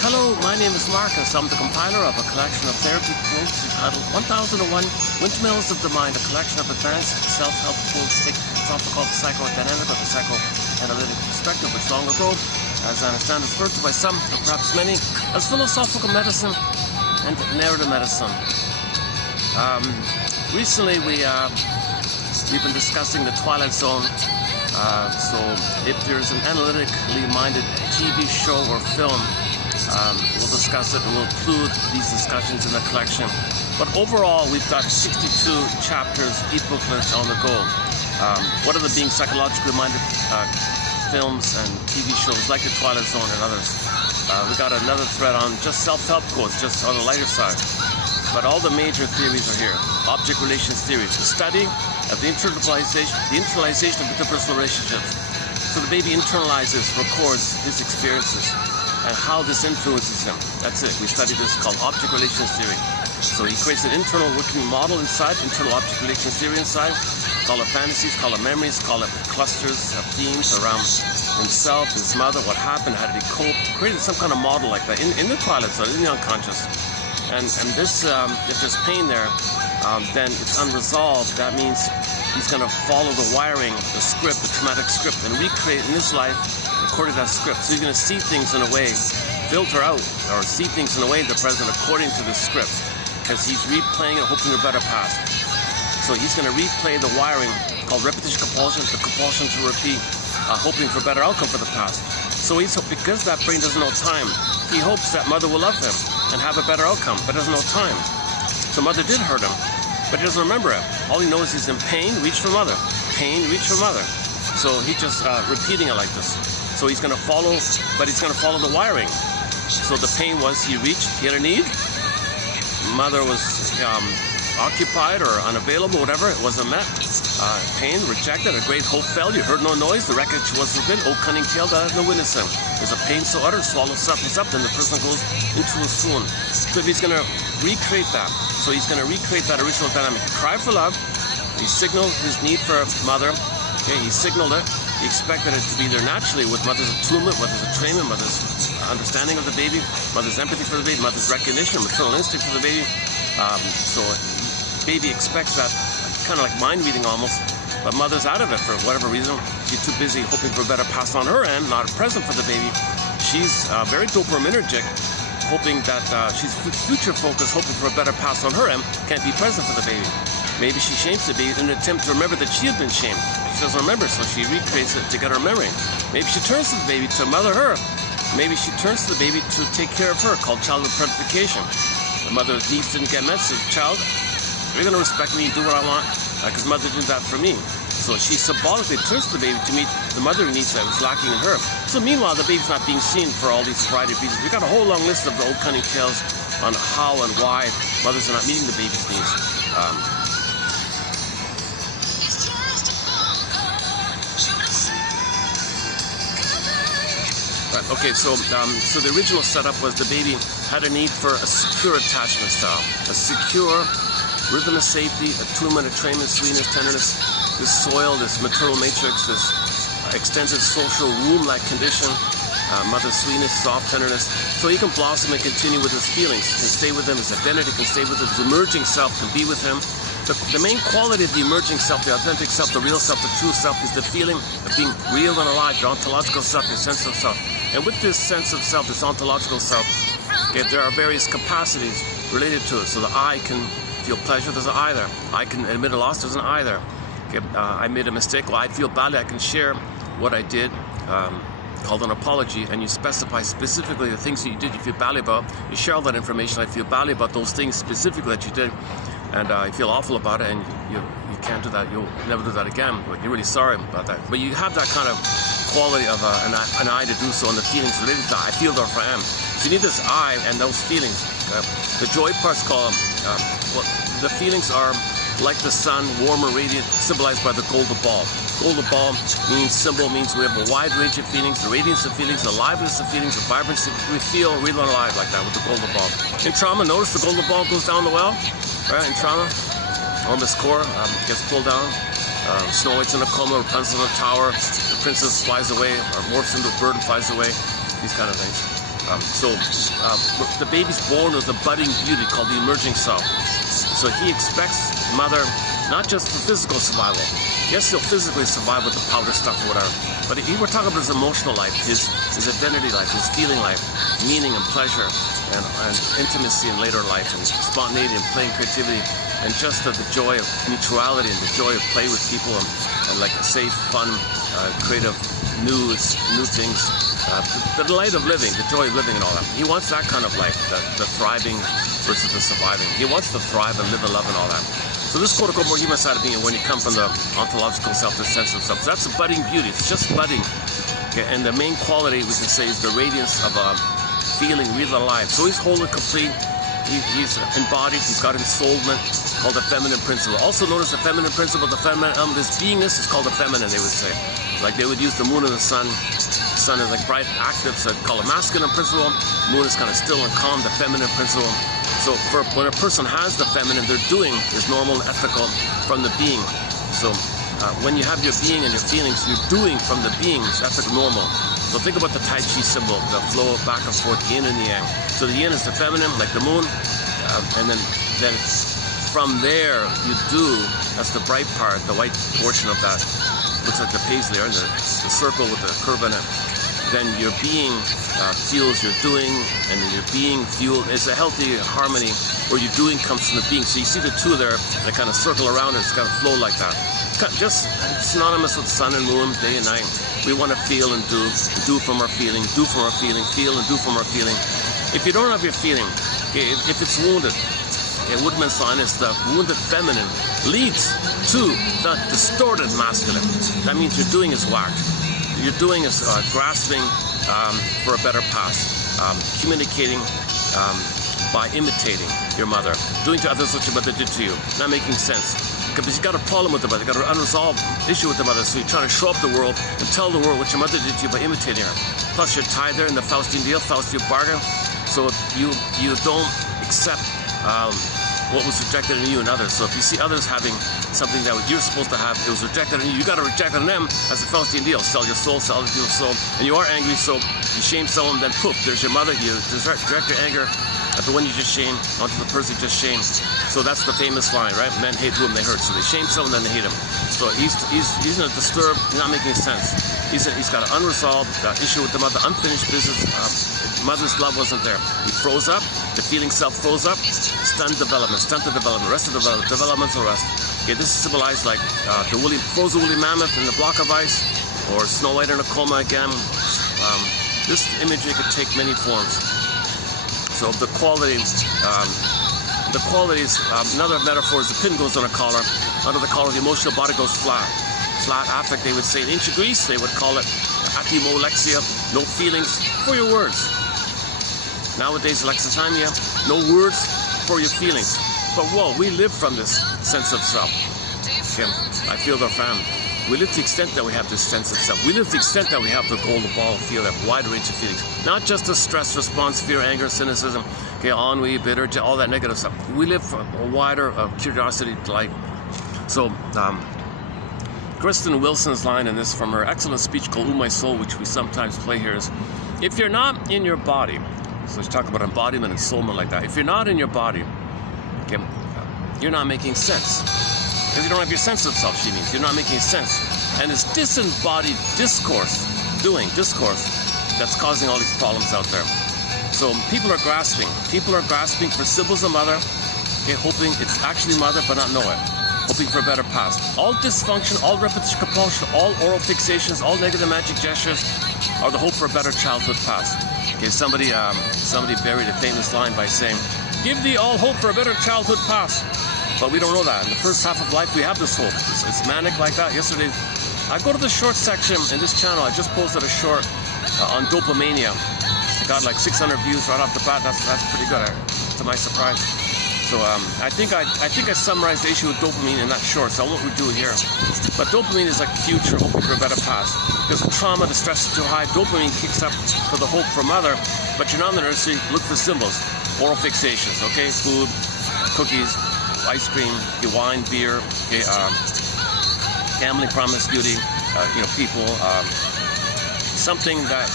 Hello, my name is Marcus. I'm the compiler of a collection of therapy quotes entitled 1001 Windmills of the Mind, a collection of advanced self-help quotes. It's often called the psychodynamic or the psychoanalytic perspective, which long ago, as I understand, is referred to by some, or perhaps many, as philosophical medicine and narrative medicine. Recently, we've been discussing the Twilight Zone. So if there's an analytically minded TV show or film, we'll discuss it and we'll include these discussions in the collection. But overall, we've got 62 chapters, e-booklets on the go. What are the being psychologically minded films and TV shows like the Twilight Zone and others? We got another thread on just self-help quotes, just on the lighter side. But all the major theories are here. Object relations theory, the study of the internalization of interpersonal relationships. So the baby internalizes, records his experiences and how this influences him. That's it. We study this called object relations theory. So he creates an internal working model inside, internal object relations theory inside. Call it fantasies, call it memories, call it clusters of themes around himself, his mother, what happened, how did he cope. Created some kind of model like that in the Twilight Zone, in the unconscious. And this, if there's pain there, then it's unresolved. That means he's going to follow the wiring, the script, the traumatic script, and recreate in his life according to that script. So he's going to see things in a way, filter out, or see things in a way in the present according to the script, because he's replaying and hoping for a better past. So he's going to replay the wiring called repetition compulsion, the compulsion to repeat, hoping for a better outcome for the past. So because that brain doesn't know time, he hopes that mother will love him and have a better outcome, but doesn't know time. So mother did hurt him, but he doesn't remember it. All he knows is in pain, reach for mother. Pain, reach for mother. So he's just repeating it like this. So he's going to follow, but he's going to follow the wiring. So the pain was he reached, he had a need. Mother was occupied or unavailable, whatever, it wasn't met. Pain, rejected, a great hope failed, you heard no noise, the wreckage wasn't good, oh cunning tale that had no witness in. There's a pain so utter, swallows up, then the person goes into a swoon. So if he's going to recreate that, so he's going to recreate that original dynamic. Cry for love, he signaled his need for mother, okay, he signaled it, he expected it to be there naturally with mother's attunement, mother's entrainment, mother's understanding of the baby, mother's empathy for the baby, mother's recognition, maternal instinct for the baby. So baby expects that, kind of like mind reading almost, but mother's out of it for whatever reason. She's too busy hoping for a better pass on her end, not present for the baby. She's very dopaminergic, hoping that she's future focused, hoping for a better pass on her end, can't be present for the baby. Maybe she shames the baby in an attempt to remember that she had been shamed. She doesn't remember, so she recreates it to get her memory. Maybe she turns to the baby to mother her. Maybe she turns to the baby to take care of her, called childhood parentification. The mother's needs didn't get met, so child, you're going to respect me and do what I want, because mother did that for me. So she symbolically turns to the baby to meet the mother needs that was lacking in her. So meanwhile, the baby's not being seen for all these variety of reasons. We've got a whole long list of the old cunning tales on how and why mothers are not meeting the baby's needs. Okay, so the original setup was the baby had a need for a secure attachment style, a secure rhythm of safety, attunement, entrainment, sweetness, tenderness, this soil, this maternal matrix, this extended social womb-like condition, mother's sweetness, soft tenderness, so he can blossom and continue with his feelings, can stay with him, his identity can stay with him, his emerging self can be with him. The main quality of the emerging self, the authentic self, the real self, the true self, is the feeling of being real and alive, your ontological self, your sense of self. And with this sense of self, this ontological self, okay, there are various capacities related to it. So the I can feel pleasure, there's an I there. I can admit a loss, there's an I there. Okay, I made a mistake, well, I feel badly, I can share what I did, called an apology, and you specify specifically the things that you did you feel badly about. You share all that information, I feel badly about those things specifically that you did, and I feel awful about it, and you can't do that, you'll never do that again, but you're really sorry about that. But you have that kind of quality of an I to do so, and the feelings related to I feel therefore I am. So you need this I and those feelings. The joy parts call them, well, the feelings are like the sun, warm or radiant, symbolized by the golden ball. Golden ball symbol means we have a wide range of feelings, the radiance of feelings, the aliveness of feelings, the vibrancy. We feel really alive like that with the golden ball. In trauma, notice the golden ball goes down the well, right? In trauma, on this core, gets pulled down. Snow White's in a coma, Rapunzel's in a tower, the princess flies away, or morphs into a bird and flies away, these kind of things. The baby's born with a budding beauty called the emerging self. So he expects mother not just for physical survival. Yes, he'll physically survive with the powder stuff or whatever, but we're talking about his emotional life, his identity life, his feeling life, meaning and pleasure, and intimacy in later life, and spontaneity and playing creativity, and just the joy of mutuality and the joy of play with people, and like a safe, fun, creative, new things, the delight of living, the joy of living and all that. He wants that kind of life, the thriving versus the surviving. He wants to thrive and live and love and all that. So this quote-unquote more human side of being when you come from the ontological self, the sense of self. So that's a budding beauty. It's just budding. Okay? And the main quality we can say is the radiance of feeling really alive. So he's whole and complete. He's embodied. He's got ensoulment, called the feminine principle. Also known as the feminine principle. The feminine element, this beingness is called the feminine, they would say. Like they would use the moon and the sun. The sun is like bright, active, so it's called a masculine principle. Moon is kind of still and calm, the feminine principle. So when a person has the feminine, their doing is normal and ethical from the being. So when you have your being and your feelings, you're doing from the beings, that's normal. So think about the Tai Chi symbol, the flow back and forth, yin and the yang. So the yin is the feminine, like the moon, and then from there you do, that's the bright part, the white portion of that. Looks like the paisley, or the circle with the curve in it. Then your being fuels your doing, and then your being fueled. It's a healthy harmony where your doing comes from the being. So you see the two there, they kind of circle around it, it's kind of flow like that. Just synonymous with sun and moon, day and night. We want to feel and do from our feeling, do from our feeling, feel and do from our feeling. If you don't have your feeling, if it's wounded, Windmills sign is the wounded feminine leads to the distorted masculine. That means your doing is whacked. Your doing is grasping for a better past, communicating by imitating your mother, doing to others what your mother did to you, not making sense. Because you got a problem with the mother, you got an unresolved issue with the mother, so you're trying to show up the world and tell the world what your mother did to you by imitating her. Plus you're tied there in the Faustian deal, Faustian bargain, so you don't accept what was rejected in you and others. So if you see others having something that you're supposed to have, it was rejected in you, you got to reject it in them as a Faustian deal. Sell your soul, sell other people's soul, and you are angry, so you shame someone, then poof, there's your mother, you direct your anger at the one you just shamed onto the person you just shamed. So that's the famous line, right? Men hate whom they hurt. So they shame someone, then they hate him. So he's in a disturbed, he's not making sense. He's got an unresolved issue with the mother, unfinished business. Mother's love wasn't there. He froze up, the feeling self froze up, stunted development, rest of developmental rest. Okay, this is symbolized like the frozen woolly mammoth in the block of ice, or Snow White in a coma again. This imagery could take many forms. So the qualities, another metaphor is the pin goes on a collar. Under the collar, the emotional body goes flat. Flat affect, they would say. In ancient Greece, they would call it atimolexia, no feelings for your words. Nowadays, alexithymia, no words for your feelings. But whoa, we live from this sense of self. Okay, I feel the family. We live to the extent that we have this sense of self. We live to the extent that we have the golden ball of feel, that wide range of feelings. Not just the stress response, fear, anger, cynicism, okay, ennui, bitter, all that negative stuff. We live for a wider curiosity, delight. So, Kristen Wilson's line in this from her excellent speech called Ooh My Soul, which we sometimes play here, is, if you're not in your body, so let's talk about embodiment and soulment like that. If you're not in your body, okay, you're not making sense. Because you don't have your sense of self, she means. You're not making sense. And it's disembodied discourse, that's causing all these problems out there. So people are grasping. People are grasping for symbols of mother, okay, hoping it's actually mother, but not know it. Hoping for a better past. All dysfunction, all repetition compulsion, all oral fixations, all negative magic gestures are the hope for a better childhood past. Okay, somebody buried a famous line by saying, give thee all hope for a better childhood past. But we don't know that. In the first half of life, we have this hope. It's manic like that. Yesterday, I go to the short section in this channel. I just posted a short on dopamania. I got like 600 views right off the bat. That's pretty good, to my surprise. So I think I summarized the issue with dopamine in that short, so I won't redo it here. But dopamine is like future, hoping for a better past. Because the trauma, the stress is too high, dopamine kicks up for the hope for mother, but you're not in the nursery, look for symbols. Oral fixations, okay? Food, cookies, ice cream, wine, beer, okay? Gambling, promiscuity, people, something that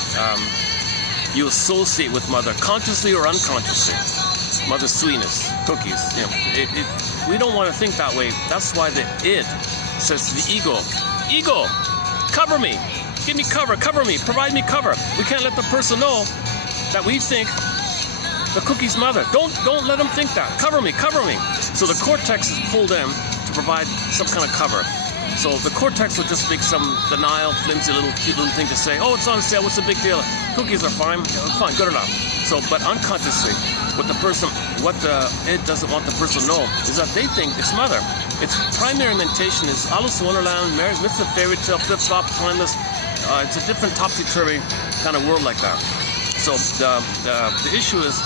you associate with mother, consciously or unconsciously. Mother's sweetness, cookies. You know, we don't want to think that way. That's why the id says to the ego, cover me, give me cover me, provide me cover. We can't let the person know that we think the cookie's mother. Don't let them think that. Cover me. So the cortex is pulled in to provide some kind of cover. So the cortex will just make some denial, flimsy cute little thing to say, oh, it's on sale, what's the big deal? Cookies are fine, fine, good enough. So, but unconsciously, what the id doesn't want the person to know is that they think it's mother. Its primary mentation is Alice in Wonderland, Myth of Fairy Tale, flip-flop, timeless. It's a different topsy-turvy kind of world like that. So the issue is,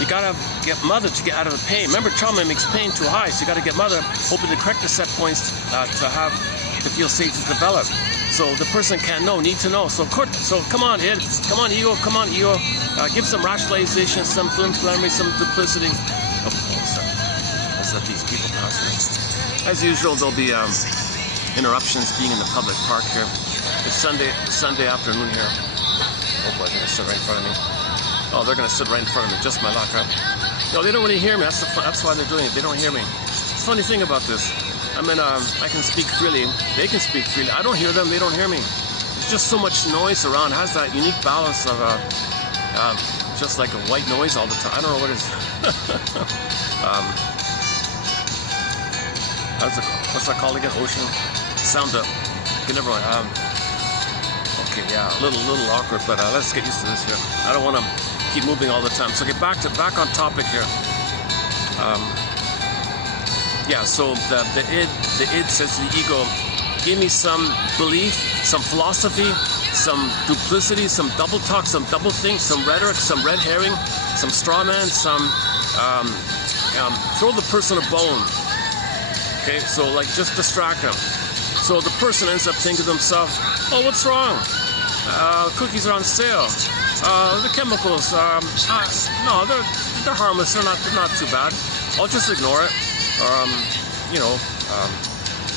you gotta get mother to get out of the pain. Remember, trauma makes pain too high, so you gotta get mother, hoping to correct the set points to feel safe to develop. So the person can't know, need to know. So come on, id, come on, ego, give some rationalization, some flimflammery, some duplicity. Oh, let's let these people pass here. As usual, there'll be interruptions being in the public park here. It's Sunday afternoon here. Oh boy, they're gonna sit right in front of me. Oh, they're gonna sit right in front of me. Just my luck, right? No, they don't really hear me. That's why they're doing it. They don't hear me. It's a funny thing about this. I mean, I can speak freely. They can speak freely. I don't hear them. They don't hear me. There's just so much noise around. It has that unique balance of just like a white noise all the time. I don't know what it is. What's that called again? Ocean sound. You can never. Okay, yeah, a little awkward, but let's get used to this here. I don't want to keep moving all the time. So get back on topic here. Yeah, so the id says to the ego, give me some belief, some philosophy, some duplicity, some double talk, some double think, some rhetoric, some red herring, some straw man, some throw the person a bone. Okay, so like just distract them. So the person ends up thinking to themselves, oh, what's wrong? Cookies are on sale. The chemicals, no, they're harmless. They're not too bad. I'll just ignore it.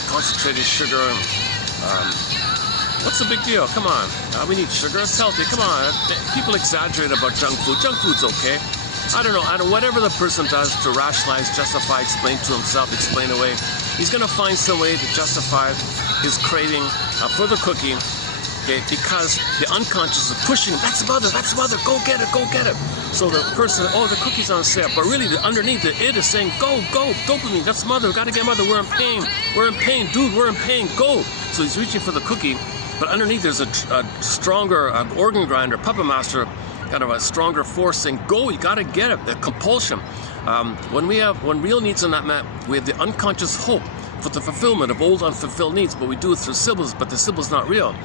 Concentrated sugar. What's the big deal? Come on. We need sugar. It's healthy. Come on. People exaggerate about junk food. Junk food's okay. I don't know. Whatever the person does to rationalize, justify, explain to himself, explain away, he's going to find some way to justify his craving for the cookie. Okay, because the unconscious is pushing him. That's mother, go get it. So the person, oh, the cookie's on sale. But really, underneath, the id is saying, go, dopamine, that's mother, we gotta get mother, we're in pain, dude, we're in pain, go. So he's reaching for the cookie, but underneath there's a stronger organ grinder, puppet master, kind of a stronger force saying, go, you gotta get it, the compulsion. When real needs are not met, we have the unconscious hope for the fulfillment of old unfulfilled needs, but we do it through symbols, but the symbol's not real.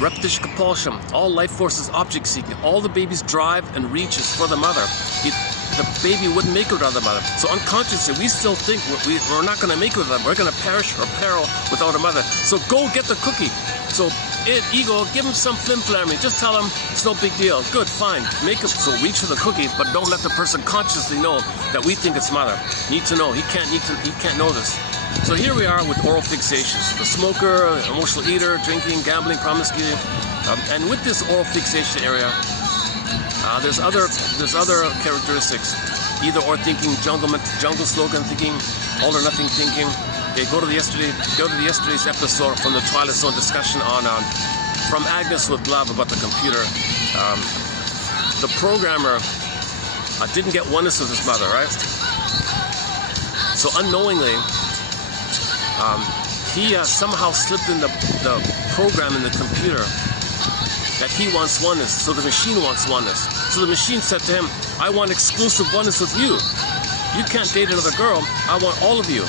Repetition, compulsion, all life forces object seeking, all the baby's drive and reach is for the mother. The baby wouldn't make it without the mother. So unconsciously, we still think we're not going to make it without them. We're going to perish or peril without a mother. So go get the cookie. So ego, give him some flimflammy. Just tell him it's no big deal. Good, fine. Make him, so reach for the cookie, but don't let the person consciously know that we think it's mother. Need to know. He can't know this. So here we are with oral fixations. The smoker, emotional eater, drinking, gambling, promiscuity. And with this oral fixation area, there's other characteristics. Either or thinking, jungle slogan thinking, all or nothing thinking. Okay, go to yesterday's episode from the Twilight Zone discussion on From Agnes with Love about the computer. The programmer didn't get oneness with his mother, right? So unknowingly, he somehow slipped in the program in the computer that he wants oneness, so the machine wants oneness. So the machine said to him, I want exclusive oneness with you. You can't date another girl. I want all of you.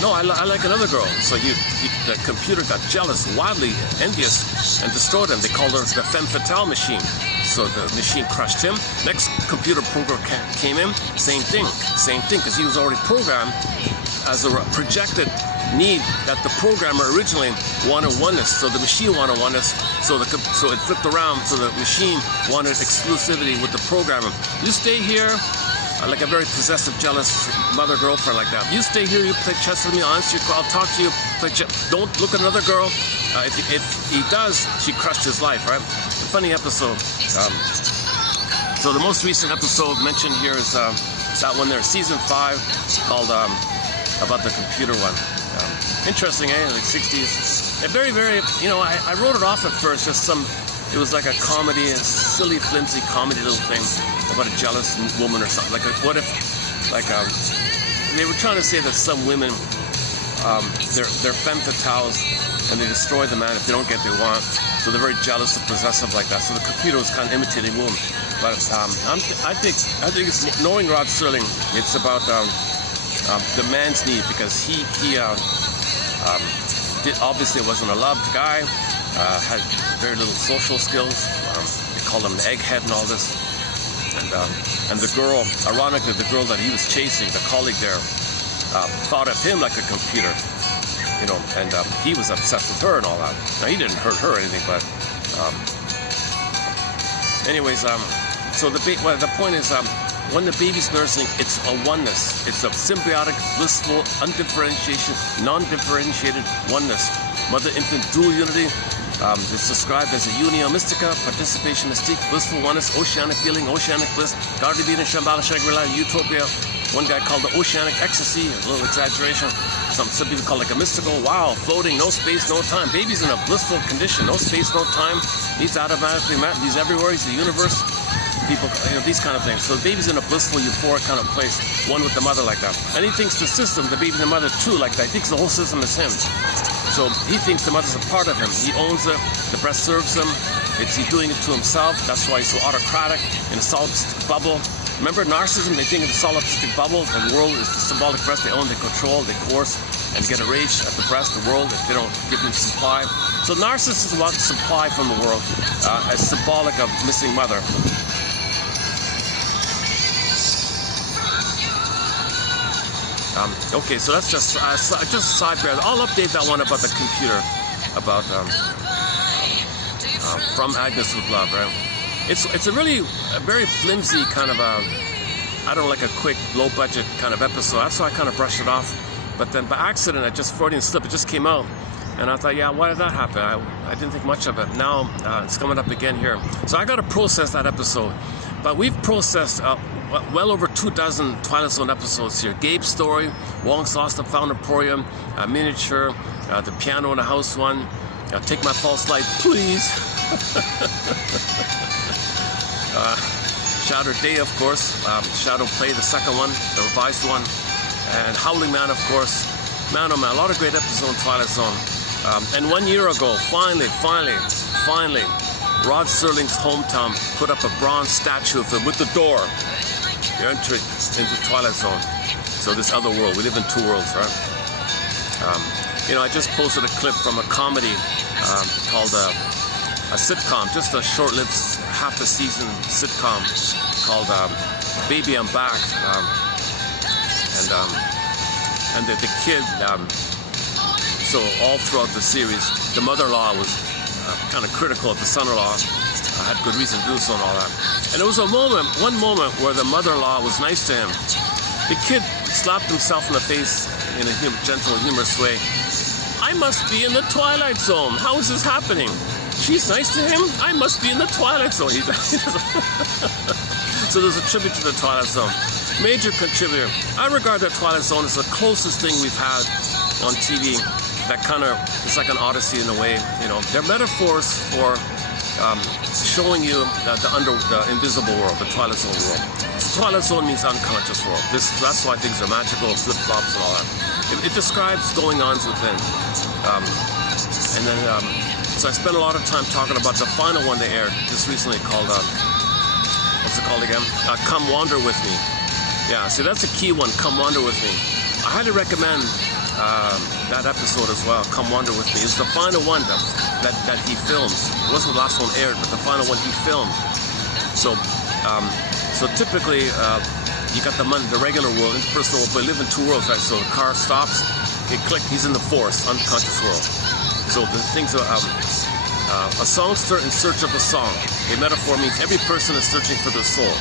No, I like another girl. So the computer got jealous, wildly envious, and destroyed him. They called her the femme fatale machine. So the machine crushed him. Next computer program came in, same thing, because he was already programmed as a projected need that the programmer originally wanted oneness. So the machine wanted oneness. So it flipped around. So the machine wanted exclusivity with the programmer. You stay here. Like a very possessive, jealous mother girlfriend like that. You stay here, you play chess with me, I'll answer your call, I'll talk to you, play chess. Don't look at another girl. If he does, she crushed his life, right? funny episode. So the most recent episode mentioned here is that one there, season 5, called about the computer one. Interesting, eh? Like 60s. Very, very, you know, I wrote it off at first, just it was like a comedy, a silly, flimsy comedy little thing about a jealous woman or something. Like, what if, like, they were trying to say that some women, they're femme fatales, and they destroy the man if they don't get what they want. So they're very jealous and possessive like that. So the computer was kind of imitating women. But I think it's, knowing Rod Serling, it's about the man's need, because he obviously wasn't a loved guy, had very little social skills. They call him the egghead and all this. And the girl, ironically, the girl that he was chasing, the colleague there, thought of him like a computer, you know, and he was obsessed with her and all that. Now, he didn't hurt her or anything, but anyways, so the point is, when the baby's nursing, it's a oneness. It's a symbiotic, blissful, undifferentiated, non-differentiated oneness. Mother-infant dual unity. It's described as a unio mystica, participation mystique, blissful oneness, oceanic feeling, oceanic bliss, Gardebina, Shambhala, Shangri-La, utopia. One guy called the oceanic ecstasy, a little exaggeration. Some people call it like a mystical, wow, floating, no space, no time. Baby's in a blissful condition, no space, no time. He's automatically met, he's everywhere, he's the universe. People, you know, these kind of things. So the baby's in a blissful, euphoric kind of place, one with the mother like that. And he thinks the system, the baby and the mother too, like that. He thinks the whole system is him. So he thinks the mother's a part of him. He owns it. The breast serves him. He's doing it to himself. That's why he's so autocratic in a solipsistic bubble. Remember narcissism? They think in the solipsistic bubble, and the world is the symbolic breast. They own, they control, they coerce, and get enraged at the breast, the world, if they don't give them supply. So narcissists want supply from the world as symbolic of missing mother. Okay, so that's just a sidebar. I'll update that one about the computer, about From Agnes with Love, right? It's a very flimsy kind of I don't know, like a quick, low-budget kind of episode. That's why I kind of brushed it off. But then by accident, I just Freudian slip, it just came out. And I thought, yeah, why did that happen? I didn't think much of it. Now it's coming up again here. So I got to process that episode. But we've processed well over 24 Twilight Zone episodes here. Gabe's story, Wong's Lost and Found Emporium, Miniature, the Piano in the House one, Take My False Light, Please. Shadow Day, of course, Shadow Play, the second one, the revised one, and Howling Man, of course. Man, oh man, a lot of great episodes in Twilight Zone. And 1 year ago, finally, Rod Serling's hometown put up a bronze statue of him with the door. You're entering into Twilight Zone. So this other world, we live in two worlds, right? You know, I just posted a clip from a comedy called a sitcom, just a short-lived half a season sitcom called Baby I'm Back. And the kid, so all throughout the series, the mother-in-law was kind of critical of the son-in-law. Had good reason to do so and all that. And there was one moment where the mother-in-law was nice to him. The kid slapped himself in the face in a gentle, humorous way. I must be in the Twilight Zone. How is this happening? She's nice to him? I must be in the Twilight Zone. So there's a tribute to the Twilight Zone. Major contributor. I regard that Twilight Zone as the closest thing we've had on TV. That kind of, it's like an odyssey in a way, you know. They're metaphors for showing you the invisible world, the Twilight Zone world. Twilight Zone means unconscious world. That's why things are magical, flip-flops and all that. It describes going-ons within. And then, so I spent a lot of time talking about the final one they aired just recently called, what's it called again? Come Wander With Me. Yeah, see, that's a key one, Come Wander With Me. I highly recommend that episode as well, Come Wander With Me. It's the final one that he filmed. It wasn't the last one aired, but the final one he filmed. So typically, you got the regular world, interpersonal world, but live in two worlds, right? So the car stops, he click, he's in the force, unconscious world. So the things are, a songster in search of a song. A metaphor means every person is searching for their soul.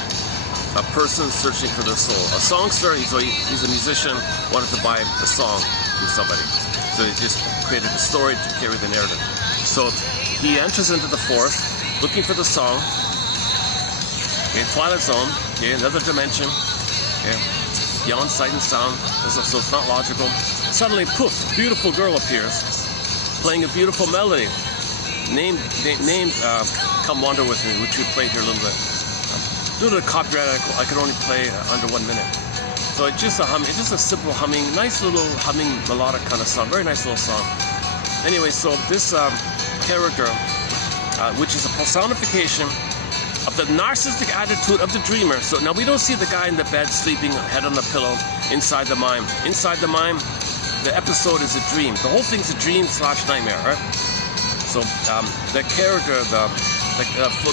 A person searching for their soul. A songster, he's a musician, wanted to buy a song from somebody. So he just created a story to carry the narrative. So he enters into the forest, looking for the song. Okay, Twilight Zone. Okay, another dimension. Okay, beyond sight and sound. So it's not logical. Suddenly, poof, beautiful girl appears, playing a beautiful melody. Named "Come Wander With Me," which we played here a little bit. Due to the copyright, I could only play under 1 minute. So it's just a humming, it's just a simple humming, nice little humming melodic kind of song, very nice little song. Anyway, so this character, which is a personification of the narcissistic attitude of the dreamer. So now we don't see the guy in the bed sleeping, head on the pillow, inside the mind. Inside the mind, the episode is a dream. The whole thing's a dream / nightmare, right? So the character,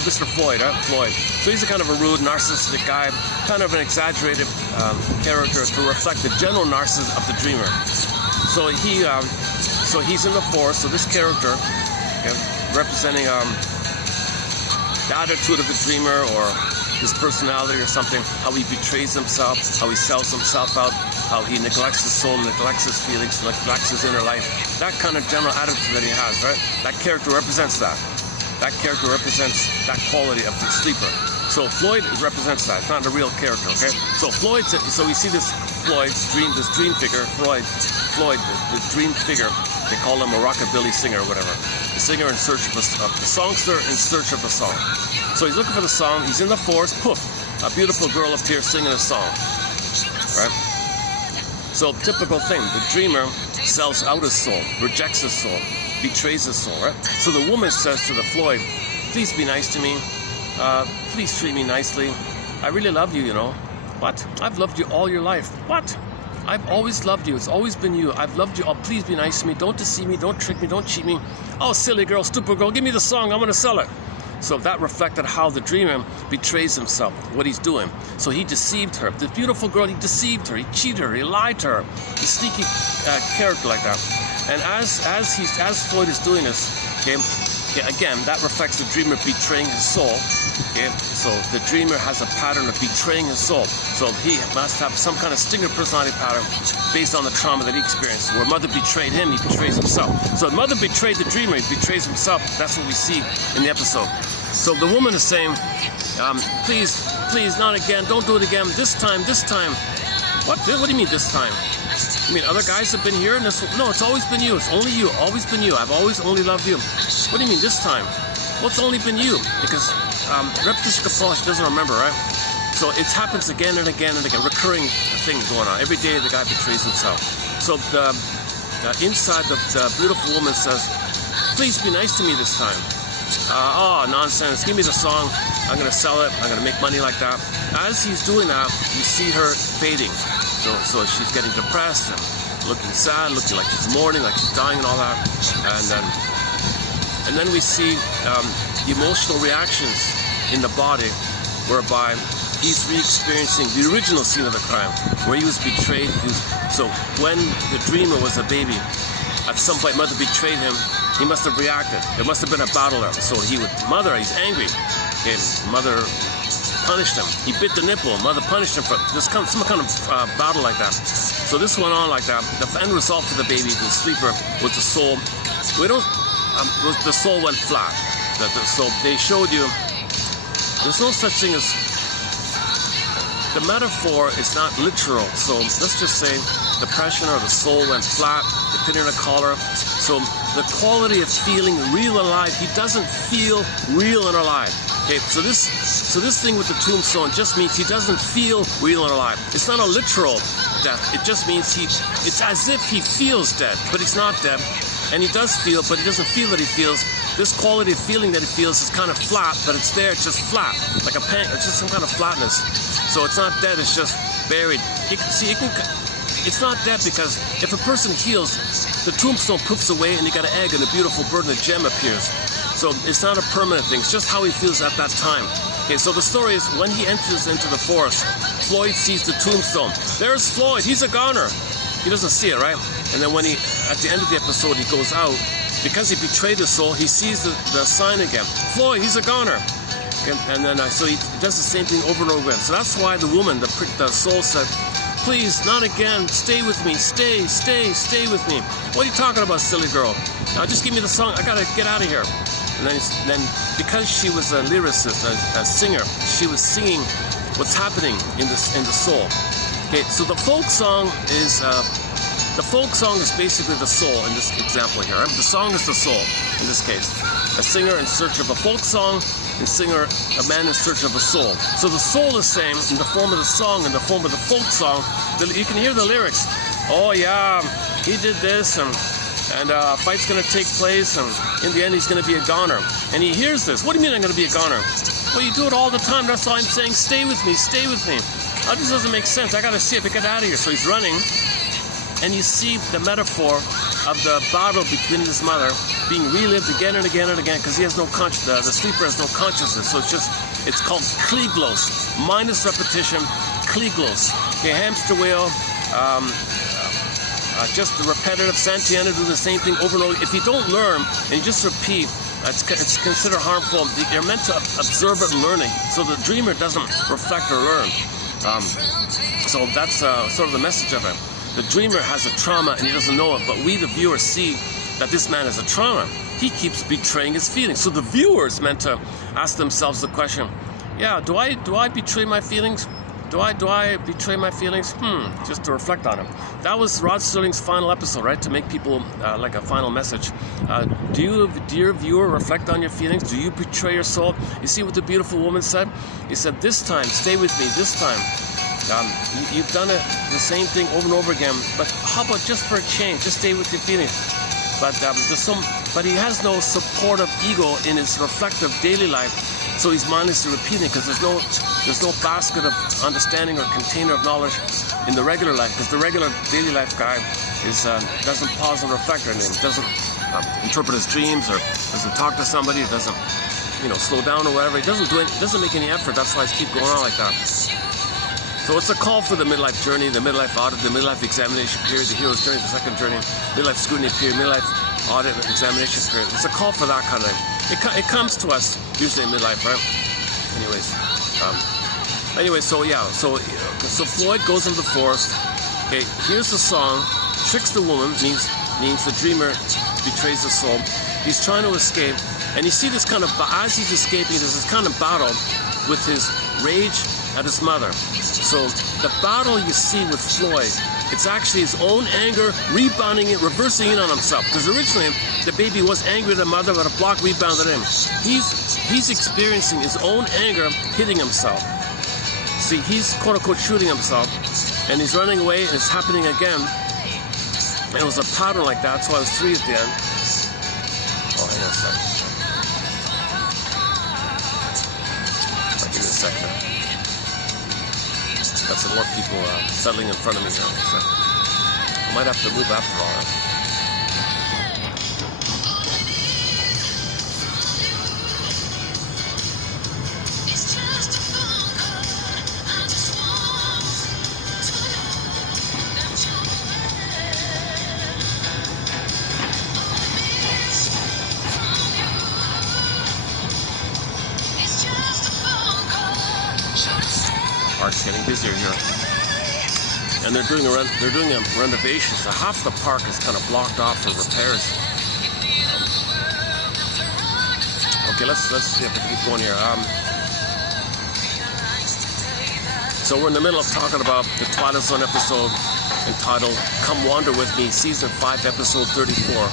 Mr. Floyd, Floyd. So he's a kind of a rude, narcissistic guy, kind of an exaggerated character to reflect the general narcissism of the dreamer. So he's in the forest. So this character, representing the attitude of the dreamer or his personality or something, how he betrays himself, how he sells himself out, how he neglects his soul, neglects his feelings, neglects his inner life. That kind of general attitude that he has, right? That character represents that. That character represents that quality of the sleeper. So Floyd represents that. It's not a real character, okay? So Floyd, so we see this Floyd, this dream figure, Floyd, the dream figure. They call him a rockabilly singer or whatever. The singer in search of the songster in search of a song. So he's looking for the song. He's in the forest. Poof! A beautiful girl appears singing a song. Right? So typical thing. The dreamer sells out his soul, rejects his soul, betrays his soul, right? So the woman says to the Floyd, please be nice to me. Please treat me nicely. I really love you, you know. What? I've loved you all your life. What? I've always loved you. It's always been you. I've loved you. Oh, please be nice to me. Don't deceive me. Don't trick me. Don't cheat me. Oh, silly girl, stupid girl, give me the song. I'm going to sell it. So that reflected how the dreamer betrays himself, what he's doing. So he deceived her. The beautiful girl, he deceived her. He cheated her. He lied to her. The sneaky character like that. And as Floyd is doing this, okay, again, that reflects the dreamer betraying his soul. Okay, so the dreamer has a pattern of betraying his soul. So he must have some kind of stinger personality pattern based on the trauma that he experienced. Where mother betrayed him, he betrays himself. So mother betrayed the dreamer, he betrays himself. That's what we see in the episode. So the woman is saying, please, not again. Don't do it again. This time. What do you mean this time? You mean other guys have been here? And no, it's always been you. It's only you. Always been you. I've always only loved you. What do you mean this time? Well, it's only been you. Because repetition compulsion, she doesn't remember, right? So it happens again and again and again. Recurring thing going on. Every day the guy betrays himself. So the inside the beautiful woman says, please be nice to me this time. Oh, nonsense. Give me the song. I'm going to sell it. I'm going to make money like that. As he's doing that, you see her fading. So she's getting depressed and looking sad, looking like she's mourning, like she's dying and all that. And then we see the emotional reactions in the body whereby he's re-experiencing the original scene of the crime where he was betrayed. So when the dreamer was a baby, at some point mother betrayed him. He must have reacted. There must have been a battle there. So he's angry. Okay, mother punished him. He bit the nipple. Mother punished him for some kind of battle like that. So this went on like that. The end result for the baby, the sleeper, was the soul. The soul went flat. So they showed you there's no such thing as the metaphor is not literal. So let's just say depression or the soul went flat, the pin in the collar. So the quality of feeling real alive, he doesn't feel real and alive. Okay, so this thing with the tombstone just means he doesn't feel real and alive. It's not a literal death. It just means it's as if he feels dead, but he's not dead. And he does feel, but he doesn't feel that he feels. This quality of feeling that he feels is kind of flat, but it's there, it's just flat, like a pan, it's just some kind of flatness. So it's not dead, it's just buried. It's not dead because if a person heals, the tombstone poofs away and you got an egg and a beautiful bird and a gem appears. So it's not a permanent thing, it's just how he feels at that time. Okay, so the story is when he enters into the forest, Floyd sees the tombstone. There's Floyd, he's a goner. He doesn't see it, right? And then when at the end of the episode, he goes out, because he betrayed his soul, he sees the sign again. Floyd, he's a goner. Okay, and then so he does the same thing over and over again. So that's why the woman, the soul said, please, not again, stay with me, stay with me. What are you talking about, silly girl? Now just give me the song, I gotta get out of here. And then because she was a lyricist, a singer, she was singing what's happening in the soul. Okay, so the folk song is basically the soul in this example here. The song is the soul in this case. A singer in search of a folk song, and a man in search of a soul. So the soul is saying in the form of the song, in the form of the folk song, you can hear the lyrics. Oh yeah, he did this, and a fight's going to take place, and in the end he's going to be a goner. And he hears this. What do you mean I'm going to be a goner? Well, you do it all the time. That's why I'm saying stay with me, stay with me. Oh, this doesn't make sense. I got to see if I get out of here. So he's running, and you see the metaphor of the battle between his mother being relived again and again and again, because he has no consciousness. The sleeper has no consciousness. So it's called kliglos, minus repetition, kliglos. Okay, hamster wheel. Just the repetitive Santiana, do the same thing over and over. If you don't learn and you just repeat, it's considered harmful. You're meant to observe it and learning, so the dreamer doesn't reflect or learn. So that's sort of the message of it. The dreamer has a trauma and he doesn't know it, but we, the viewers, see that this man has a trauma. He keeps betraying his feelings. So the viewer is meant to ask themselves the question: yeah, do I betray my feelings? Do I betray my feelings? Just to reflect on them. That was Rod Sterling's final episode, right? To make people like a final message. Do you, dear viewer, reflect on your feelings? Do you betray your soul? You see what the beautiful woman said? He said, this time, stay with me, this time. You've done it, the same thing over and over again, but how about just for a change? Just stay with your feelings. But he has no supportive ego in his reflective daily life, so he's mindlessly repeating, because there's no basket of understanding or container of knowledge in the regular life, because the regular daily life guy doesn't pause and reflect on anything, doesn't interpret his dreams, or doesn't talk to somebody, or doesn't slow down or whatever. He doesn't make any effort. That's why he keeps going on like that. So it's a call for the midlife journey, the midlife audit, the midlife examination period, the hero's journey, the second journey, midlife scrutiny period, midlife audit and examination period. It's a call for that kind of thing. It comes to us usually in midlife, right? So Floyd goes into the forest. Okay, here's the song. Tricks the woman means the dreamer betrays the soul. He's trying to escape, and you see this kind of, as he's escaping, there's this kind of battle with his rage at his mother. So the battle you see with Floyd, it's actually his own anger rebounding it, reversing in on himself. Because originally the baby was angry at the mother, but a block rebounded him. He's experiencing his own anger hitting himself. See, he's quote unquote shooting himself, and he's running away, and it's happening again. And it was a pattern like that, so I was 3 at the end. Oh, hang on a second. Give me a second. Got some more people settling in front of me now. So I might have to move after all. Right? Park's getting busier here, and they're doing a renovation, so half the park is kind of blocked off for repairs. Okay, let's see if we can keep going here. So we're in the middle of talking about the Twilight Zone episode entitled "Come Wander with Me," season 5, episode 34.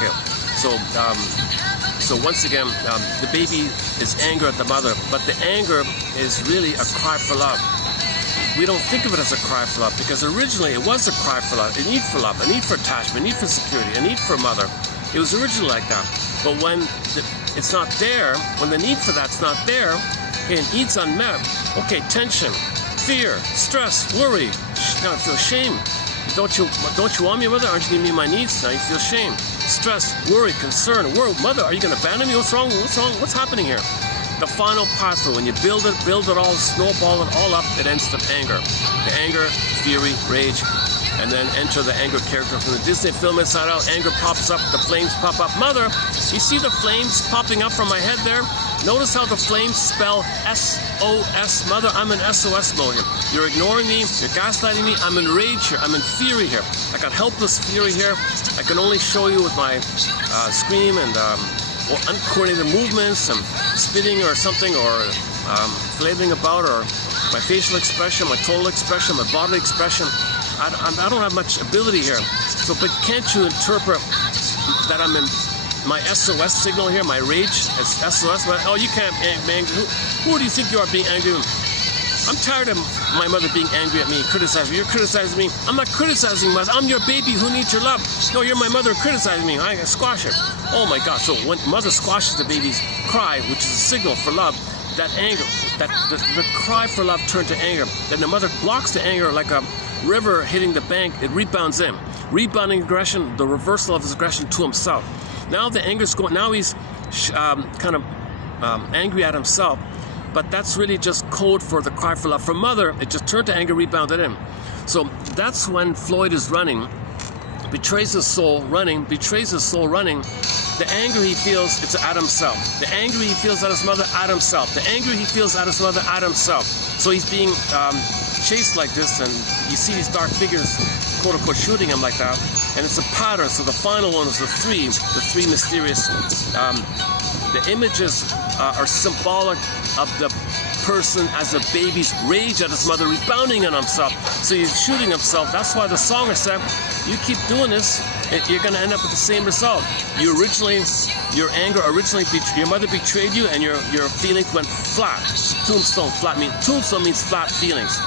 Okay, so once again, the baby is angry at the mother, but the anger is really a cry for love. We don't think of it as a cry for love, because originally it was a cry for love, a need for love, a need for attachment, a need for security, a need for a mother. It was originally like that. But when it's not there, when the need for that's not there, okay, and needs unmet, okay, tension, fear, stress, worry, now I feel shame. Don't you want me, mother? Aren't you giving me my needs? Now you feel shame. Stress, worry, concern, mother, are you going to abandon me? What's wrong? What's happening here? The final pathway, when you build it all, snowball it all up, it ends to anger. The anger, fury, rage, and then enter the anger character from the Disney film Inside Out. Anger pops up, the flames pop up. Mother, you see the flames popping up from my head there? Notice how the flames spell SOS. Mother, I'm in SOS mode here. You're ignoring me. You're gaslighting me. I'm in rage here. I'm in fury here. I got helpless fury here. I can only show you with my scream and or uncoordinated movements, some spitting or something, or flailing about, or my facial expression, my total expression, my bodily expression. I don't have much ability here. So, but can't you interpret that I'm in my SOS signal here, my rage is SOS? Oh, you can't be angry. Who do you think you are being angry? I'm tired of my mother being angry at me, criticizing me. You're criticizing me. I'm not criticizing mother. I'm your baby who needs your love. No, you're my mother criticizing me. I squash it. Oh my gosh. So when mother squashes the baby's cry, which is a signal for love, that anger, that the cry for love turned to anger. Then the mother blocks the anger like a river hitting the bank. It rebounds in. Rebounding aggression, the reversal of his aggression to himself. Now the anger's going. Now he's kind of angry at himself. But that's really just code for the cry for love. From mother, it just turned to anger, rebounded in. So that's when Floyd is running, betrays his soul running. The anger he feels, it's at himself. The anger he feels at his mother, at himself. The anger he feels at his mother, at himself. So he's being chased like this, and you see these dark figures, quote unquote, shooting him like that. And it's a pattern. So the final one is the three mysterious. The images are symbolic of the person as a baby's rage at his mother, rebounding on himself. So he's shooting himself. That's why the song said, you keep doing this, you're going to end up with the same result. Your anger originally, your mother betrayed you, and your feelings went flat. Tombstone means flat feelings.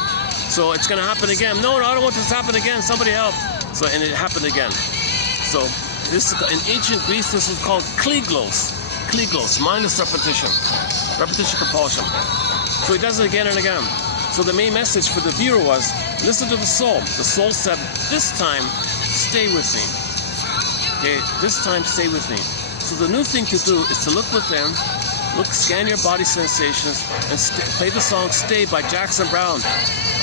So it's going to happen again. No, I don't want this to happen again. Somebody help. So, and it happened again. So this in ancient Greece, this was called kliglos. Kliglos, mindless repetition compulsion. So he does it again and again. So the main message for the viewer was, listen to the soul. The soul said, this time, stay with me. Okay, this time, stay with me. So the new thing to do is to look within, scan your body sensations, and play the song Stay by Jackson Browne.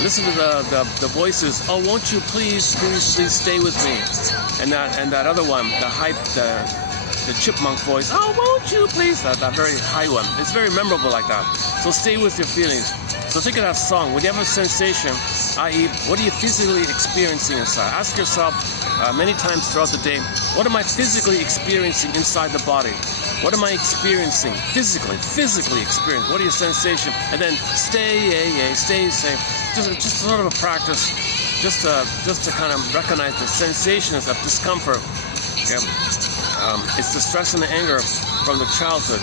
Listen to the voices. Oh, won't you please stay with me? And that other one, the chipmunk voice. Oh, won't you please? That very high one. It's very memorable like that. So stay with your feelings. So think of that song. When you have a sensation, i.e., what are you physically experiencing inside? Ask yourself many times throughout the day, what am I physically experiencing inside the body? What am I experiencing physically experiencing? What are your sensations? And then stay. Just sort of a practice, just to kind of recognize the sensations of discomfort. Okay? It's the stress and the anger from the childhood.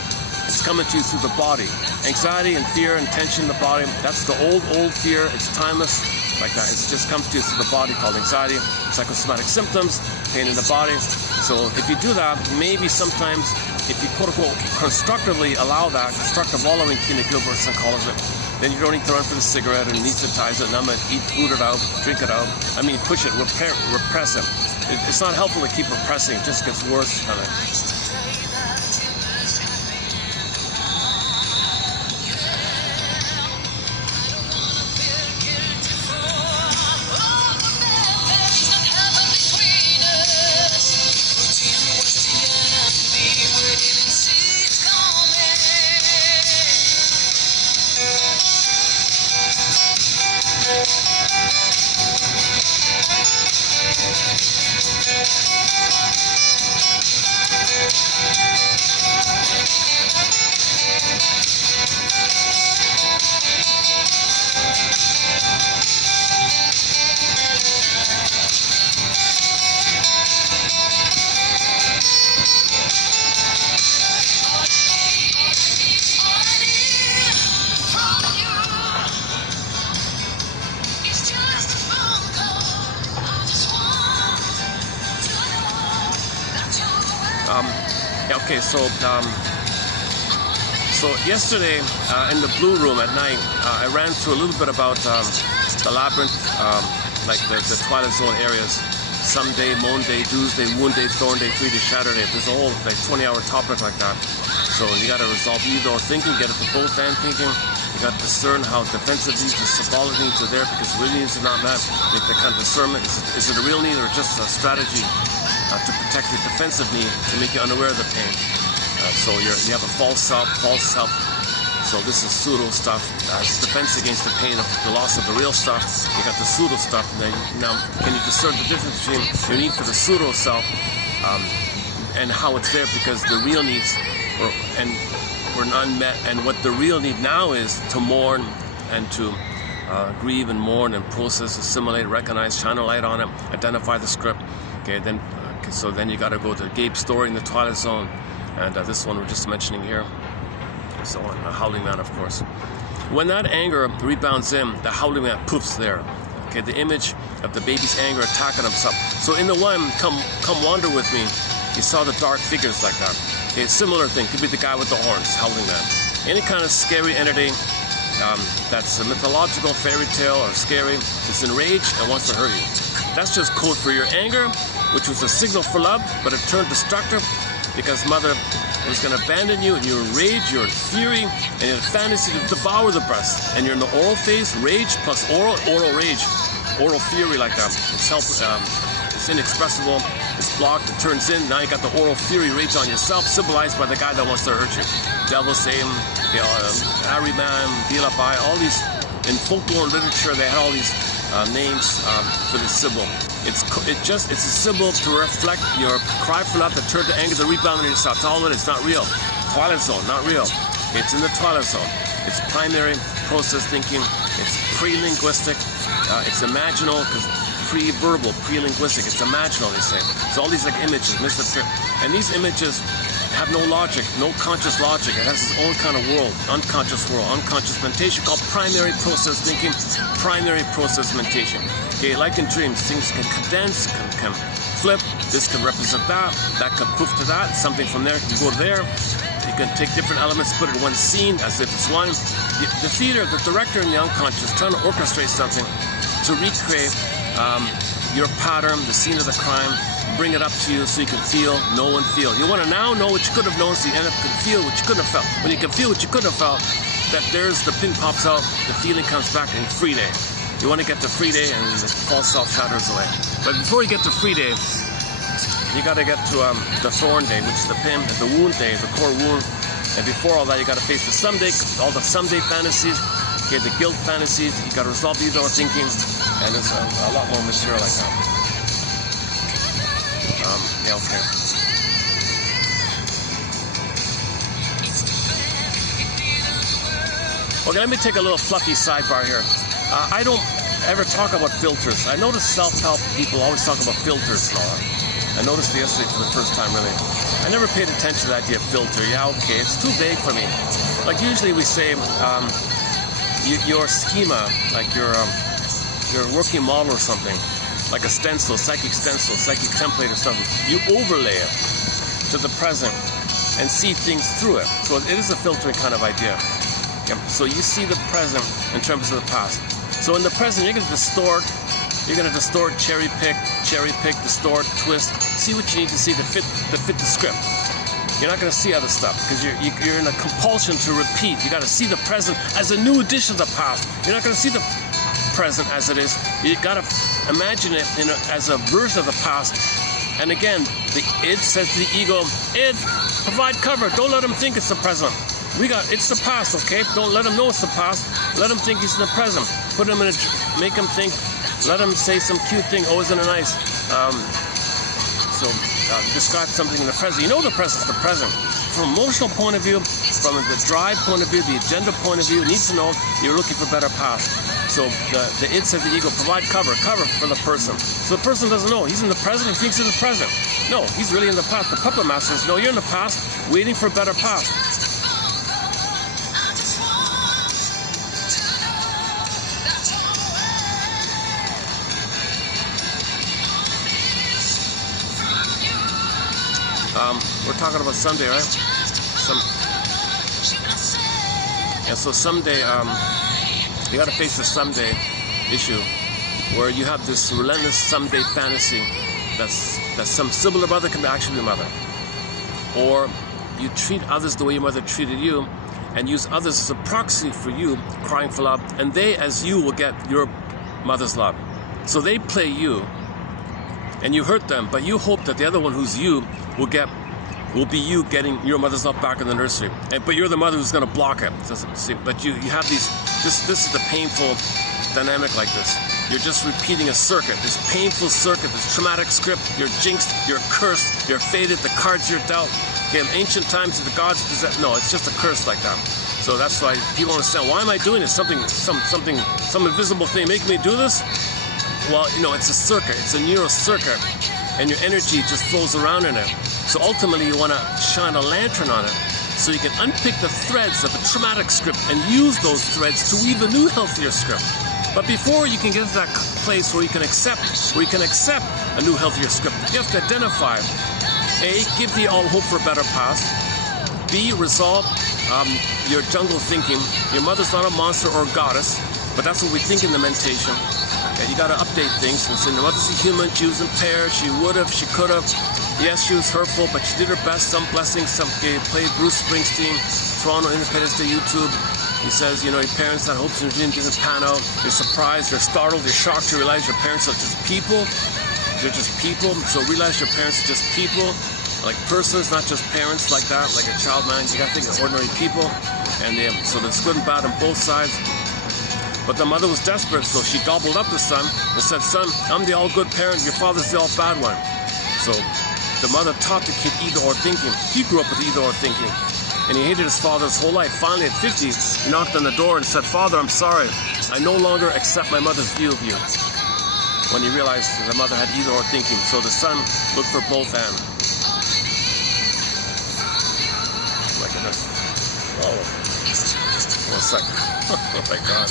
It's coming to you through the body. Anxiety and fear and tension in the body, that's the old fear. It's timeless, like that. It just comes to you through the body, called anxiety, psychosomatic symptoms, pain in the body. So if you do that, maybe sometimes, if you quote-unquote constructively allow that, constructive wallowing, Tina Gilbertson calls it, then you don't need to run for the cigarette and anesthetize it, numb it, eat food it out, drink it out. I mean, push it, repress it. It's not helpful to keep repressing. It just gets worse. Okay, so yesterday in the Blue Room at night, I ran through a little bit about the labyrinth, like the Twilight Zone areas. Someday, Monday, Tuesday, Wounday, Thornday, Friday, Saturday. There's a whole 20-hour topic like that. So you got to resolve either or thinking, get it to both and thinking. You got to discern how defensive needs and symbolic needs are there, because real needs are not met. Make that kind of discernment. Is it a real need or just a strategy to protect your defensive need to make you unaware of the pain? So you have a false self So this is pseudo stuff. It's defense against the pain of the loss of the real stuff. You got the pseudo stuff. Now, can you discern the difference between your need for the pseudo self and how it's there because the real needs were unmet, and what the real need now is to mourn and to grieve and mourn and process, assimilate, recognize, shine a light on it, identify the script. Okay, then so then you got to go to Gabe's story in the Twilight Zone, and this one we're just mentioning here. So on, a howling man, of course. When that anger rebounds in, the howling man poofs there. Okay, the image of the baby's anger attacking himself. So in the one, come wander with me, you saw the dark figures like that. Okay, similar thing, could be the guy with the horns, howling man. Any kind of scary entity that's a mythological fairy tale or scary, is enraged and wants to hurt you. That's just code for your anger, which was a signal for love, but it turned destructive because mother was going to abandon you, and you're in rage, you're in fury, and in a fantasy to devour the breast. And you're in the oral phase, rage plus oral rage, oral fury like that. It's inexpressible, it's blocked, it turns in. Now you got the oral fury, rage on yourself, symbolized by the guy that wants to hurt you. Devil, Satan, Ariman, Bilapai, all these, in folklore and literature, they had all these names for the symbol. It's a symbol to reflect your cry for love, to turn to anger, to rebound on yourself. It's all of it. It's not real. Twilight Zone, not real. It's in the Twilight Zone. It's primary process thinking. It's pre-linguistic. It's imaginal, because pre-verbal, pre-linguistic. It's imaginal, they say. So all these like images, and these images have no logic, no conscious logic. It has its own kind of world, unconscious mentation, called primary process thinking, primary process mentation. Okay, like in dreams, things can condense, can flip. This can represent that can poof to that. Something from there can go there. You can take different elements, put it in one scene as if it's one. The theater, the director in the unconscious, is trying to orchestrate something to recreate your pattern, the scene of the crime, bring it up to you so you can feel, know, and feel. You want to now know what you could have known, so you end up can feel what you could have felt. When you can feel what you could have felt, that there's the pin pops out, the feeling comes back in free day. You want to get to free day, and the false self shatters away. But before you get to free day, you got to get to the thorn day, which is the pin, the wound day, the core wound. And before all that, you got to face the someday, all the someday fantasies, okay, the guilt fantasies. You got to resolve these other thinking, and there's a lot more material like that. Yeah, okay. Okay, let me take a little fluffy sidebar here. I don't ever talk about filters. I notice self-help people always talk about filters and all that. I noticed it yesterday for the first time, really. I never paid attention to the idea of filter. Yeah, okay, it's too vague for me. Like usually we say your schema, like your working model or something, like a stencil, psychic template or something, you overlay it to the present and see things through it. So it is a filtering kind of idea. Yeah. So you see the present in terms of the past. So in the present, you're going to distort, cherry pick, distort, twist, see what you need to see to fit the script. You're not going to see other stuff because you're in a compulsion to repeat. You got to see the present as a new addition to the past. You're not going to see the present as it is. You got to imagine it as a version of the past. And again, the id says to the ego, id, provide cover. Don't let them think it's the present. It's the past, okay? Don't let them know it's the past. Let them think he's in the present. Put them make them think. Let them say some cute thing. Oh, isn't it nice? Describe something in the present. You know the present's the present. From an emotional point of view, from the drive point of view, the agenda point of view, you need to know you're looking for better past. So the id says the ego, provide cover for the person. So the person doesn't know. He's in the present, he thinks he's in the present. No, he's really in the past. The puppet master says, no, you're in the past, waiting for a better past. We're talking about someday, right? So someday, you got to face the someday issue, where you have this relentless someday fantasy that's some sibling or brother can actually be mother, or you treat others the way your mother treated you, and use others as a proxy for you crying for love, and they, as you, will get your mother's love. So they play you, and you hurt them, but you hope that the other one who's you will get will be you getting your mother's love back in the nursery. But you're the mother who's going to block it. But you have these, this is the painful dynamic like this. You're just repeating a circuit, this painful circuit, this traumatic script. You're jinxed, you're cursed, you're fated, the cards you're dealt. Okay, in ancient times, the gods possess. No, it's just a curse like that. So that's why people understand, why am I doing this? Some invisible thing making me do this? Well, you know, it's a circuit, it's a neural circuit, and your energy just flows around in it. So ultimately, you want to shine a lantern on it so you can unpick the threads of a traumatic script and use those threads to weave a new, healthier script. But before you can get to that place where you can accept a new, healthier script, you have to identify, A, give the all hope for a better past. B, resolve your jungle thinking. Your mother's not a monster or a goddess, but that's what we think in the meditation. Okay, you got to update things and say, your mother's a human, she was impaired, she would have, she could have. Yes, she was hurtful, but she did her best. Some blessings, some played Bruce Springsteen, Toronto Independence Day YouTube. He says, you know, your parents had hopes and dreams didn't pan out. You're surprised, you're startled, you're shocked to realize your parents are just people. They're just people. So realize your parents are just people, like persons, not just parents like that, like a child, man. You gotta think of ordinary people. And so there's good and bad on both sides. But the mother was desperate, so she gobbled up the son and said, son, I'm the all good parent, your father's the all bad one. So the mother taught the kid either or thinking. He grew up with either or thinking. And he hated his father his whole life. Finally, at 50, he knocked on the door and said, Father, I'm sorry. I no longer accept my mother's view of you. When he realized the mother had either or thinking. So the son looked for both and. Look at this. Oh. One second. Oh my God.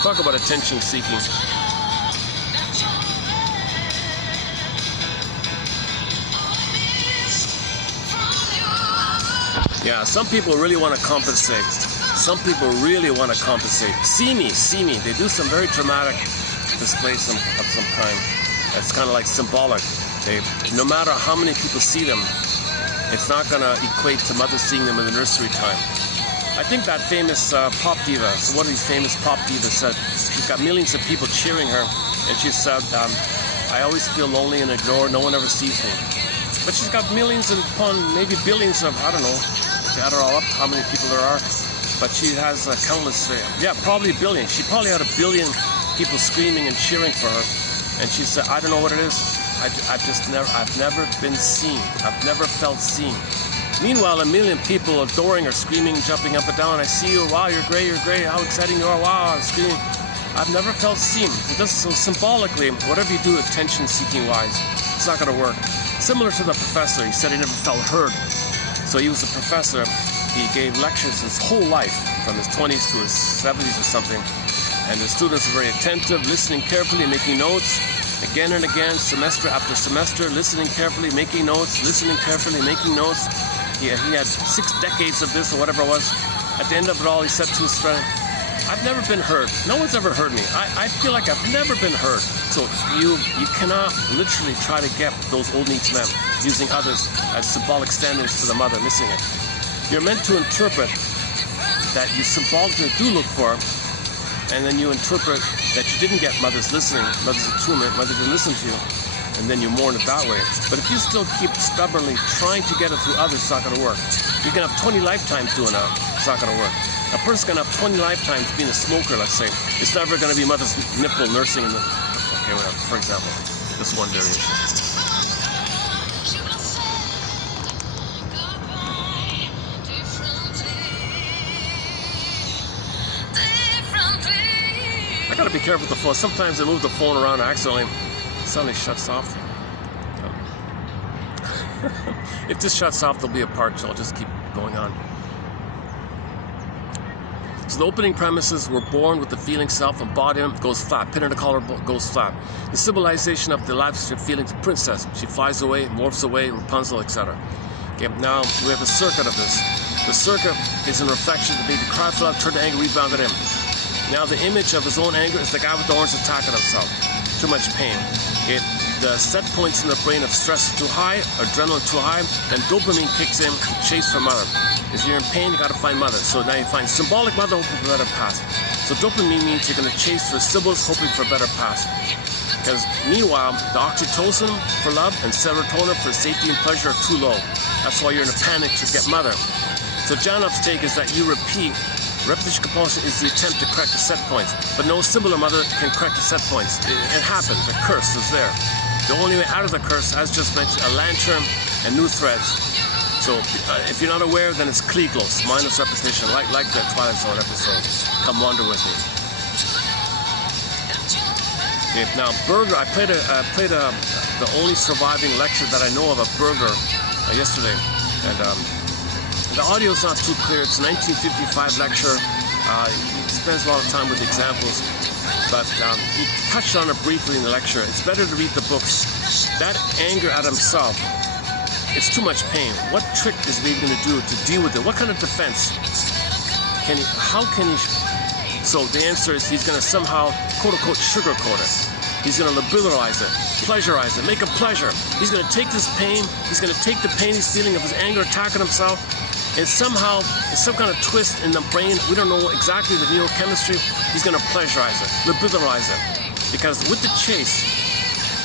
Talk about attention seeking. Yeah, some people really want to compensate. Some people really want to compensate. See me. They do some very dramatic displays of some kind. It's kind of like symbolic. No matter how many people see them, it's not going to equate to mother seeing them in the nursery time. I think that famous pop diva, so one of these famous pop divas said, she's got millions of people cheering her, and she said, I always feel lonely and ignored, no one ever sees me. But she's got millions and upon maybe billions of, I don't know, add her all up, how many people there are, but she has countless, probably a billion. She probably had a billion people screaming and cheering for her, and she said, I don't know what it is. I've never been seen. I've never felt seen. Meanwhile, a million people adoring her, screaming, jumping up and down. I see you. Wow, you're great. How exciting you are. Wow, I'm screaming. I've never felt seen. So symbolically, whatever you do attention-seeking wise, it's not going to work. Similar to the professor, he said he never felt heard. So he was a professor. He gave lectures his whole life, from his 20s to his 70s or something. And the students were very attentive, listening carefully, making notes. Again and again, semester after semester, listening carefully, making notes, listening carefully, making notes. He had 6 decades of this or whatever it was. At the end of it all, he said to his friend, I've never been heard. No one's ever heard me. I feel like I've never been heard. So you cannot literally try to get those old needs met using others as symbolic stand-ins for the mother missing it. You're meant to interpret that you symbolically do look for, and then you interpret that you didn't get mother's listening, mother's attunement, mother didn't listen to you, and then you mourn it that way. But if you still keep stubbornly trying to get it through others, it's not going to work. You can have 20 lifetimes doing that. It's not going to work. A person's going to have 20 lifetimes being a smoker, let's say. It's never going to be mother's nipple nursing in the... Okay, whatever. For example, this one variation. I got to be careful with the phone. Sometimes I move the phone around accidentally. It suddenly shuts off. If this shuts off, there'll be a part, so I'll just keep going on. So the opening premises were born with the feeling self, embodiment goes flat, pin in the collar goes flat. The symbolization of the life feelings of princess. She flies away, morphs away, Rapunzel, etc. Okay, now we have a circuit of this. The circuit is in reflection. The baby cried for love, turned to anger, rebounded him. Now the image of his own anger is the guy with the horns attacking himself. Too much pain. Okay, the set points in the brain of stress are too high, adrenaline too high, and dopamine kicks in to chase for mother. If you're in pain, you got to find mother. So now you find symbolic mother, hoping for a better past. So dopamine means you're going to chase for symbols, hoping for a better past. Because meanwhile, the oxytocin for love and serotonin for safety and pleasure are too low. That's why you're in a panic to get mother. So Janov's take is that you repeat. Repetition compulsion is the attempt to correct the set points, but no similar mother can correct the set points. It happened. The curse is there. The only way out of the curse, as just mentioned, a lantern and new threads. So if you're not aware, then it's Klieglos, mindless repetition, like the Twilight Zone episode. Come wander with me. Okay, now Berger, I played the only surviving lecture that I know of Berger yesterday, and the audio is not too clear. It's a 1955 lecture. He spends a lot of time with examples, but he touched on it briefly in the lecture. It's better to read the books. That anger at himself, it's too much pain. What trick is he going to do to deal with it? What kind of defense can he? How can he? So the answer is he's going to somehow, quote unquote, sugarcoat it. He's going to liberalize it, pleasurize it, make a pleasure. He's going to take this pain. He's going to take the pain he's feeling of his anger attacking himself. And somehow, it's some kind of twist in the brain. We don't know exactly the neurochemistry. He's going to pleasurize it, liberalize it. Because with the chase,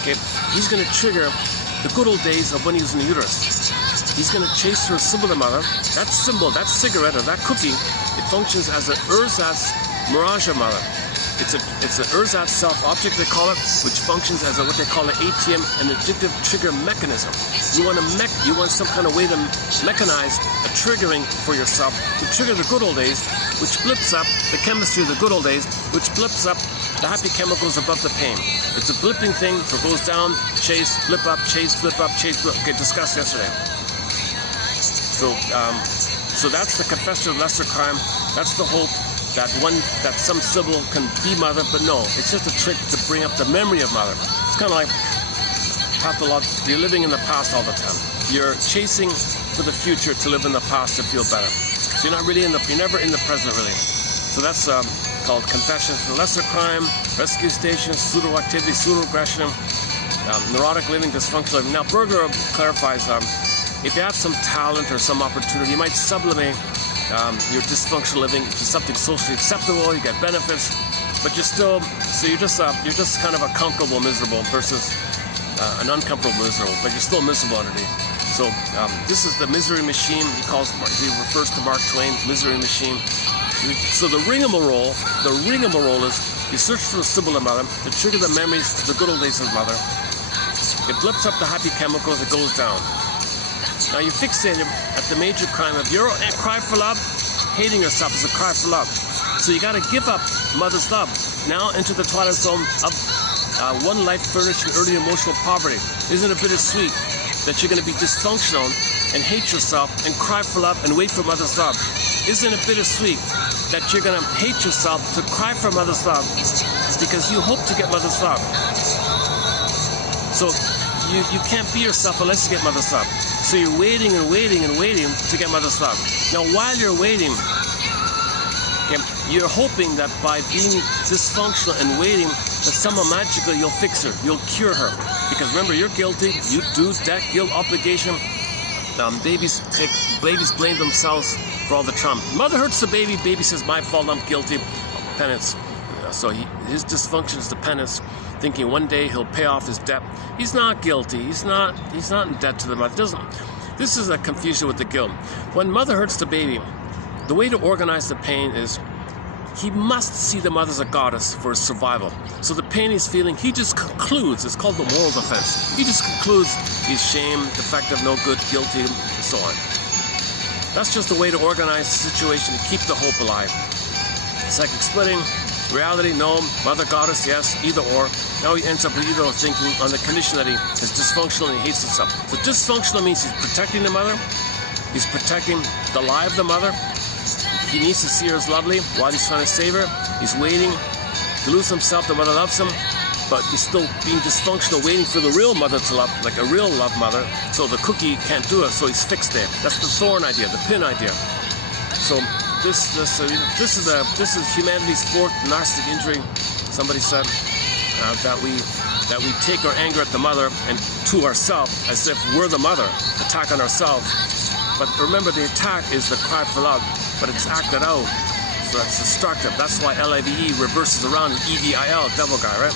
okay, he's going to trigger the good old days of when he was in the uterus. He's going to chase her symbol, the mother. That symbol, that cigarette, or that cookie, it functions as an ersatz mirage mother. It's an ersatz self-object, they call it, which functions as what they call an ATM, an addictive trigger mechanism. You want some kind of way to mechanize a triggering for yourself to trigger the good old days, which blips up the chemistry of the good old days, which blips up the happy chemicals above the pain. It's a blipping thing, so it goes down, chase, blip up, chase, blip up, chase, blip. Okay, discussed yesterday. So that's the confession of lesser crime. That's the hope. That some symbol can be mother, but no, it's just a trick to bring up the memory of mother. It's kind of like you're living in the past all the time. You're chasing for the future to live in the past to feel better. So you're never in the present really. So that's called confession for lesser crime, rescue station, pseudo-activity, pseudo-aggression, neurotic living, dysfunctional living. Now Berger clarifies, if you have some talent or some opportunity, you might sublimate your dysfunctional living to something socially acceptable. You get benefits, but you're just kind of a comfortable miserable versus an uncomfortable miserable, but you're still miserable underneath. So this is the misery machine. He refers to Mark Twain, misery machine. So the rigmarole is you search for the symbol of mother to trigger the memories of the good old days of mother. It blips up the happy chemicals. It goes down. Now you fixate at the major crime of your cry for love. Hating yourself is a cry for love. So you got to give up mother's love. Now enter the twilight zone of one life furnishing early emotional poverty. Isn't it bittersweet that you're going to be dysfunctional and hate yourself and cry for love and wait for mother's love? Isn't it bittersweet that you're going to hate yourself to cry for mother's love because you hope to get mother's love? So you can't be yourself unless you get mother's love. So you're waiting and waiting and waiting to get mother's love. Now while you're waiting, you're hoping that by being dysfunctional and waiting, that somehow magically you'll fix her, you'll cure her. Because remember, you're guilty, you do that guilt obligation. Babies blame themselves for all the trauma. Mother hurts the baby, baby says, my fault, I'm guilty. Penance. So his dysfunction is the penance, thinking one day he'll pay off his debt. He's not guilty. He's not in debt to the mother. This is a confusion with the guilt. When mother hurts the baby, the way to organize the pain is he must see the mother as a goddess for his survival. So the pain he's feeling, he just concludes. It's called the moral defense. He just concludes he's shamed, defective, no good, guilty, and so on. That's just the way to organize the situation to keep the hope alive. Psychic splitting. Reality, no. Mother goddess, yes. Either or. Now he ends up with either or thinking on the condition that he is dysfunctional and he hates himself. So dysfunctional means he's protecting the mother. He's protecting the lie of the mother. He needs to see her as lovely while he's trying to save her. He's waiting to lose himself. The mother loves him, but he's still being dysfunctional, waiting for the real mother to love, like a real love mother. So the cookie can't do it, so he's fixed there. That's the thorn idea, the pin idea. So this is humanity's fourth narcissistic injury. Somebody said that we take our anger at the mother and to ourselves as if we're the mother, attack on ourselves. But remember, the attack is the cry for love, but it's acted out. So that's destructive. That's why LIVE reverses around EVIL, devil guy, right?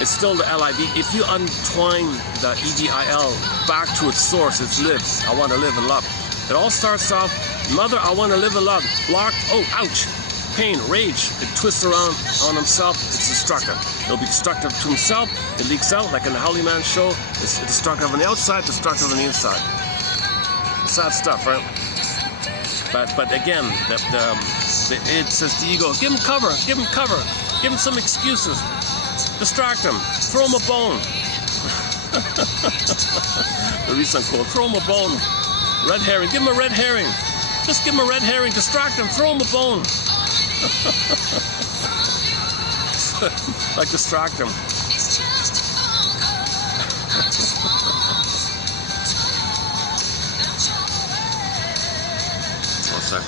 It's still the LIV. If you untwine the EDIL back to its source, it's live. I want to live and love. It all starts off, mother, I want to live and love. Block, oh, ouch. Pain, rage. It twists around on himself. It's destructive. It'll be destructive to himself. It leaks out, like in the Howley Man show. It's destructive on the outside, destructive on the inside. Sad stuff, right? But again, it says the ego, give him cover, give him cover, give him some excuses, distract him, throw him a bone. The recent quote, throw him a bone, red herring, give him a red herring, just give him a red herring, distract him, throw him a bone. Like distract him. One sec.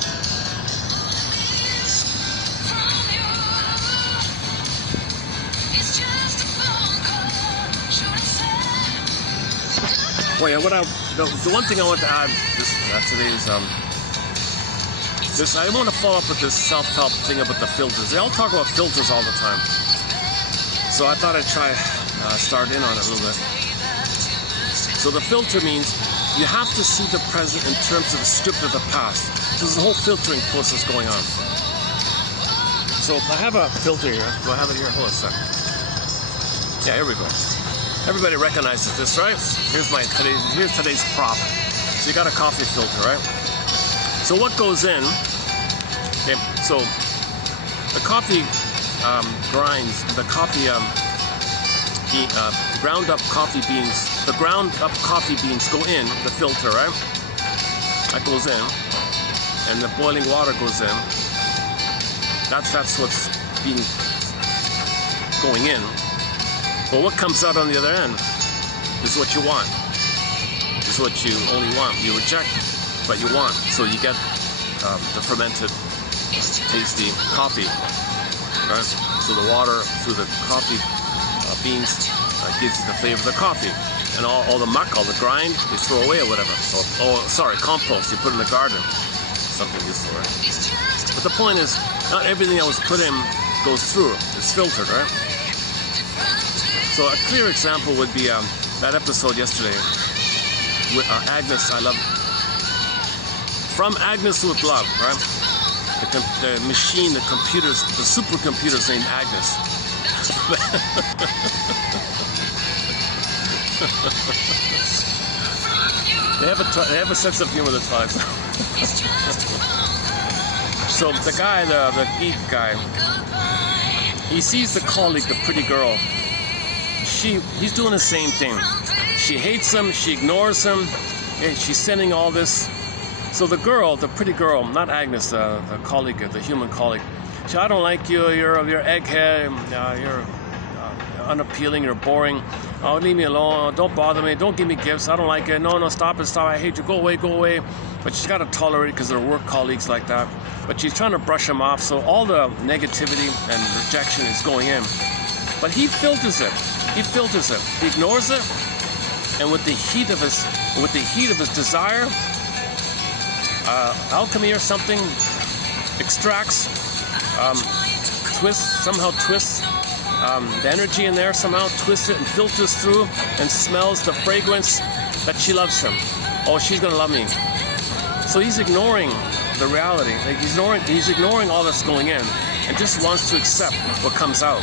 Well, yeah, the one thing I want to add today's I want to follow up with this self-help thing about the filters. They all talk about filters all the time, so I thought I'd try start in on it a little bit. So the filter means you have to see the present in terms of the script of the past. There's a whole filtering process going on. So I have a filter here. Do I have it here? Hold on a second. Yeah, here we go. Everybody recognizes this, right? Here's today's prop. So you got a coffee filter, right? So what goes in? Okay, so the coffee grinds, the coffee ground up coffee beans. The ground up coffee beans go in the filter, right? That goes in, and the boiling water goes in. That's what's being going in. But what comes out on the other end is what you want. Is what you only want. You reject, but you want. So you get the fermented, tasty coffee, right? So the water through the coffee beans gives you the flavor of the coffee. And all the muck, all the grind, they throw away or whatever. Compost, you put in the garden. Something useful, right? But the point is, not everything that was put in goes through. It's filtered, right? So a clear example would be that episode yesterday with Agnes, I love. From Agnes with Love, right? The machine, the computers, the supercomputers named Agnes. They have a sense of humor, the times. So the guy, the geek guy, he sees the colleague, the pretty girl. He's doing the same thing. She hates him, she ignores him, and she's sending all this. So the girl, the pretty girl, not Agnes, the colleague, the human colleague, she, I don't like you, you're egghead, you're unappealing, you're boring. Oh, leave me alone, don't bother me, don't give me gifts, I don't like it, no, stop it, I hate you, go away. But she's got to tolerate it because they're work colleagues like that. But she's trying to brush him off, so all the negativity and rejection is going in. But he filters it, he ignores it, and with the heat of his desire, alchemy or something extracts, twists the energy in there, somehow twists it and filters through and smells the fragrance that she loves him. Oh, she's gonna love me. So he's ignoring the reality. Like he's ignoring all that's going in and just wants to accept what comes out.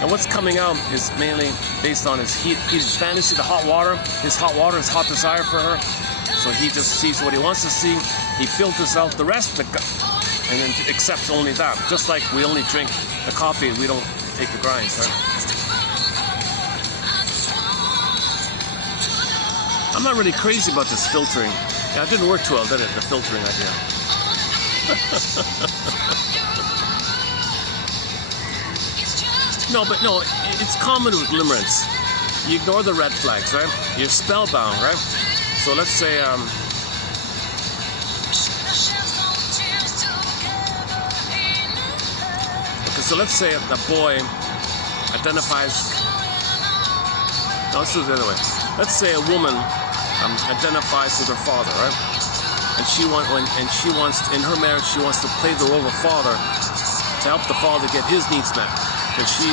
And what's coming out is mainly based on his heat, his fantasy, the hot water, his hot desire for her. So he just sees what he wants to see. He filters out the rest, and then accepts only that. Just like we only drink the coffee, we don't take the grinds, right? I'm not really crazy about this filtering. Yeah, it didn't work too well, did it? The filtering idea. No, it's common with limerence. You ignore the red flags, right? You're spellbound, right? So let's say, so let's say a boy identifies. No, let's do it the other way. Let's say a woman identifies with her father, right? And she wants in her marriage, she wants to play the role of father to help the father get his needs met. And she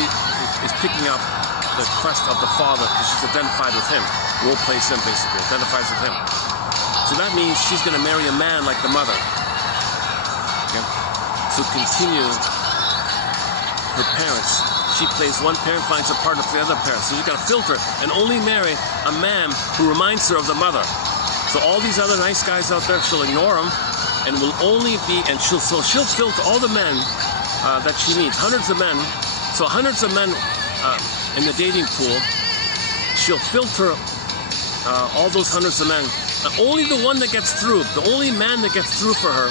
is picking up the quest of the father because she's identified with him. Role plays him, basically, identifies with him. So that means she's going to marry a man like the mother. Okay? To continue her parents. She plays one parent, finds a partner for the other parent. So you got to filter and only marry a man who reminds her of the mother. So all these other nice guys out there, she'll ignore them and will only be, and she'll filter all the men that she meets, hundreds of men. So hundreds of men in the dating pool, she'll filter all those hundreds of men. And only the one that gets through, the only man that gets through for her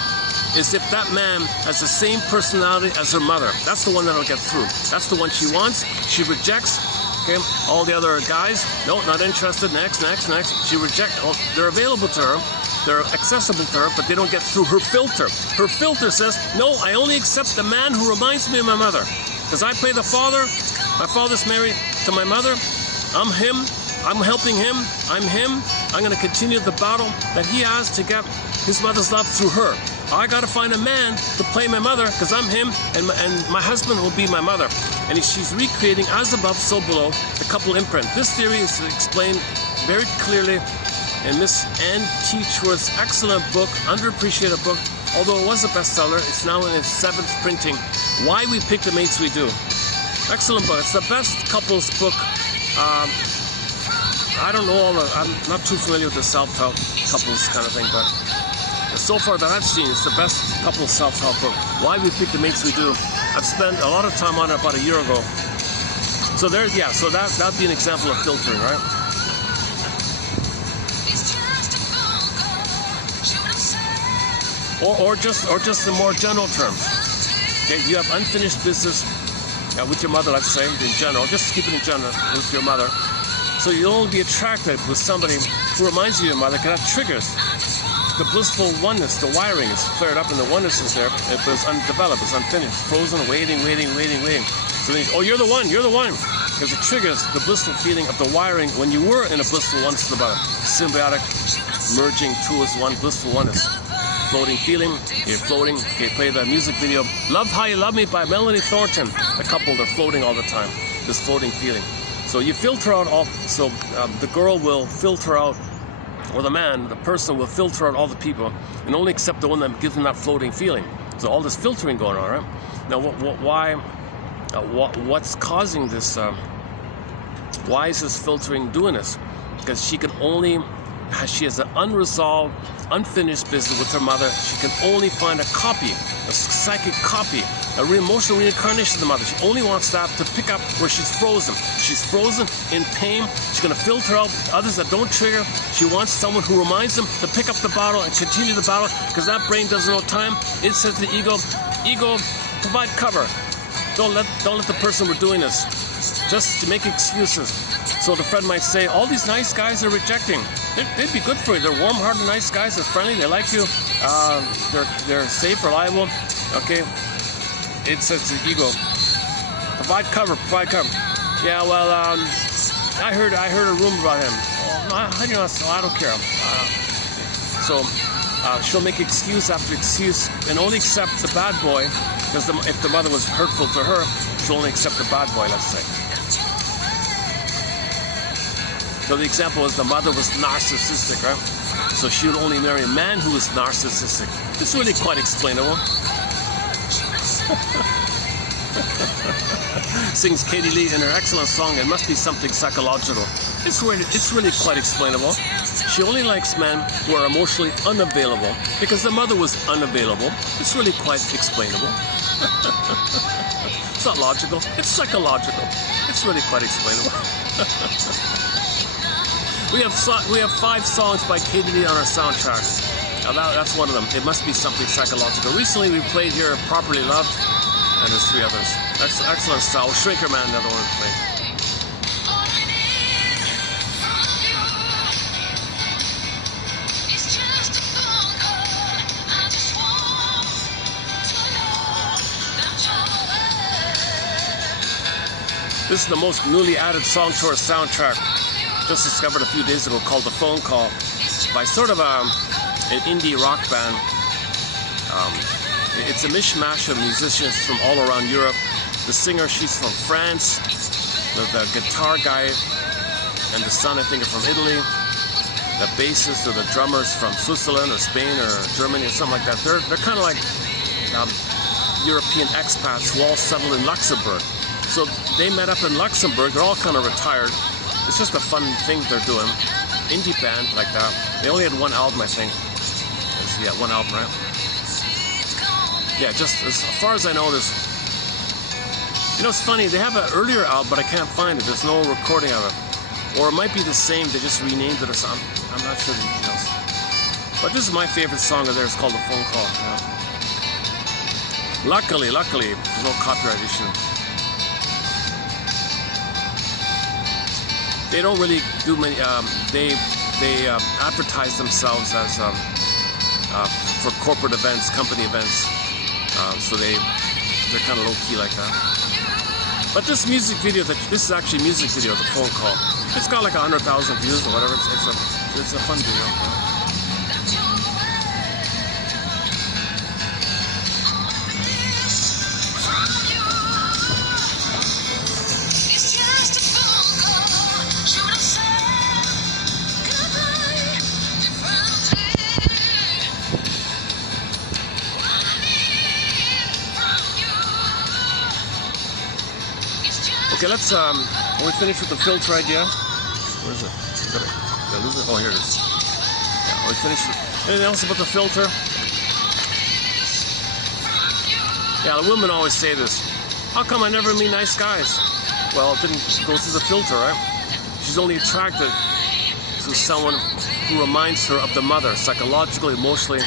is if that man has the same personality as her mother. That's the one that'll get through. That's the one she wants. She rejects. Okay, all the other guys, no, not interested. Next. She rejects. Oh, they're available to her. They're accessible to her, but they don't get through her filter. Her filter says, no, I only accept the man who reminds me of my mother. Because I play the father. My father's married to my mother. I'm him. I'm helping him. I'm him. I'm going to continue the battle that he has to get his mother's love through her. I got to find a man to play my mother because I'm him, and my husband will be my mother. And she's recreating as above, so below, the couple imprint. This theory is explained very clearly in Miss Ann Teachworth's excellent book, underappreciated book. Although it was a bestseller, it's now in its 7th printing. Why We Pick the Mates We Do. Excellent book. It's the best couples book. I don't know I'm not too familiar with the self-help couples kind of thing, but so far that I've seen, it's the best couples self-help book. Why We Pick the Mates We Do. I've spent a lot of time on it about a year ago. So there's, yeah, so that'd be an example of filtering, right? Or just in more general terms. Okay, you have unfinished business with your mother, let's say, in general. Just keep it in general with your mother. So you'll only be attracted with somebody who reminds you of your mother, because that triggers the blissful oneness. The wiring is flared up and the oneness is there, but it's undeveloped, it's unfinished, frozen, waiting. So then, oh, you're the one, because it triggers the blissful feeling of the wiring when you were in a blissful oneness with the mother. Symbiotic, merging two as one, blissful oneness. Floating feeling, you're floating. Okay, play the music video, Love How You Love Me by Melanie Thornton. The couple, they're floating all the time, this floating feeling. So you filter out all, so the girl will filter out, or the man, the person will filter out all the people and only accept the one that gives them that floating feeling. So all this filtering going on, right? Now, what's causing this? Why is this filtering doing this? Because she can only, she has an unresolved, unfinished business with her mother. She can only find a copy, a psychic copy, a emotional reincarnation of the mother. She only wants that to pick up where she's frozen. She's frozen in pain. She's going to filter out others that don't trigger. She wants someone who reminds them to pick up the battle and continue the battle, because that brain doesn't know time. It says to the ego, provide cover. Don't let the person we're doing this just to make excuses. So the friend might say, all these nice guys are rejecting. They'd be good for you. They're warm-hearted, nice guys. They're friendly. They like you. They're safe, reliable. Okay. It says to the ego, provide cover. Yeah, well, I heard a rumor about him. Oh, I don't care. So she'll make excuse after excuse and only accept the bad boy, because if the mother was hurtful to her, she'll only accept the bad boy, let's say. So the example is the mother was narcissistic, right? So she would only marry a man who was narcissistic. It's really quite explainable. Sings Katie Lee in her excellent song, It Must Be Something Psychological. It's really quite explainable. She only likes men who are emotionally unavailable because the mother was unavailable. It's really quite explainable. It's not logical, it's psychological. It's really quite explainable. We have 5 songs by Katie Lee on our soundtrack. That's one of them. It Must Be Something Psychological. Recently we played here Properly Loved, and there's 3 others. Excellent style. Shrinker Man, another one we played. This is the most newly added song to our soundtrack. Just discovered a few days ago, called The Phone Call, by sort of an indie rock band. It's a mishmash of musicians from all around Europe. The singer, she's from France. the guitar guy and the son, I think, are from Italy. The bassist or the drummers from Switzerland or Spain or Germany or something like that. They're kind of like European expats who all settled in Luxembourg. So they met up in Luxembourg. They're all kind of retired. It's just a fun thing they're doing. Indie band like that. They only had one album, I think. Yeah, one album, right? Yeah, just as far as I know, there's... You know, it's funny. They have an earlier album, but I can't find it. There's no recording of it. Or it might be the same. They just renamed it or something. I'm not sure the details. But this is my favorite song of theirs, called The Phone Call. Yeah. Luckily, there's no copyright issue. They don't really do many. They advertise themselves as for corporate events, company events. So they're kind of low key like that. But this music video, this is actually a music video, The Phone Call. It's got like 100,000 views or whatever. It's a fun video. Okay, let's, are we finished with the filter idea? Where is it? Did I lose it? Oh, here it is. Yeah, are we finished with, anything else about the filter? Yeah, the women always say this. How come I never meet nice guys? Well, it didn't go through the filter, right? She's only attracted to someone who reminds her of the mother, psychologically, emotionally,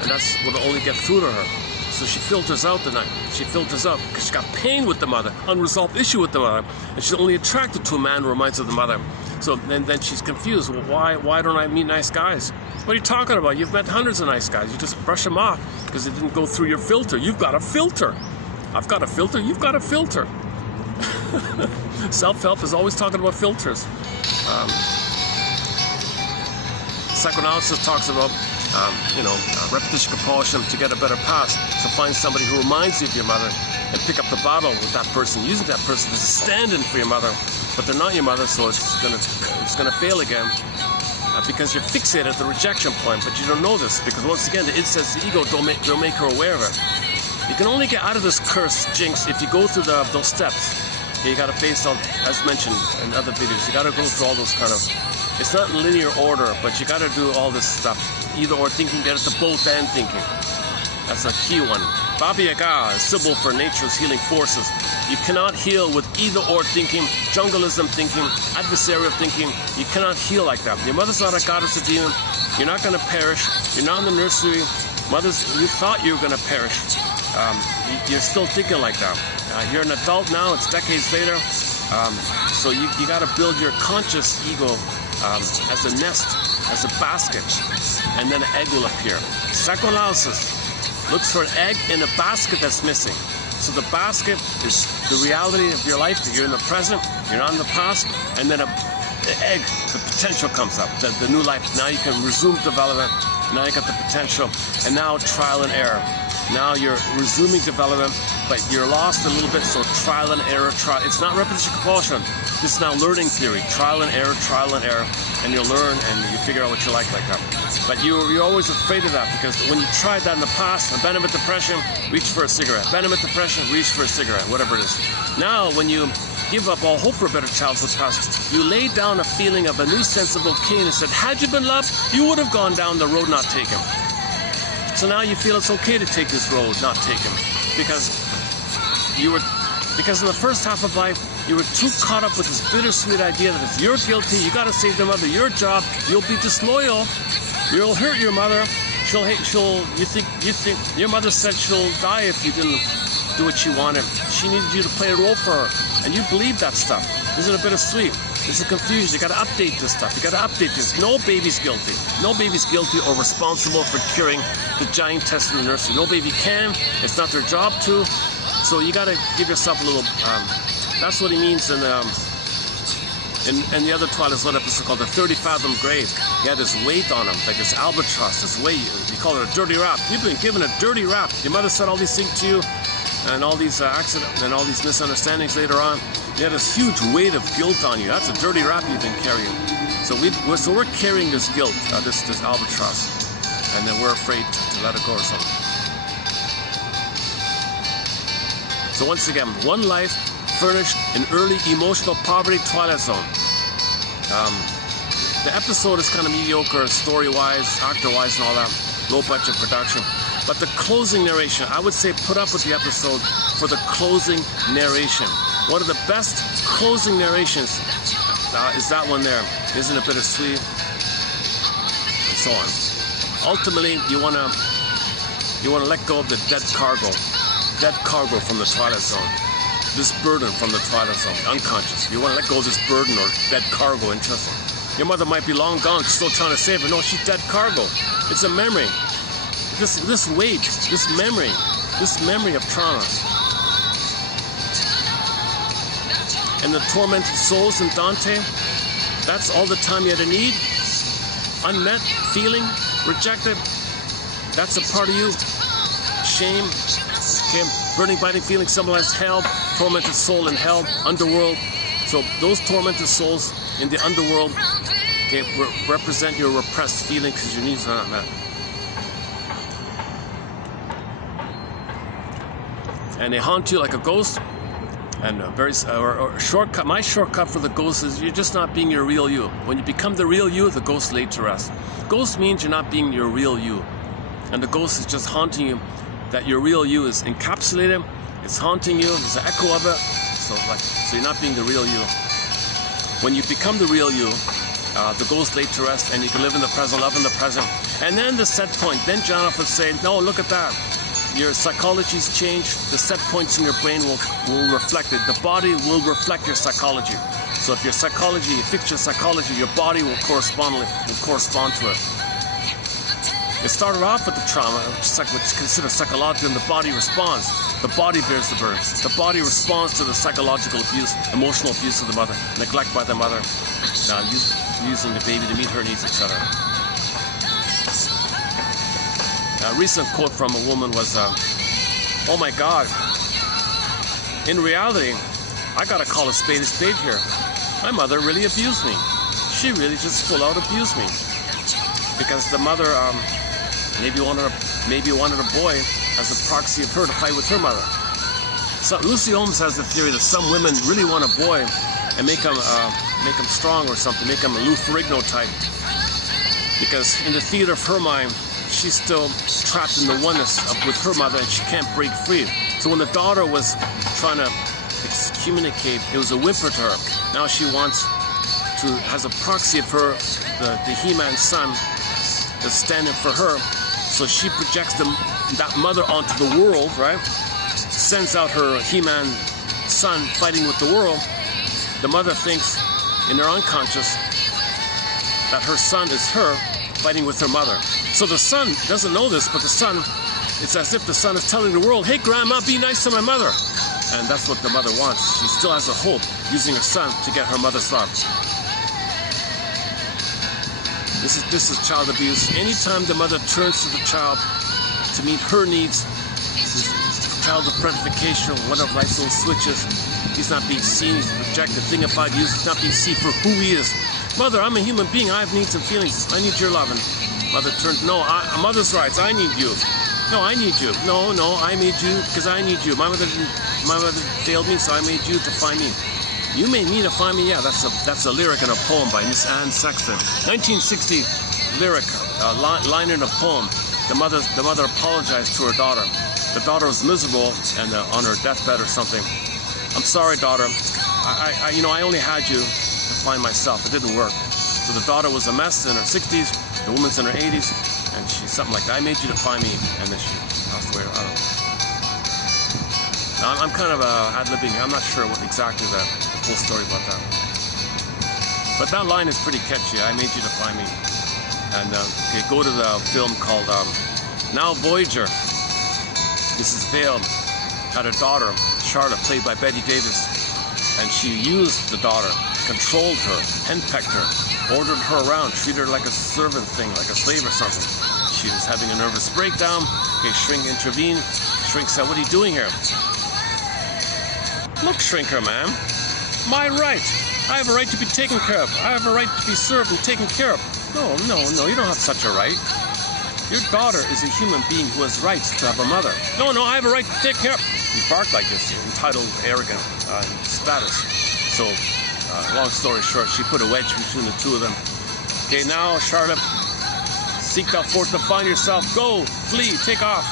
and that's what will only get through to her. So she filters out the night. She filters out because she got pain with the mother, unresolved issue with the mother, and she's only attracted to a man who reminds her of the mother. So then she's confused. Well, why don't I meet nice guys? What are you talking about? You've met hundreds of nice guys. You just brush them off because it didn't go through your filter. You've got a filter. I've got a filter. You've got a filter. Self-help is always talking about filters. Psychoanalysis talks about repetition compulsion to get a better past. So find somebody who reminds you of your mother and pick up the bottle with that person, using that person as a stand-in for your mother. But they're not your mother, so it's gonna fail again because you're fixated at the rejection point. But you don't know this because once again, the id says the ego don't make her aware of it. You can only get out of this curse jinx if you go through those steps. You got to face all, as mentioned in other videos. You got to go through all those kind of. It's not in linear order, but you got to do all this stuff. Either or thinking, get it to both and thinking. That's a key one. Baba Yaga is symbol for nature's healing forces. You cannot heal with either or thinking, jungleism thinking, adversarial thinking. You cannot heal like that. Your mother's not a goddess or demon. You're not going to perish. You're not in the nursery. Mothers, you thought you were going to perish. You're still thinking like that. You're an adult now. It's decades later. So you got to build your conscious ego as a nest, as a basket, and then an egg will appear. Psychoanalysis looks for an egg in a basket that's missing. So the basket is the reality of your life, that you're in the present, you're not in the past, and then the egg, the potential comes up, the new life. Now you can resume development. Now you got the potential, and now trial and error. Now you're resuming development, but you're lost a little bit, so trial and error. It's not repetition compulsion. This is now learning theory. Trial and error, and you'll learn and you figure out what you like that. But you're always afraid of that because when you tried that in the past, abandonment depression, reach for a cigarette. Abandonment depression, reach for a cigarette, whatever it is. Now, when you give up all hope for a better childhood past, you lay down a feeling of a new sense of okay and said, had you been loved, you would have gone down the road not taken. So now you feel it's okay to take this road, not taken, because in the first half of life, you were too caught up with this bittersweet idea that if you're guilty, you got to save the mother. Your job, you'll be disloyal, you'll hurt your mother. You think your mother said she'll die if you didn't do what she wanted. She needed you to play a role for her, and you believe that stuff. Isn't it bittersweet? There's a confusion. You got to update this stuff. You got to update this. No baby's guilty. No baby's guilty or responsible for curing the giant test in the nursery. No baby can. It's not their job to. So you got to give yourself a little. That's what he means in the other Twilight Zone episode called the 30 Fathom Grave. He had this weight on him, like this albatross, this weight. You call it a dirty rap. You've been given a dirty rap. Your mother said all these things to you. and all these accidents and all these misunderstandings later on, you had this huge weight of guilt on you. That's a dirty rap you've been carrying. So we're carrying this guilt, this albatross, and then we're afraid to let it go or something. So once again, one life furnished in early emotional poverty twilight zone. The episode is kind of mediocre, story-wise, actor-wise, and all that. Low-budget production. But the closing narration, I would say put up with the episode for the closing narration. One of the best closing narrations is that one there. Isn't it bittersweet? And so on. Ultimately, you want to let go of the dead cargo from the twilight zone. This burden from the twilight zone, unconscious. You want to let go of this burden or dead cargo. Interesting. Your mother might be long gone, still trying to save her. No, she's dead cargo. It's a memory. This weight, this memory of trauma. And the tormented souls in Dante, that's all the time you had a need, unmet, feeling, rejected. That's a part of you. Shame, okay, burning, biting feeling symbolizes hell, tormented soul in hell, underworld. So those tormented souls in the underworld, okay, represent your repressed feelings because your needs are not met. And they haunt you like a ghost. And a shortcut. My shortcut for the ghost is you're just not being your real you. When you become the real you, the ghost laid to rest. Ghost means you're not being your real you, and the ghost is just haunting you. That your real you is encapsulated. It's haunting you. There's an echo of it. So you're not being the real you. When you become the real you, the ghost laid to rest, and you can live in the present, love in the present. And then the set point. Then Jonathan would say, no, look at that. Your psychology's changed. The set points in your brain will reflect it. The body will reflect your psychology. So if your psychology, you fix your psychology, your body will correspond to it. It started off with the trauma, which is considered psychological, and the body responds. The body bears the burden. The body responds to the psychological abuse, emotional abuse of the mother, neglect by the mother, using the baby to meet her needs, etc. A recent quote from a woman was, oh my God, in reality, I gotta call a spade here. My mother really abused me. She really just full out abused me. Because the mother maybe wanted a boy as a proxy of her to fight with her mother. So Lucy Holmes has the theory that some women really want a boy and make him strong or something, make him a Lou Ferrigno type. Because in the theater of her mind, she's still trapped in the oneness with her mother, and she can't break free. So when the daughter was trying to communicate, it was a whimper to her. Now she has a proxy of her, the He-Man son, that's standing for her. So she projects that mother onto the world, right? Sends out her He-Man son fighting with the world. The mother thinks in her unconscious that her son is her fighting with her mother. So the son doesn't know this, but the son, it's as if the son is telling the world, hey grandma, be nice to my mother. And that's what the mother wants. She still has a hope using her son to get her mother's love. This is child abuse. Anytime the mother turns to the child to meet her needs, this is child objectification, one of life's own switches. He's not being seen, he's rejected, dignified use, he's not being seen for who he is. Mother, I'm a human being, I have needs and feelings. I need your loving. Mother turns, no, mother's rights, I need you. No, I need you. No, I made you because I need you. My mother failed me, so I made you to find me. You made me to find me. Yeah, that's a lyric in a poem by Miss Anne Sexton. 1960 lyric, line in a poem. The mother apologized to her daughter. The daughter was miserable and on her deathbed or something. I'm sorry, daughter. I only had you to find myself. It didn't work. So the daughter was a mess in her 60s. The woman's in her 80s, and she's something like that. I made you to find me, and then she passed away. I don't know. I'm kind of ad-libbing here. I'm not sure what exactly the full story about that. But that line is pretty catchy. I made you to find me. And okay, go to the film called Now Voyager. Mrs. Vale had a daughter, Charlotte, played by Betty Davis, and she used the daughter, controlled her, henpecked her, ordered her around, treated her like a servant thing, like a slave or something. She was having a nervous breakdown. Okay, Shrink intervened. Shrink said, what are you doing here? Look, shrinker man, my right. I have a right to be taken care of. I have a right to be served and taken care of. No, you don't have such a right. Your daughter is a human being who has rights to have a mother. No, I have a right to take care of. He barked like this, entitled, arrogant status. So, long story short, she put a wedge between the two of them. Okay, now, Charlotte, seek thou forth to find yourself. Go, flee, take off.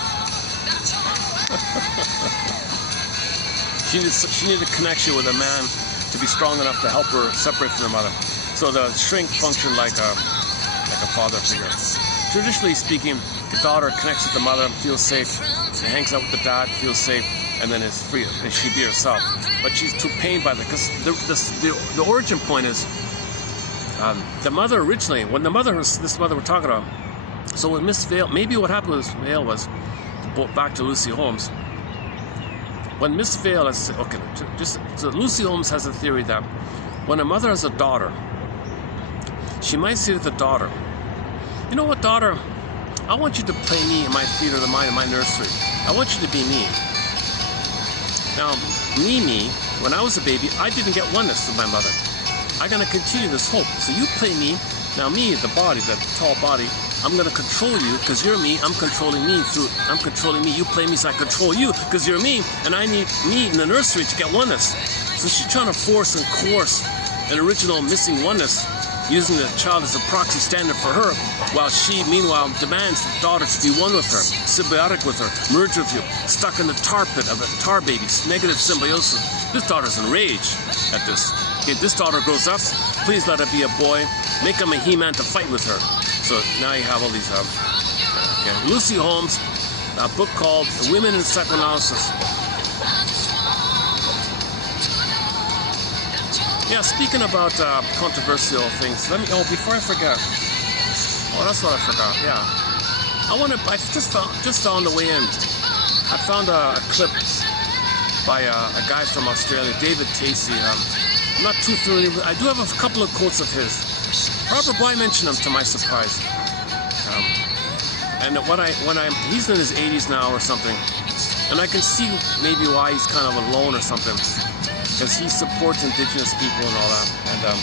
She needed a connection with a man to be strong enough to help her separate from her mother. So the shrink functioned like a father figure. Traditionally speaking, the daughter connects with the mother, feels safe, and hangs out with the dad, feels safe, and then is free, and she be herself. But she's too pained by that, because the origin point is the mother originally, when this mother we're talking about, so with Miss Vale, maybe what happened with Miss Vale was, back to Lucy Holmes, when Miss Vale, so Lucy Holmes has a theory that when a mother has a daughter, she might say to the daughter, you know what, daughter? I want you to play me in my theater, in my nursery. I want you to be me. Now, me, when I was a baby, I didn't get oneness with my mother. I'm going to continue this hope. So you play me. Now me, the body, the tall body, I'm going to control you because you're me. I'm controlling me. You play me so I control you because you're me. And I need me in the nursery to get oneness. So she's trying to force and coerce an original missing oneness, using the child as a proxy standard for her, while she, meanwhile, demands the daughter to be one with her, symbiotic with her, merge with you, stuck in the tar pit of a tar baby, negative symbiosis. This daughter's enraged at this. Okay, this daughter grows up, please let her be a boy, make him a He-Man to fight with her. So now you have all these, Lucy Holmes, a book called Women in Psychoanalysis. Yeah, speaking about controversial things, before I forget, that's what I forgot, yeah. I just found the way in, I found a clip by a guy from Australia, David Tacey. I'm not too familiar with, I do have a couple of quotes of his. Robert Bly mentioned him to my surprise. And he's in his 80s now or something, and I can see maybe why he's kind of alone or something, because he supports indigenous people and all that. And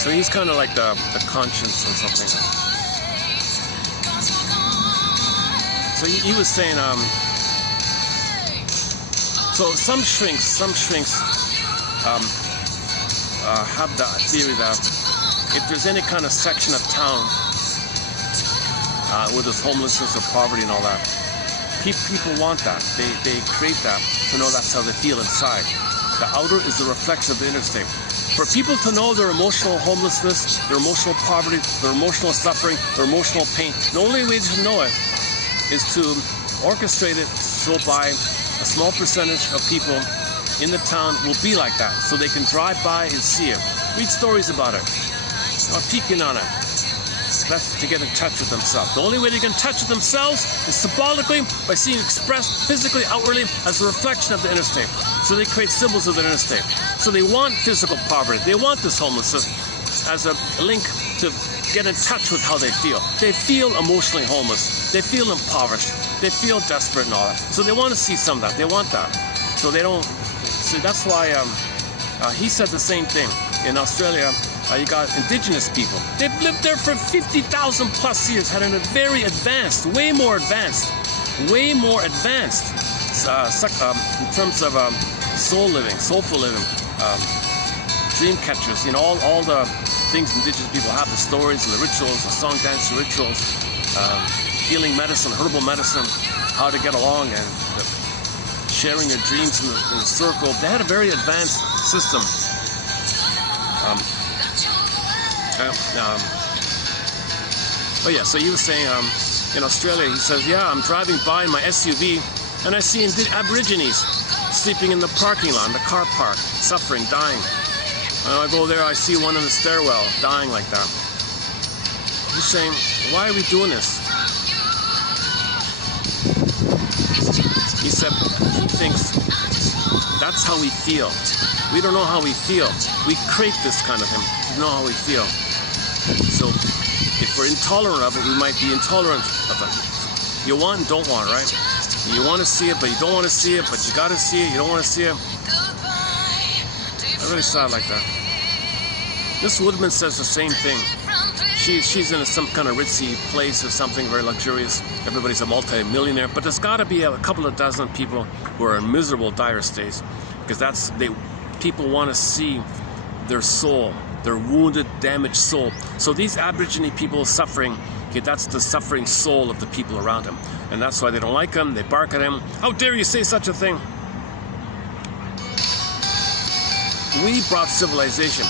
so he's kind of like the conscience or something. So he was saying, so some shrinks have the theory that if there's any kind of section of town where there's homelessness or poverty and all that, people want that. They create that to know that's how they feel inside. The outer is the reflection of the inner state. For people to know their emotional homelessness, their emotional poverty, their emotional suffering, their emotional pain, the only way to know it is to orchestrate it so by a small percentage of people in the town will be like that, so they can drive by and see it. Read stories about it. Or peeking on it. That's to get in touch with themselves. The only way they get in touch with themselves is symbolically by seeing expressed physically, outwardly, as a reflection of the inner state. So they create symbols of the inner state. So they want physical poverty. They want this homelessness as a link to get in touch with how they feel. They feel emotionally homeless. They feel impoverished. They feel desperate and all that. So they want to see some of that. They want that. So they don't. So that's why he said the same thing. In Australia, you got indigenous people. They've lived there for 50,000 plus years, had a very advanced, way more advanced, in terms of soulful living, dream catchers, all the things indigenous people have, the stories and the rituals, the song dance rituals, healing medicine, herbal medicine, how to get along, and sharing your dreams in a circle. They had a very advanced system. But yeah, so he was saying, in Australia, he says, I'm driving by in my SUV and I see Aborigines sleeping in the parking lot, in the car park, suffering, dying. And I go there, I see one in the stairwell, dying like that. He's saying, why are we doing this? He said, he thinks that's how we feel. We don't know how we feel. We create this kind of him to know how we feel. So if we're intolerant of it, we might be intolerant of it. You want and don't want, right? You want to see it, but you don't want to see it, but you got to see it, you don't want to see it. I really saw it like that. This Woodman says the same thing. She's in some kind of ritzy place or something, very luxurious. Everybody's a multi-millionaire, but there's got to be a couple of dozen people who are in miserable, dire states, because people want to see their soul, their wounded, damaged soul. So these Aborigine people suffering, okay, that's the suffering soul of the people around him, and that's why they don't like him. They bark at him. How dare you say such a thing? We brought civilization.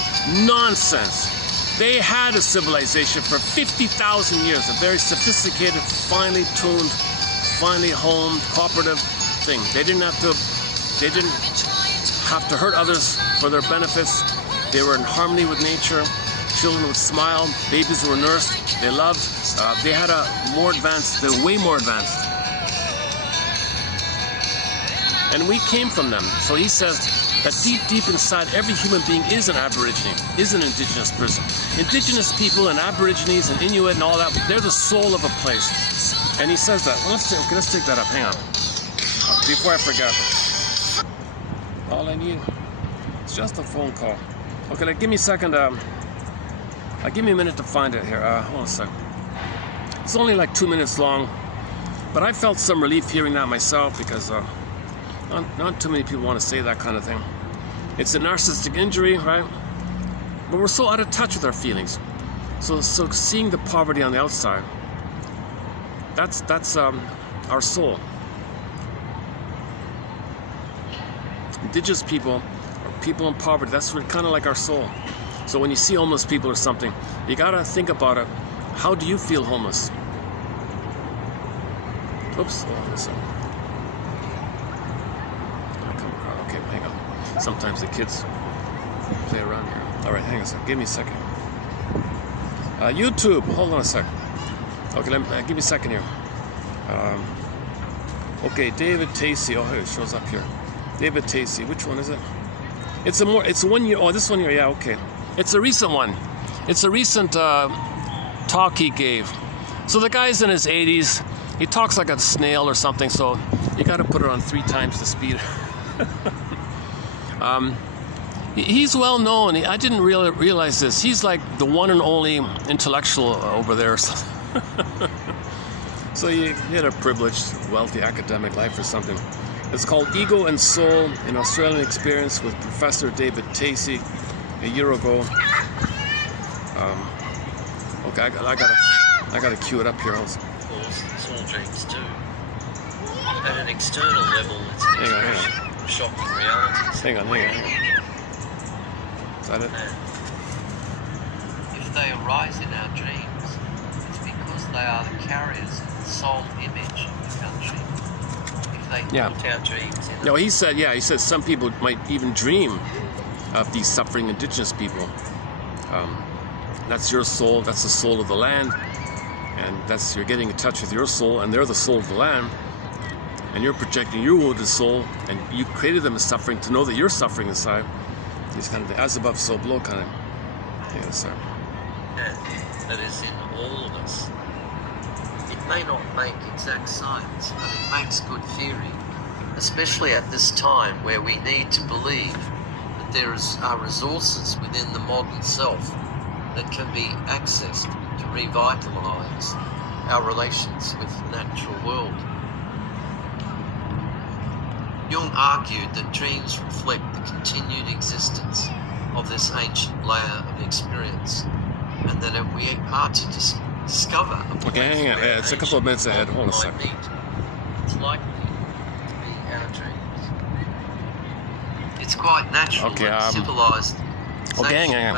Nonsense. They had a civilization for 50,000 years, a very sophisticated, finely tuned, finely honed, cooperative thing. They didn't have to hurt others for their benefits. They were in harmony with nature. Children would smile. Babies were nursed. They loved. They had they're way more advanced. And we came from them. So he says that deep inside every human being is an Aborigine, is an indigenous person. Indigenous people and Aborigines and Inuit and all that, they're the soul of a place. And he says that. Well, let's take that up. Hang on. Before I forget. All I need is just a phone call. Okay, give me a second. Give me a minute to find it here. Hold on a second. It's only like 2 minutes long, but I felt some relief hearing that myself, because not too many people want to say that kind of thing. It's a narcissistic injury, right? But we're so out of touch with our feelings. So seeing the poverty on the outside, that's our soul. Indigenous people, or people in poverty, that's kind of like our soul. So when you see homeless people or something, you gotta think about it. How do you feel homeless? Oops, hold on a second. Okay, hang on. Sometimes the kids play around here. All right, hang on a second. Give me a second. YouTube, hold on a second. Okay, give me a second here. Okay, David Tacey. Oh, here it shows up here. David Tacey. Which one is it? It's a 1 year. Oh, this 1 year. Yeah, okay. It's a recent one. It's a recent talk he gave. So the guy's in his 80s. He talks like a snail or something. So you got to put it on 3 times the speed. He's well known. I didn't really realize this. He's like the one and only intellectual over there. So he had a privileged, wealthy academic life or something. It's called Ego and Soul, an Australian Experience with Professor David Tacey a year ago. Okay, I gotta cue it up here. Of course, it's all dreams too. At an external level, it's an expression of shocking realities. Hang on. Is that it? If they arise in our dreams, it's because they are the carriers of the soul image of our dream. If they haunt our dreams in No, he said some people might even dream of these suffering indigenous people. That's your soul, that's the soul of the land, and you're getting in touch with your soul, and they're the soul of the land, and you're projecting your wounded soul, and you created them as suffering to know that you're suffering inside. These kind of as above, so below kind of. Yeah, sorry. That is in all of us. It may not make exact science, but it makes good theory, especially at this time where we need to believe that there are resources within the modern self that can be accessed to revitalise our relations with the natural world. Jung argued that dreams reflect the continued existence of this ancient layer of experience, and that we are to discover a place where it's a couple of minutes ahead. Hold on a second. It's likely to be our dreams. It's quite natural that civilized hang on.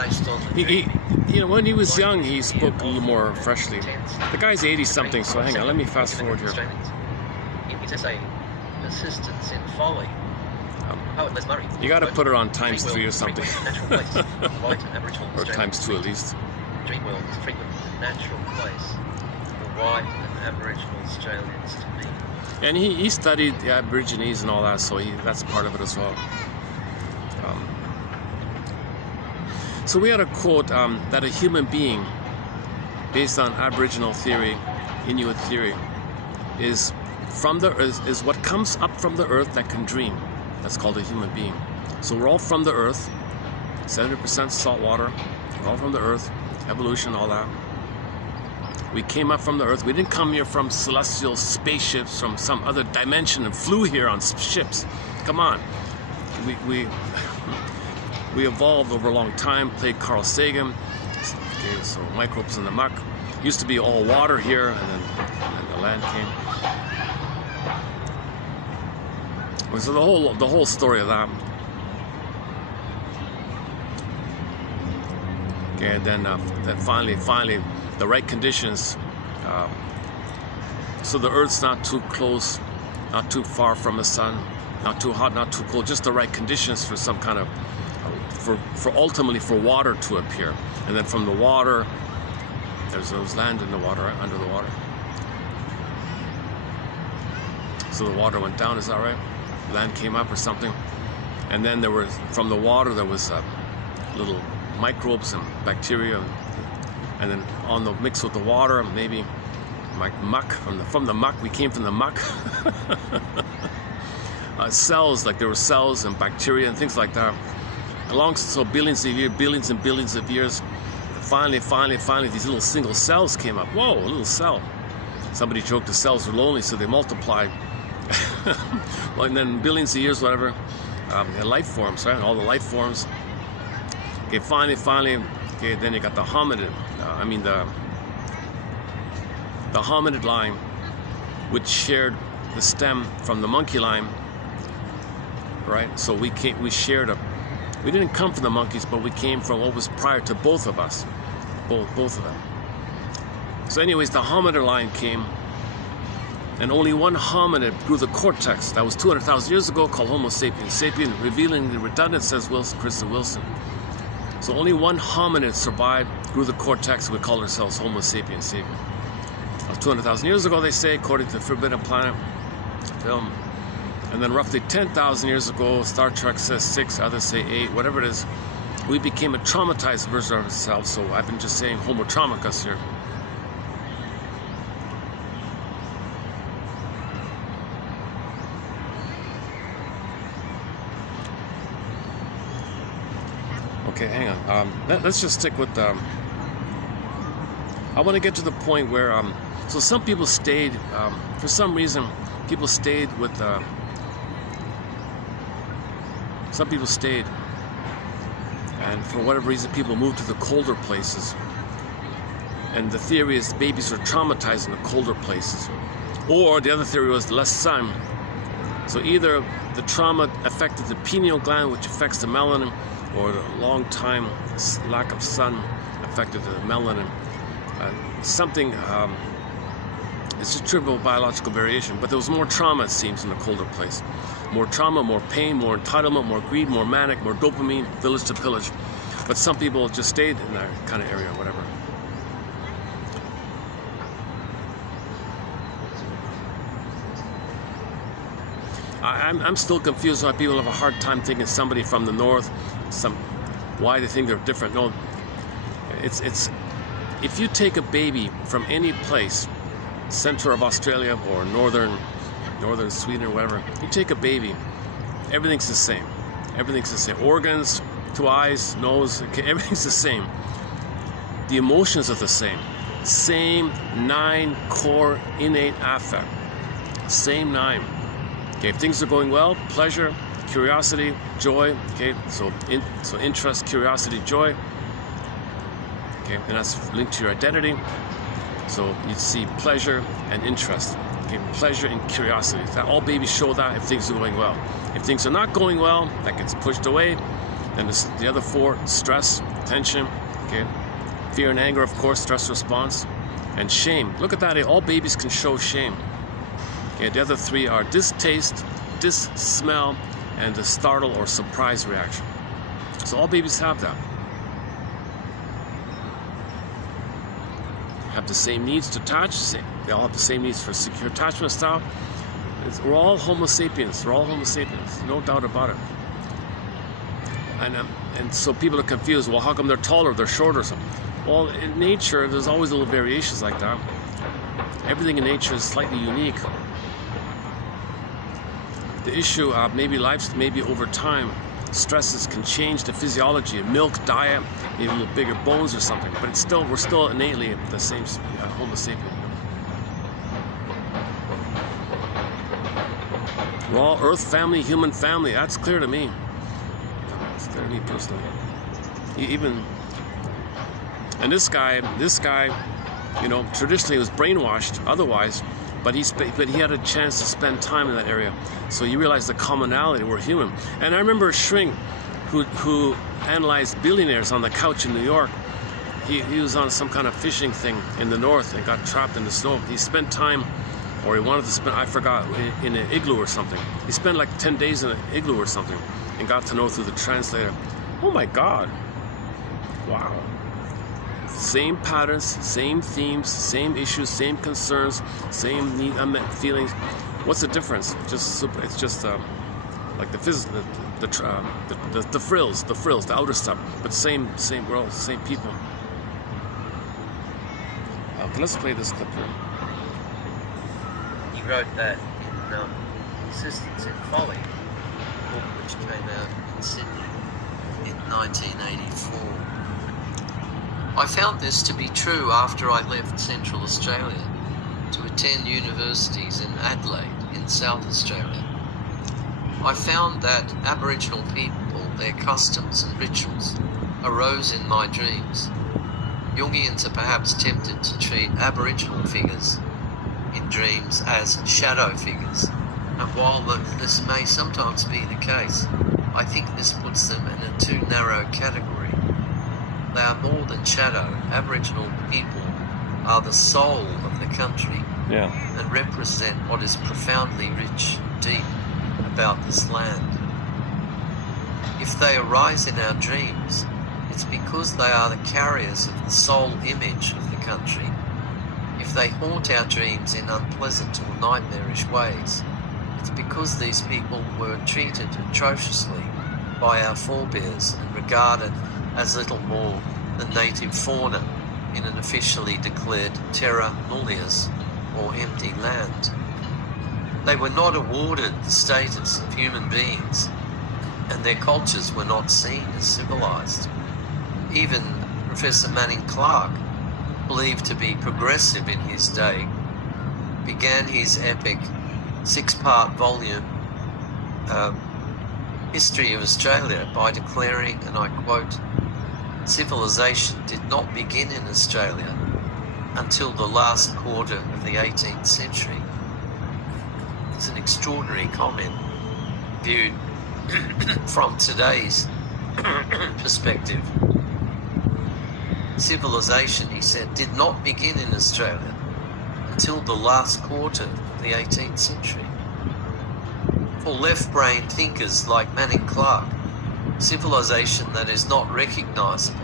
When he was young, he spoke a little more freshly. The guy's 80-something, so hang on, let me fast forward here. Persistence in folly. You got to put it on times 3 or something. Or times 2 at least. Dream world is a frequent natural place for white and Aboriginal Australians to meet. And he studied the Aborigines and all that, so that's part of it as well. So we had a quote that a human being, based on Aboriginal theory, Inuit theory, is what comes up from the earth that can dream. That's called a human being. So we're all from the earth, 70% salt water, we're all from the earth, evolution, all that. We came up from the earth. We didn't come here from celestial spaceships from some other dimension and flew here on ships. Come on. We evolved over a long time, played Carl Sagan. Okay, so microbes in the muck. Used to be all water here, and then the land came. So the whole story of that. Okay, and then finally, the right conditions. So the Earth's not too close, not too far from the sun, not too hot, not too cold. Just the right conditions for some kind of, ultimately for water to appear. And then from the water, there's land in the water, right? Under the water. So the water went down. Is that right? Land came up or something. And then from the water there was little microbes and bacteria, and then mixed with the water, maybe like muck from the muck. We came from the muck. Cells, like there were cells and bacteria and things like that. So billions and billions of years. Finally, these little single cells came up. Whoa, a little cell. Somebody joked the cells were lonely, so they multiplied. Well, and then billions of years, whatever, life forms, right? All the life forms. Okay, finally, okay, then you got the hominid. The hominid line, which shared the stem from the monkey line, right? So we shared we didn't come from the monkeys, but we came from what was prior to both of us, both of them. So anyways, the hominid line came, and only one hominid grew the cortex. That was 200,000 years ago, called Homo sapiens. Sapien, revealing the redundant, says Kristen Wilson. So only one hominid survived, grew the cortex. We call ourselves Homo sapiens sapien. That was 200,000 years ago, they say, according to the Forbidden Planet film. And then roughly 10,000 years ago, Star Trek says 6, others say 8, whatever it is, we became a traumatized version of ourselves. So I've been just saying Homo traumicus here. Okay, hang on. Let's just stick with. I want to get to the point where. So some people stayed. For some reason, people stayed with. Some people stayed, and for whatever reason, people moved to the colder places. And the theory is babies are traumatized in the colder places, or the other theory was less sun. So either the trauma affected the pineal gland, which affects the melanin, or the long time lack of sun affected the melanin. It's just trivial biological variation, but there was more trauma, it seems, in the colder place. More trauma, more pain, more entitlement, more greed, more manic, more dopamine, village to pillage. But some people just stayed in that kind of area, whatever. I'm still confused why people have a hard time thinking somebody from the north, why they think they're different. No, it's if you take a baby from any place, center of Australia or northern Sweden or whatever, you take a baby, everything's the same. Everything's the same. Organs, 2 eyes, nose, okay, everything's the same. The emotions are the same. Same 9 core innate affect. Same 9. Okay, if things are going well, pleasure, curiosity, joy. Okay, so interest, curiosity, joy. Okay, and that's linked to your identity. So you see pleasure and interest. Okay, pleasure and curiosity. That all babies show that if things are going well. If things are not going well, that gets pushed away. Then the other 4: stress, tension. Okay, fear and anger, of course, stress response, and shame. Look at that. All babies can show shame. Okay, the other 3 are distaste, smell, and the startle or surprise reaction. So all babies have that. Have the same needs to attach. They all have the same needs for secure attachment style. We're all Homo sapiens. We're all Homo sapiens. No doubt about it. And so people are confused. Well, how come they're taller? They're shorter? Well, in nature, there's always little variations like that. everything in nature is slightly unique. The issue of maybe over time, stresses can change the physiology, a milk diet, maybe a little bigger bones or something, but we're still innately the same Homo sapien. We're all Earth family, human family. That's clear to me. It's clear to me personally. And this guy, traditionally was brainwashed otherwise, but he had a chance to spend time in that area. So you realize the commonality, we're human. And I remember a shrink who analyzed billionaires on the couch in New York. He was on some kind of fishing thing in the north and got trapped in the snow. He spent time, or he wanted to spend, I forgot, in an igloo or something. He spent like 10 days in an igloo or something and got to know through the translator. Oh my God. Wow. Same patterns, same themes, same issues, same concerns, same unmet feelings. What's the difference? It's just like the physical, the frills, the outer stuff, but same world, same people. Okay, let's play this clip here. He wrote that in Persistence in Folly, a book which came out in Sydney in 1984. I found this to be true after I left Central Australia to attend universities in Adelaide in South Australia. I found that Aboriginal people, their customs and rituals, arose in my dreams. Jungians are perhaps tempted to treat Aboriginal figures in dreams as shadow figures, and while this may sometimes be the case, I think this puts them in a too narrow category. They are more than shadow. Aboriginal people are the soul of the country and represent what is profoundly rich and deep about this land. If they arise in our dreams, it's because they are the carriers of the soul image of the country. If they haunt our dreams in unpleasant or nightmarish ways, it's because these people were treated atrociously by our forebears and regarded as little more than native fauna in an officially declared terra nullius, or empty land. They were not awarded the status of human beings, and their cultures were not seen as civilized. Even Professor Manning Clark, believed to be progressive in his day, began his epic 6-part volume History of Australia by declaring, and I quote, "Civilization did not begin in Australia until the last quarter of the 18th century." It's an extraordinary comment viewed from today's perspective. Civilization, he said, did not begin in Australia until the last quarter of the 18th century. For left-brain thinkers like Manning Clark, civilization that is not recognizable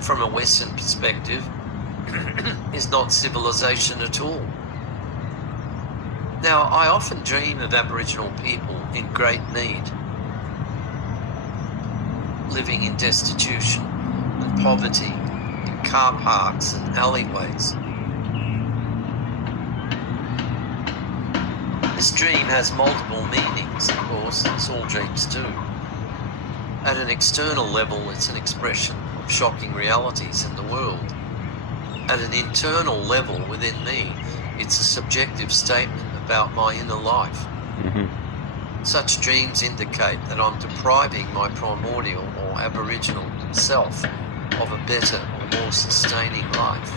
from a Western perspective is not civilization at all. Now, I often dream of Aboriginal people in great need, living in destitution and poverty, in car parks and alleyways. This dream has multiple meanings, of course, as all dreams do. At an external level, it's an expression of shocking realities in the world. At an internal level within me, it's a subjective statement about my inner life. Such dreams indicate that I'm depriving my primordial or Aboriginal self of a better or more sustaining life.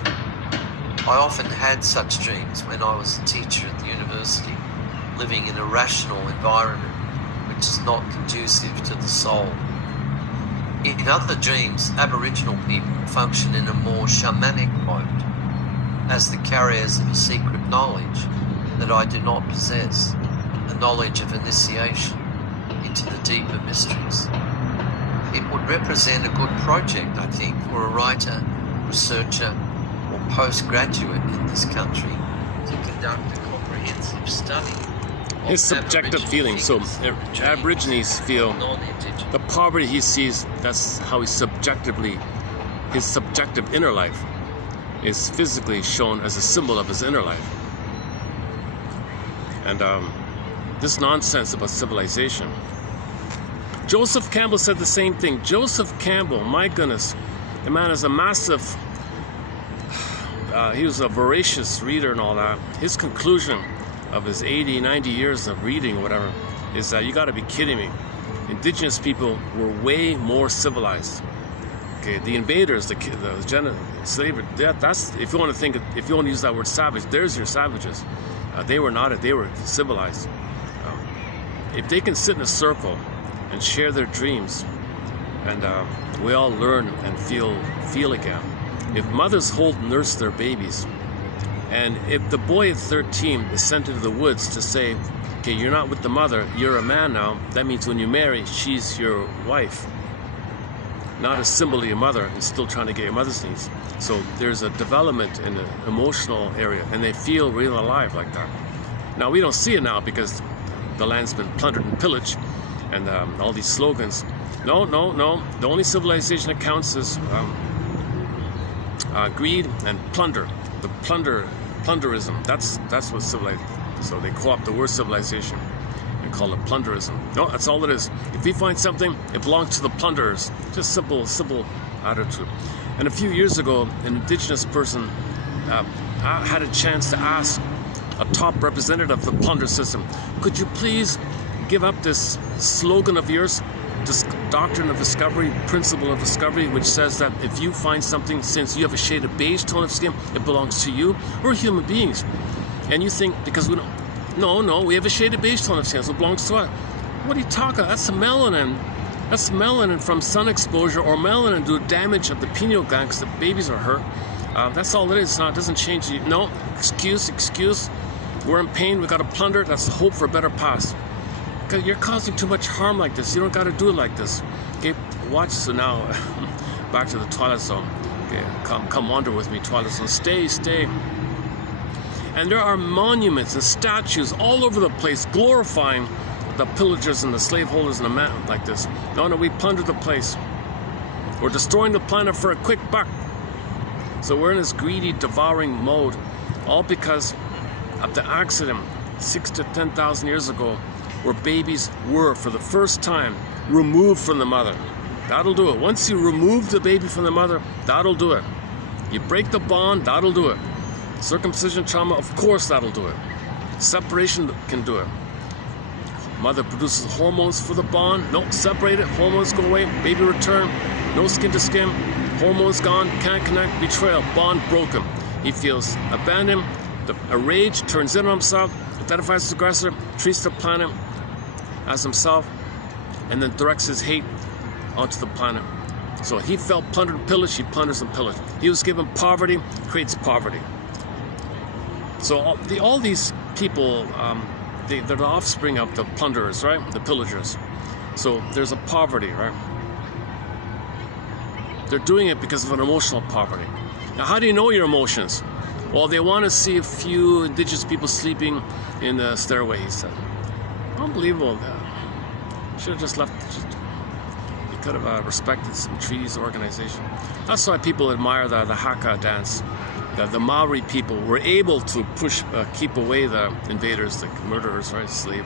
I often had such dreams when I was a teacher at the university, living in a rational environment which is not conducive to the soul. In other dreams, Aboriginal people function in a more shamanic mode, as the carriers of a secret knowledge that I do not possess, a knowledge of initiation into the deeper mysteries. It would represent a good project, I think, for a writer, researcher, or postgraduate in this country to conduct a comprehensive study. His subjective feelings. So Aborigines feel the poverty he sees, that's how his subjective inner life is physically shown as a symbol of his inner life. And this nonsense about civilization. Joseph Campbell said the same thing. Joseph Campbell, my goodness, the man is a massive, he was a voracious reader and all that. His conclusion of his 80, 90 years of reading, whatever, is that you got to be kidding me. Indigenous people were way more civilized. Okay, the invaders, the slavery, that's, if you want to think, if you want to use that word savage, there's your savages. They were not, they were civilized. If they can sit in a circle and share their dreams, and we all learn and feel again. If mothers nurse their babies, and if the boy at 13 is sent into the woods to say, okay, you're not with the mother, you're a man now, that means when you marry, she's your wife, not a symbol of your mother, and still trying to get your mother's needs. So there's a development in the emotional area, and they feel real alive like that. Now we don't see it now because the land's been plundered and pillaged, and all these slogans. No. The only civilization that counts is greed and plunder. The plunderism. That's what civilized. So they co-opt the word civilization and call it plunderism. No, that's all it is. If we find something, it belongs to the plunderers. Just simple attitude. And a few years ago, an indigenous person had a chance to ask a top representative of the plunder system, could you please give up this slogan of yours, this doctrine of discovery, principle of discovery, which says that if you find something, since you have a shade of beige tone of skin, it belongs to you? We're human beings. And you think, because we don't, no, we have a shade of beige tone of skin, so it belongs to us. What are you talking about? That's melanin. That's melanin from sun exposure, or melanin due to damage of the pineal gland because the babies are hurt. That's all it is. It doesn't change. No, excuse. We're in pain. We got to plunder. That's the hope for a better past. Because you're causing too much harm like this. You don't got to do it like this. Okay, watch. So now, back to the Twilight Zone. Okay, come wander with me, Twilight Zone. Stay. And there are monuments and statues all over the place glorifying the pillagers and the slaveholders and the men like this. No, we plundered the place. We're destroying the planet for a quick buck. So we're in this greedy, devouring mode, all because of the accident 6,000 to 10,000 years ago, where babies were, for the first time, removed from the mother. That'll do it. Once you remove the baby from the mother, that'll do it. You break the bond, that'll do it. Circumcision trauma, of course that'll do it. Separation can do it. Mother produces hormones for the bond. No, separate it, hormones go away, baby return, no skin to skin, hormones gone, can't connect, betrayal, bond broken. He feels abandoned, a rage, turns in on himself, identifies as aggressor, treats the planet as himself, and then directs his hate onto the planet. So he felt plundered and pillaged, he plunders and pillaged. He was given poverty, creates poverty. So all these people, they're the offspring of the plunderers, right? The pillagers. So there's a poverty, right? They're doing it because of an emotional poverty. Now, how do you know your emotions? Well, they want to see a few indigenous people sleeping in the stairway, he said. Unbelievable. Should have just left. You could have respected some treaties organization. That's why people admire the Haka dance. The Maori people were able to keep away the invaders, the murderers, right? Slave.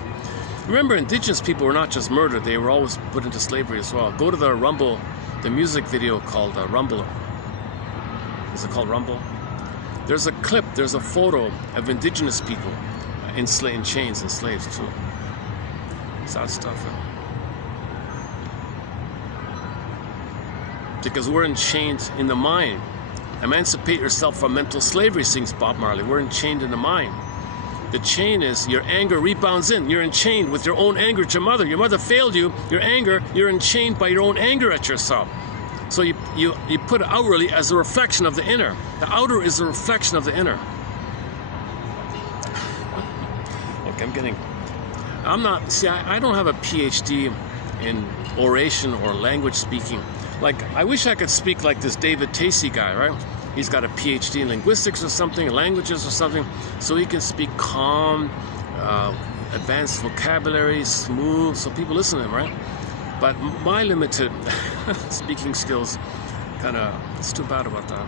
Remember, indigenous people were not just murdered, they were always put into slavery as well. Go to the Rumble, the music video called Rumble. Is it called Rumble? There's a clip, there's a photo of indigenous people in chains and slaves too. Sad stuff. Because we're enchained in the mind. Emancipate yourself from mental slavery, sings Bob Marley. We're enchained in the mind. The chain is your anger rebounds in. You're enchained with your own anger at your mother. Your mother failed you. Your anger, you're enchained by your own anger at yourself. So you put it outwardly as a reflection of the inner. The outer is a reflection of the inner. Okay, I don't have a PhD in oration or language speaking. Like, I wish I could speak like this David Tacey guy, right? He's got a PhD in linguistics or something, languages or something, so he can speak calm, advanced vocabulary, smooth, so people listen to him, right? But my limited speaking skills, it's too bad about that.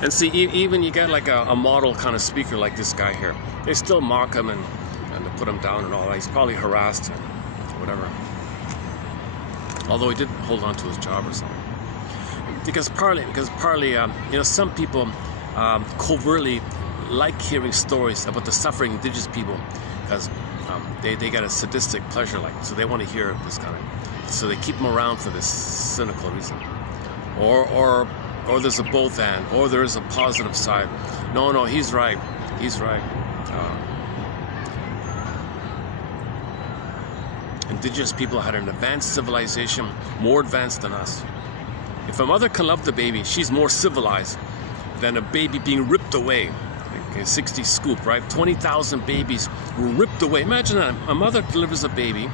And see, even you get like a model kind of speaker like this guy here, they still mock him and they put him down and all that. He's probably harassed and whatever. Although he did hold on to his job or something. Because partly, some people covertly like hearing stories about the suffering indigenous people because they get a sadistic pleasure, like, so they want to hear this kind of, so they keep them around for this cynical reason. Or there's a both and, or there is a positive side. No, he's right. Indigenous people had an advanced civilization, more advanced than us. If a mother can love the baby, she's more civilized than a baby being ripped away. Okay, 60 scoop, right? 20,000 babies were ripped away. Imagine that. A mother delivers a baby.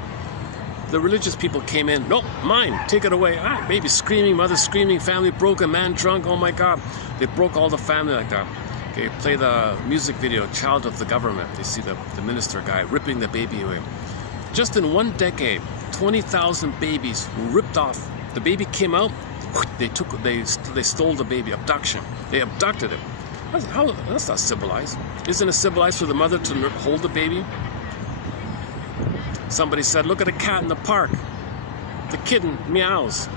The religious people came in. No, mine. Take it away. Baby screaming, mother screaming, family broken, man drunk. Oh my God. They broke all the family like that. Okay, play the music video, Child of the Government. They see the minister guy ripping the baby away. Just in one decade, 20,000 babies were ripped off. The baby came out. They stole the baby. Abduction. They abducted it. That's not civilized. Isn't it civilized for the mother to hold the baby? Somebody said, look at a cat in the park. The kitten meows.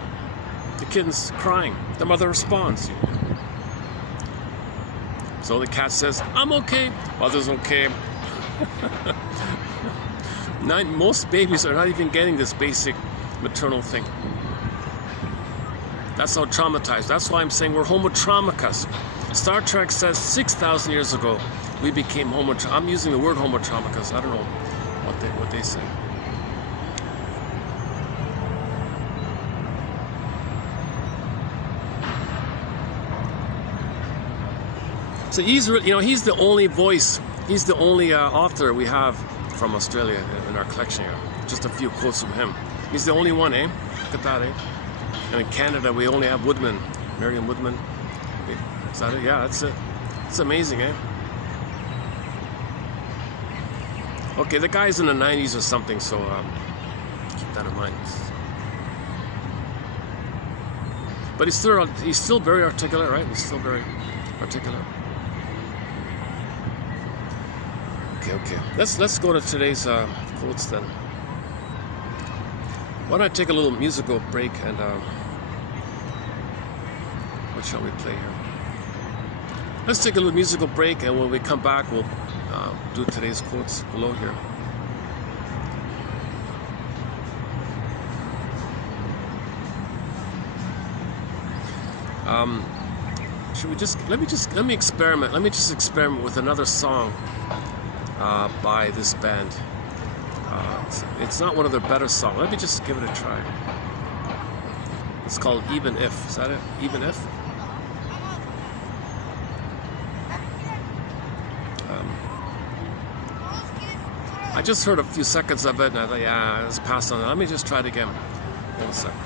The kitten's crying. The mother responds. So the cat says, I'm okay. Mother's okay. Most babies are not even getting this basic maternal thing. That's how traumatized. That's why I'm saying we're homotraumicus. Star Trek says 6,000 years ago we became I'm using the word homotraumicus. I don't know what they say. So he's the only voice. He's the only author we have from Australia in our collection here. Just a few quotes from him. He's the only one, eh? Look at that, eh? And in Canada, we only have Woodman, Marion Woodman. Is that it? Yeah, that's it. It's amazing, eh? Okay, the guy's in the 90s or something, so keep that in mind. But he's still very articulate, right? He's still very articulate. Okay. Let's go to today's quotes then. Why don't I take a little musical break and what shall we play here? Let's take a little musical break, and when we come back, we'll do today's quotes below here. Should we let me experiment. Let me just experiment with another song by this band. It's not one of their better songs. Let me just give it a try. It's called Even If. Is that it? Even If? I just heard a few seconds of it and I thought, yeah, let's pass on it. Let me just try it again. 1 second.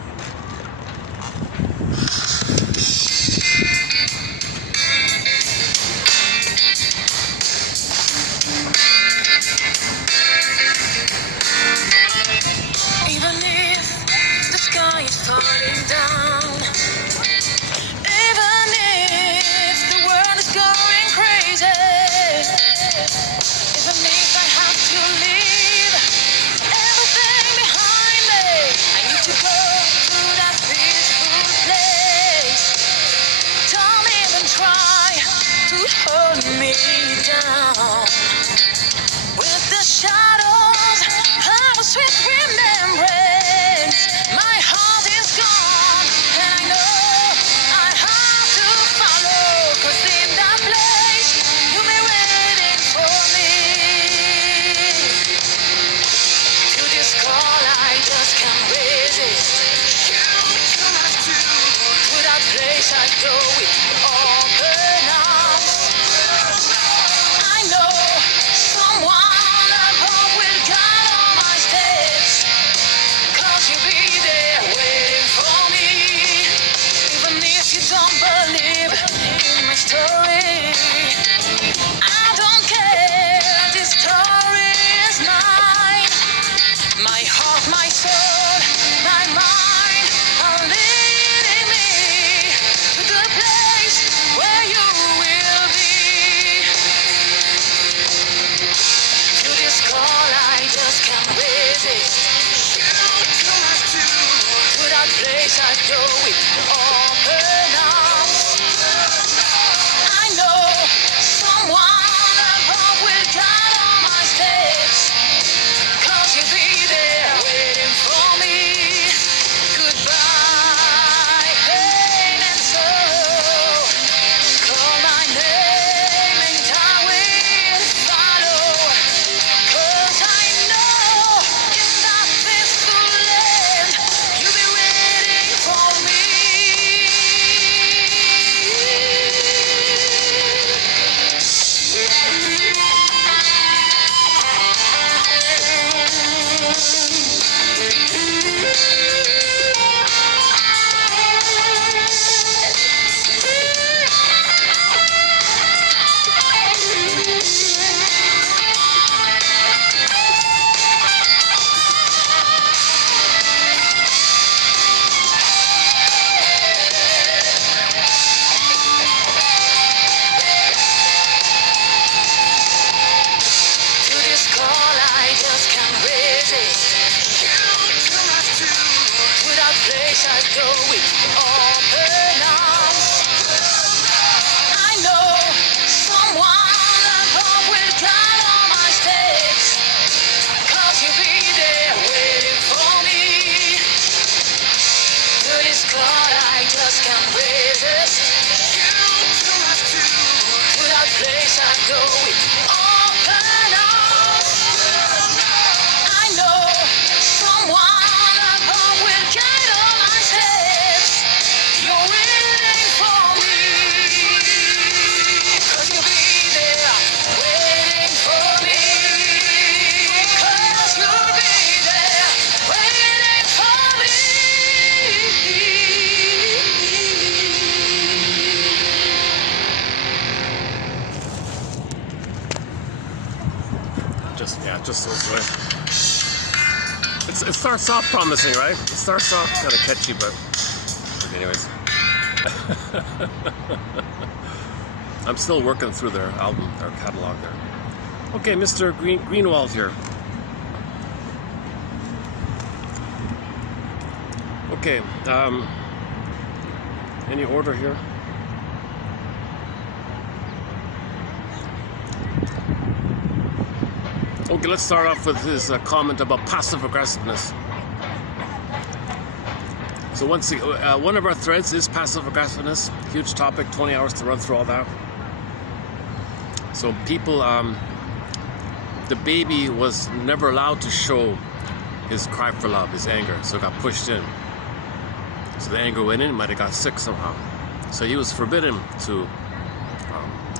I know someone above go with open arms. I know someone above will guide all my steps, 'cause you'll be there waiting for me. Good is God, I just can't resist. You too much to that place I go with open arms. I know someone above will guide all my steps. You're waiting for me, 'cause you'll be there waiting for me. 'Cause you'll be there waiting for me. Just so right. It starts off promising, right? It starts off kind of catchy, but anyways. I'm still working through their album, their catalog there. Okay, Mr. Greenwald here. Okay, any order here? Okay, let's start off with his comment about passive aggressiveness. So once one of our threads is passive aggressiveness. Huge topic, 20 hours to run through all that. So people, the baby was never allowed to show his cry for love, his anger, so it got pushed in. So the anger went in, might have got sick somehow. So he was forbidden to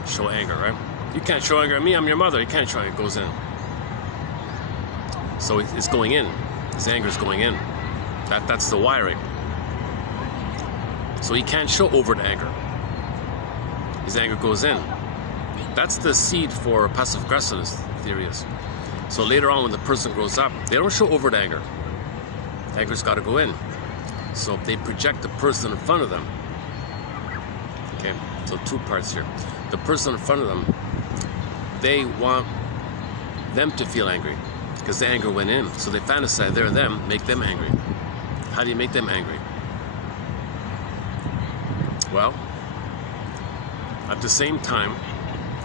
show anger, right? You can't show anger at me, I'm your mother. You can't show it, goes in. So it's going in. His anger is going in. That's the wiring. So he can't show overt anger. His anger goes in. That's the seed for passive aggressiveness theory is. So later on when the person grows up, they don't show overt anger. Anger's got to go in. So they project the person in front of them. Okay, so two parts here. The person in front of them, they want them to feel angry because the anger went in. So they fantasize they're them, make them angry. How do you make them angry? Well, at the same time,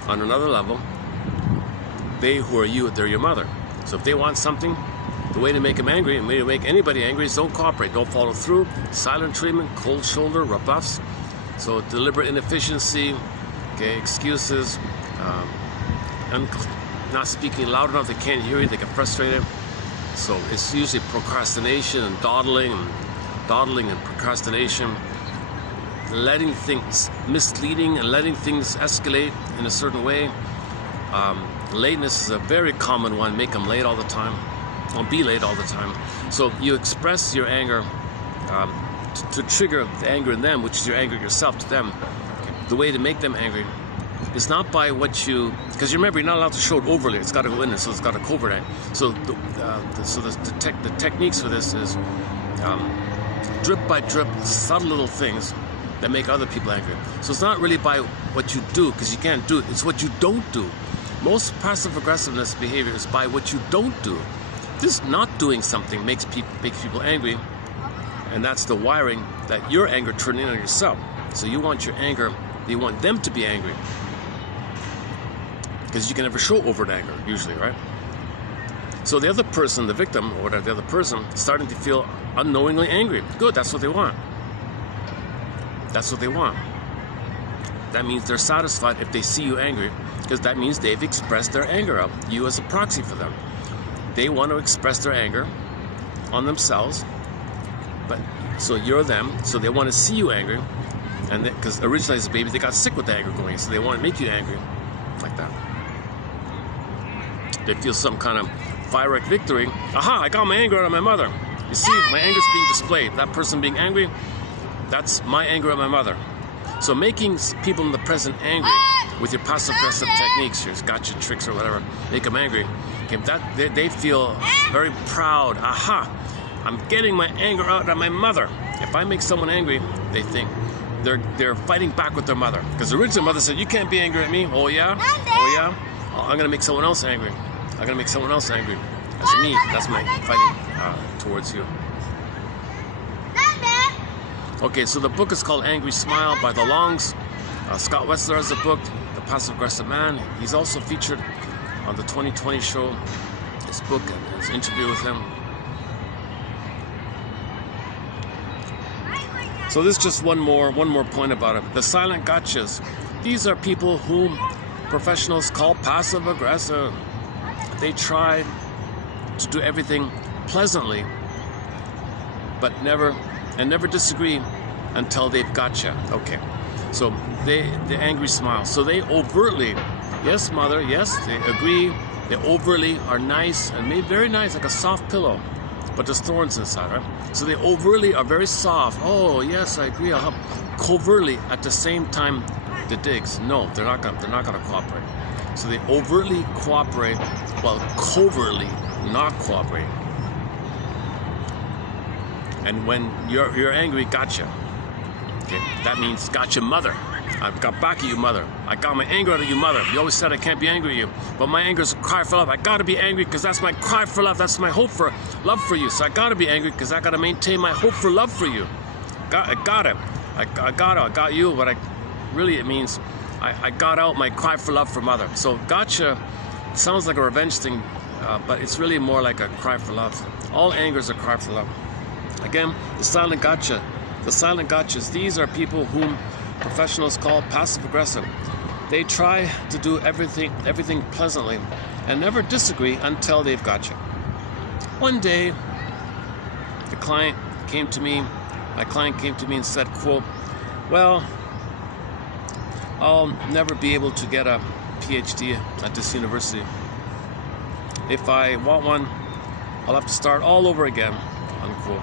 on another level, they who are you, they're your mother. So if they want something, the way to make them angry, and the way to make anybody angry is don't cooperate, don't follow through, silent treatment, cold shoulder, rebuffs. So deliberate inefficiency, okay, excuses, and not speaking loud enough, they can't hear you, they get frustrated. So it's usually procrastination and dawdling and procrastination, letting things, misleading and letting things escalate in a certain way. Lateness is a very common one, make them late all the time. Don't be late all the time. So you express your anger to trigger the anger in them, which is your anger yourself to them. The way to make them angry is not by what you, because you remember you're not allowed to show it overly. It's got to go in there, so it's got a covert act. So the techniques for this is drip by drip, subtle little things that make other people angry. So it's not really by what you do, because you can't do it. It's what you don't do. Most passive aggressiveness behavior is by what you don't do. This not doing something makes people angry, and that's the wiring that your anger turns in on yourself. So you want your anger, you want them to be angry, because you can never show overt anger usually, right? So the other person, the victim, or the other person, starting to feel unknowingly angry. Good, that's what they want. That's what they want. That means they're satisfied if they see you angry, because that means they've expressed their anger up, you as a proxy for them. They want to express their anger on themselves, but so you're them, so they want to see you angry, and because originally as a baby they got sick with the anger going, so they want to make you angry, like that. They feel some kind of fire victory. Aha! I got my anger out of my mother. You see, my anger is being displayed. That person being angry, that's my anger at my mother. So making people in the present angry with your passive-aggressive techniques, your gotcha tricks or whatever, make them angry. Okay, they feel very proud. Aha! I'm getting my anger out at my mother. If I make someone angry, they think they're fighting back with their mother. Because the original mother said, "You can't be angry at me." Oh yeah? Oh yeah? Oh, I'm gonna make someone else angry. I'm gonna make someone else angry. That's me. That's my fighting towards you. Okay, so the book is called Angry Smile by the Longs. Scott Wessler has the book, The Passive Aggressive Man. He's also featured on the 2020 show. His book and his interview with him. So this is just one more point about it. The silent gotchas. These are people whom professionals call passive aggressive. They try to do everything pleasantly, but never disagree until they've gotcha. Okay, so the angry smile. So they overtly, yes, mother, yes, they agree. They overtly are nice and maybe very nice, like a soft pillow, but there's thorns inside, right? So they overtly are very soft. Oh, yes, I agree. I'll help. Covertly, at the same time, the digs. No, they're not gonna cooperate. So they overtly cooperate while covertly not cooperating. And when you're angry, gotcha. Okay, that means gotcha, mother. I've got back at you, mother. I got my anger out of you, mother. You always said I can't be angry at you, but my anger is a cry for love. I gotta be angry because that's my cry for love. That's my hope for love for you. So I gotta be angry because I gotta maintain my hope for love for you. I got you, but it means I got out my cry for love for mother. So gotcha sounds like a revenge thing, but it's really more like a cry for love. All anger is a cry for love. Again, the silent gotcha. The silent gotchas, these are people whom professionals call passive aggressive. They try to do everything pleasantly and never disagree until they've gotcha. One day, my client came to me and said, quote, well, I'll never be able to get a PhD at this university. If I want one, I'll have to start all over again, unquote.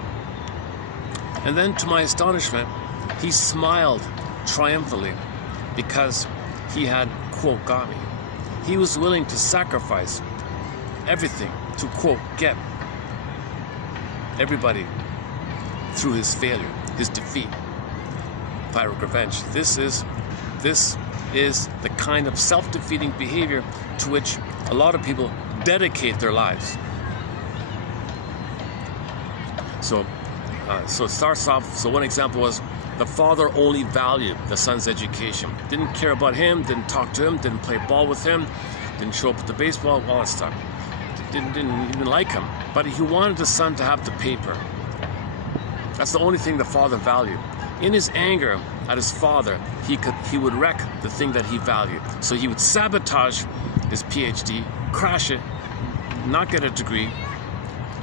And then, to my astonishment, he smiled triumphantly because he had, quote, got me. He was willing to sacrifice everything to, quote, get everybody through his failure, his defeat. Pyrrhic revenge. This is the kind of self-defeating behavior to which a lot of people dedicate their lives. So it starts off, so one example was the father only valued the son's education. Didn't care about him, didn't talk to him, didn't play ball with him, didn't show up at the baseball, all that stuff. Didn't even like him. But he wanted the son to have the paper. That's the only thing the father valued. In his anger at his father, he would wreck the thing that he valued. So he would sabotage his PhD, crash it, not get a degree,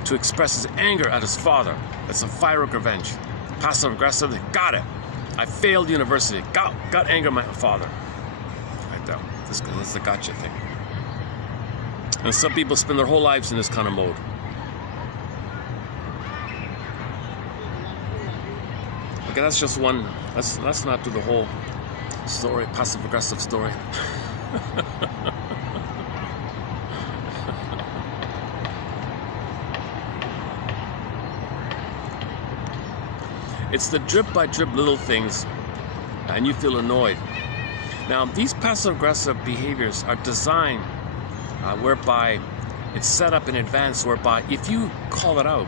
to express his anger at his father. That's a pyrrhic revenge. Passive aggressive, got it. I failed university, got anger at my father. Like that. This is the gotcha thing. And some people spend their whole lives in this kind of mode. Okay, that's just one. Let's not do the whole story, passive aggressive story. It's the drip by drip little things, and you feel annoyed. Now, these passive aggressive behaviors are designed whereby it's set up in advance, whereby if you call it out,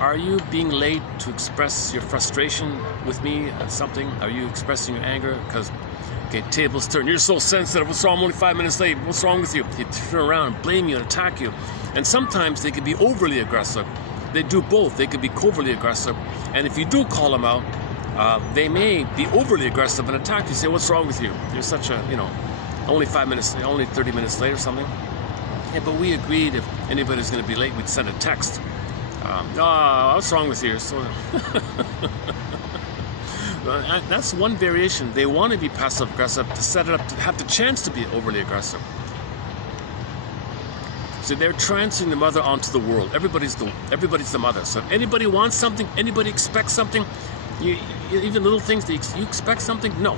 are you being late to express your frustration with me at something? Are you expressing your anger? Because, okay, tables turn. You're so sensitive. What's wrong? I'm only 5 minutes late. What's wrong with you? They turn around and blame you and attack you. And sometimes they can be overly aggressive. They do both. They could be covertly aggressive. And if you do call them out, they may be overly aggressive and attack you. Say, what's wrong with you? You're such a, only 5 minutes, only 30 minutes late or something. Yeah, but we agreed if anybody's going to be late, we'd send a text. What's wrong with you? So that's one variation. They want to be passive aggressive to set it up to have the chance to be overly aggressive. So they're transferring the mother onto the world. Everybody's the mother. So if anybody wants something, anybody expects something, even little things, you expect something? No.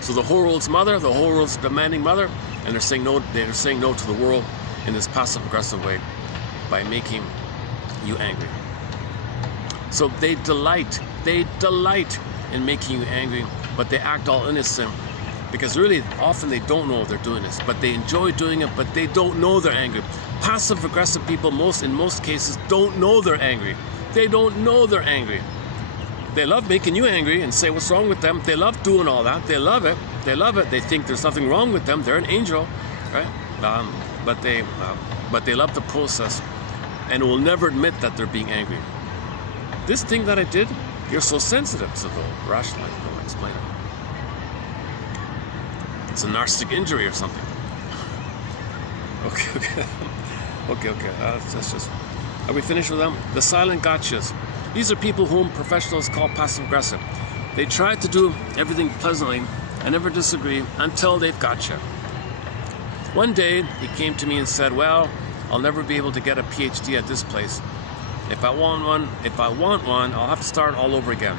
So the whole world's mother, the whole world's demanding mother, and they're saying no. They're saying no to the world in this passive aggressive way by making you angry. So they delight in making you angry, but they act all innocent Because really, often they don't know they're doing this, but they enjoy doing it, but they don't know they're angry. Passive-aggressive people, in most cases, don't know they're angry. They don't know they're angry. They love making you angry and say what's wrong with them. They love doing all that. They love it. They love it. They think there's nothing wrong with them. They're an angel, right? But they love the process and will never admit that they're being angry. This thing that I did, you're so sensitive, so they'll rationalize, they'll explain it. It's a narcissistic injury or something. Okay. That's just. Are we finished with them? The silent gotchas. These are people whom professionals call passive-aggressive. They try to do everything pleasantly and never disagree until they've gotcha. One day, he came to me and said, well, I'll never be able to get a PhD at this place. If I want one, I'll have to start all over again.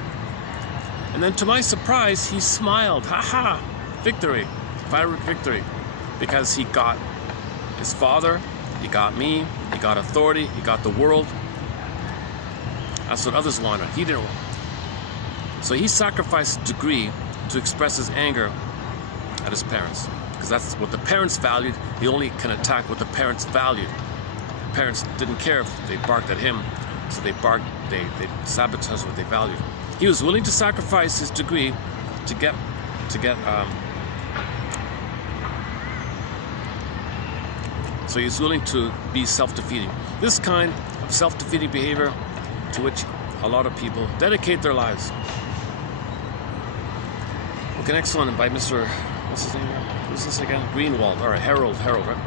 And then to my surprise, he smiled. Ha! Victory. Firework victory. Because he got his father, he got me, he got authority, he got the world. That's what others wanted. He didn't. So he sacrificed a degree to express his anger at his parents. Because that's what the parents valued. He only can attack what the parents valued. The parents didn't care if they barked at him. So they sabotaged what they valued. He was willing to sacrifice his degree to get so he's willing to be self-defeating. This kind of self-defeating behavior to which a lot of people dedicate their lives. Okay, next one by Mr. What's his name? Who's this again? Greenwald. All right, Harold, right?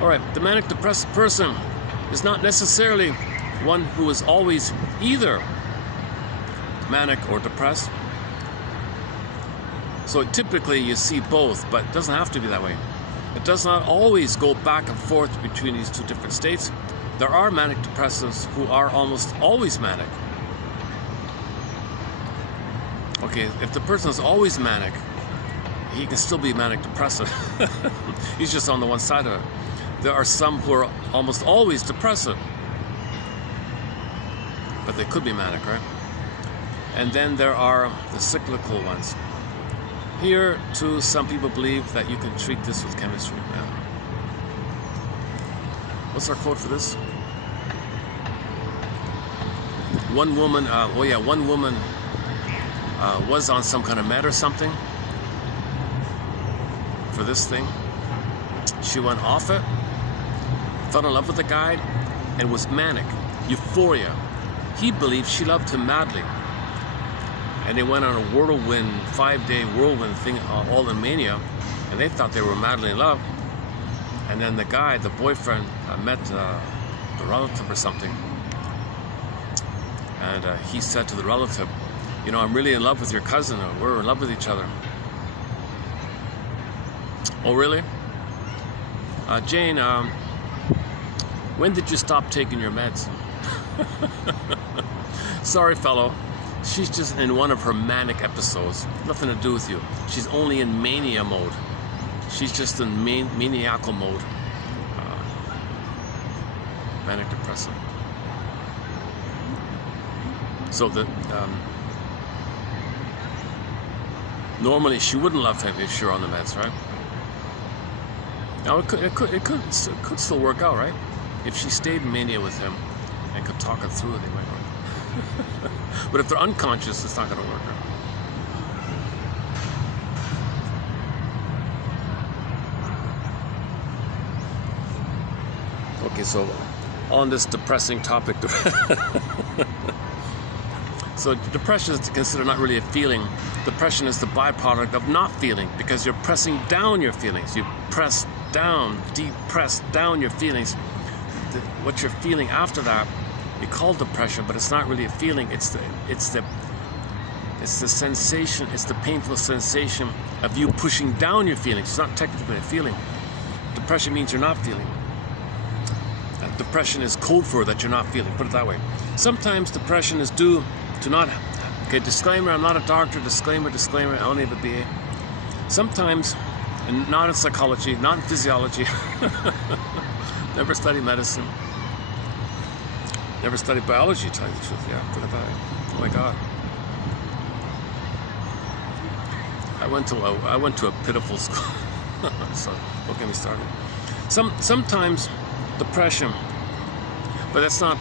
All right, the manic depressed person is not necessarily one who is always either manic or depressed. So typically you see both, but it doesn't have to be that way. It does not always go back and forth between these two different states. There are manic depressives who are almost always manic. Okay, if the person is always manic, he can still be manic depressive. He's just on the one side of it. There are some who are almost always depressive, but they could be manic, right? And then there are the cyclical ones. Here, too, some people believe that you can treat this with chemistry. Yeah. What's our quote for this? One woman was on some kind of med or something for this thing. She went off it, fell in love with the guy, and was manic, euphoria. He believed she loved him madly. And they went on a whirlwind, 5-day whirlwind thing, all in mania, and they thought they were madly in love. And then the guy, the boyfriend, met the relative or something. And he said to the relative, you know, I'm really in love with your cousin, or we're in love with each other. Oh, really? Jane, when did you stop taking your meds? Sorry, fellow. She's just in one of her manic episodes. Nothing to do with you. She's only in mania mode. She's just in maniacal mode. Manic depressive. So normally she wouldn't love him if she were on the meds, right? Now it could still work out, right? If she stayed in mania with him and could talk it through, they might work. But if they're unconscious, it's not going to work out. Okay, so on this depressing topic, so depression is considered not really a feeling. Depression is the byproduct of not feeling, because you're pressing down your feelings. You press down, depress down your feelings. What you're feeling after that, we call depression, but it's not really a feeling. It's the sensation. It's the painful sensation of you pushing down your feelings. It's not technically a feeling. Depression means you're not feeling. Depression is code for that you're not feeling. Put it that way. Sometimes depression is due to not. Okay, disclaimer. I'm not a doctor. Disclaimer. I only have a BA. Sometimes, and not in psychology, not in physiology. Never studied medicine. Never studied biology, to tell you the truth. Yeah, put it that way. Oh my God. I went to a pitiful school. So don't get me started. Sometimes depression, but that's not.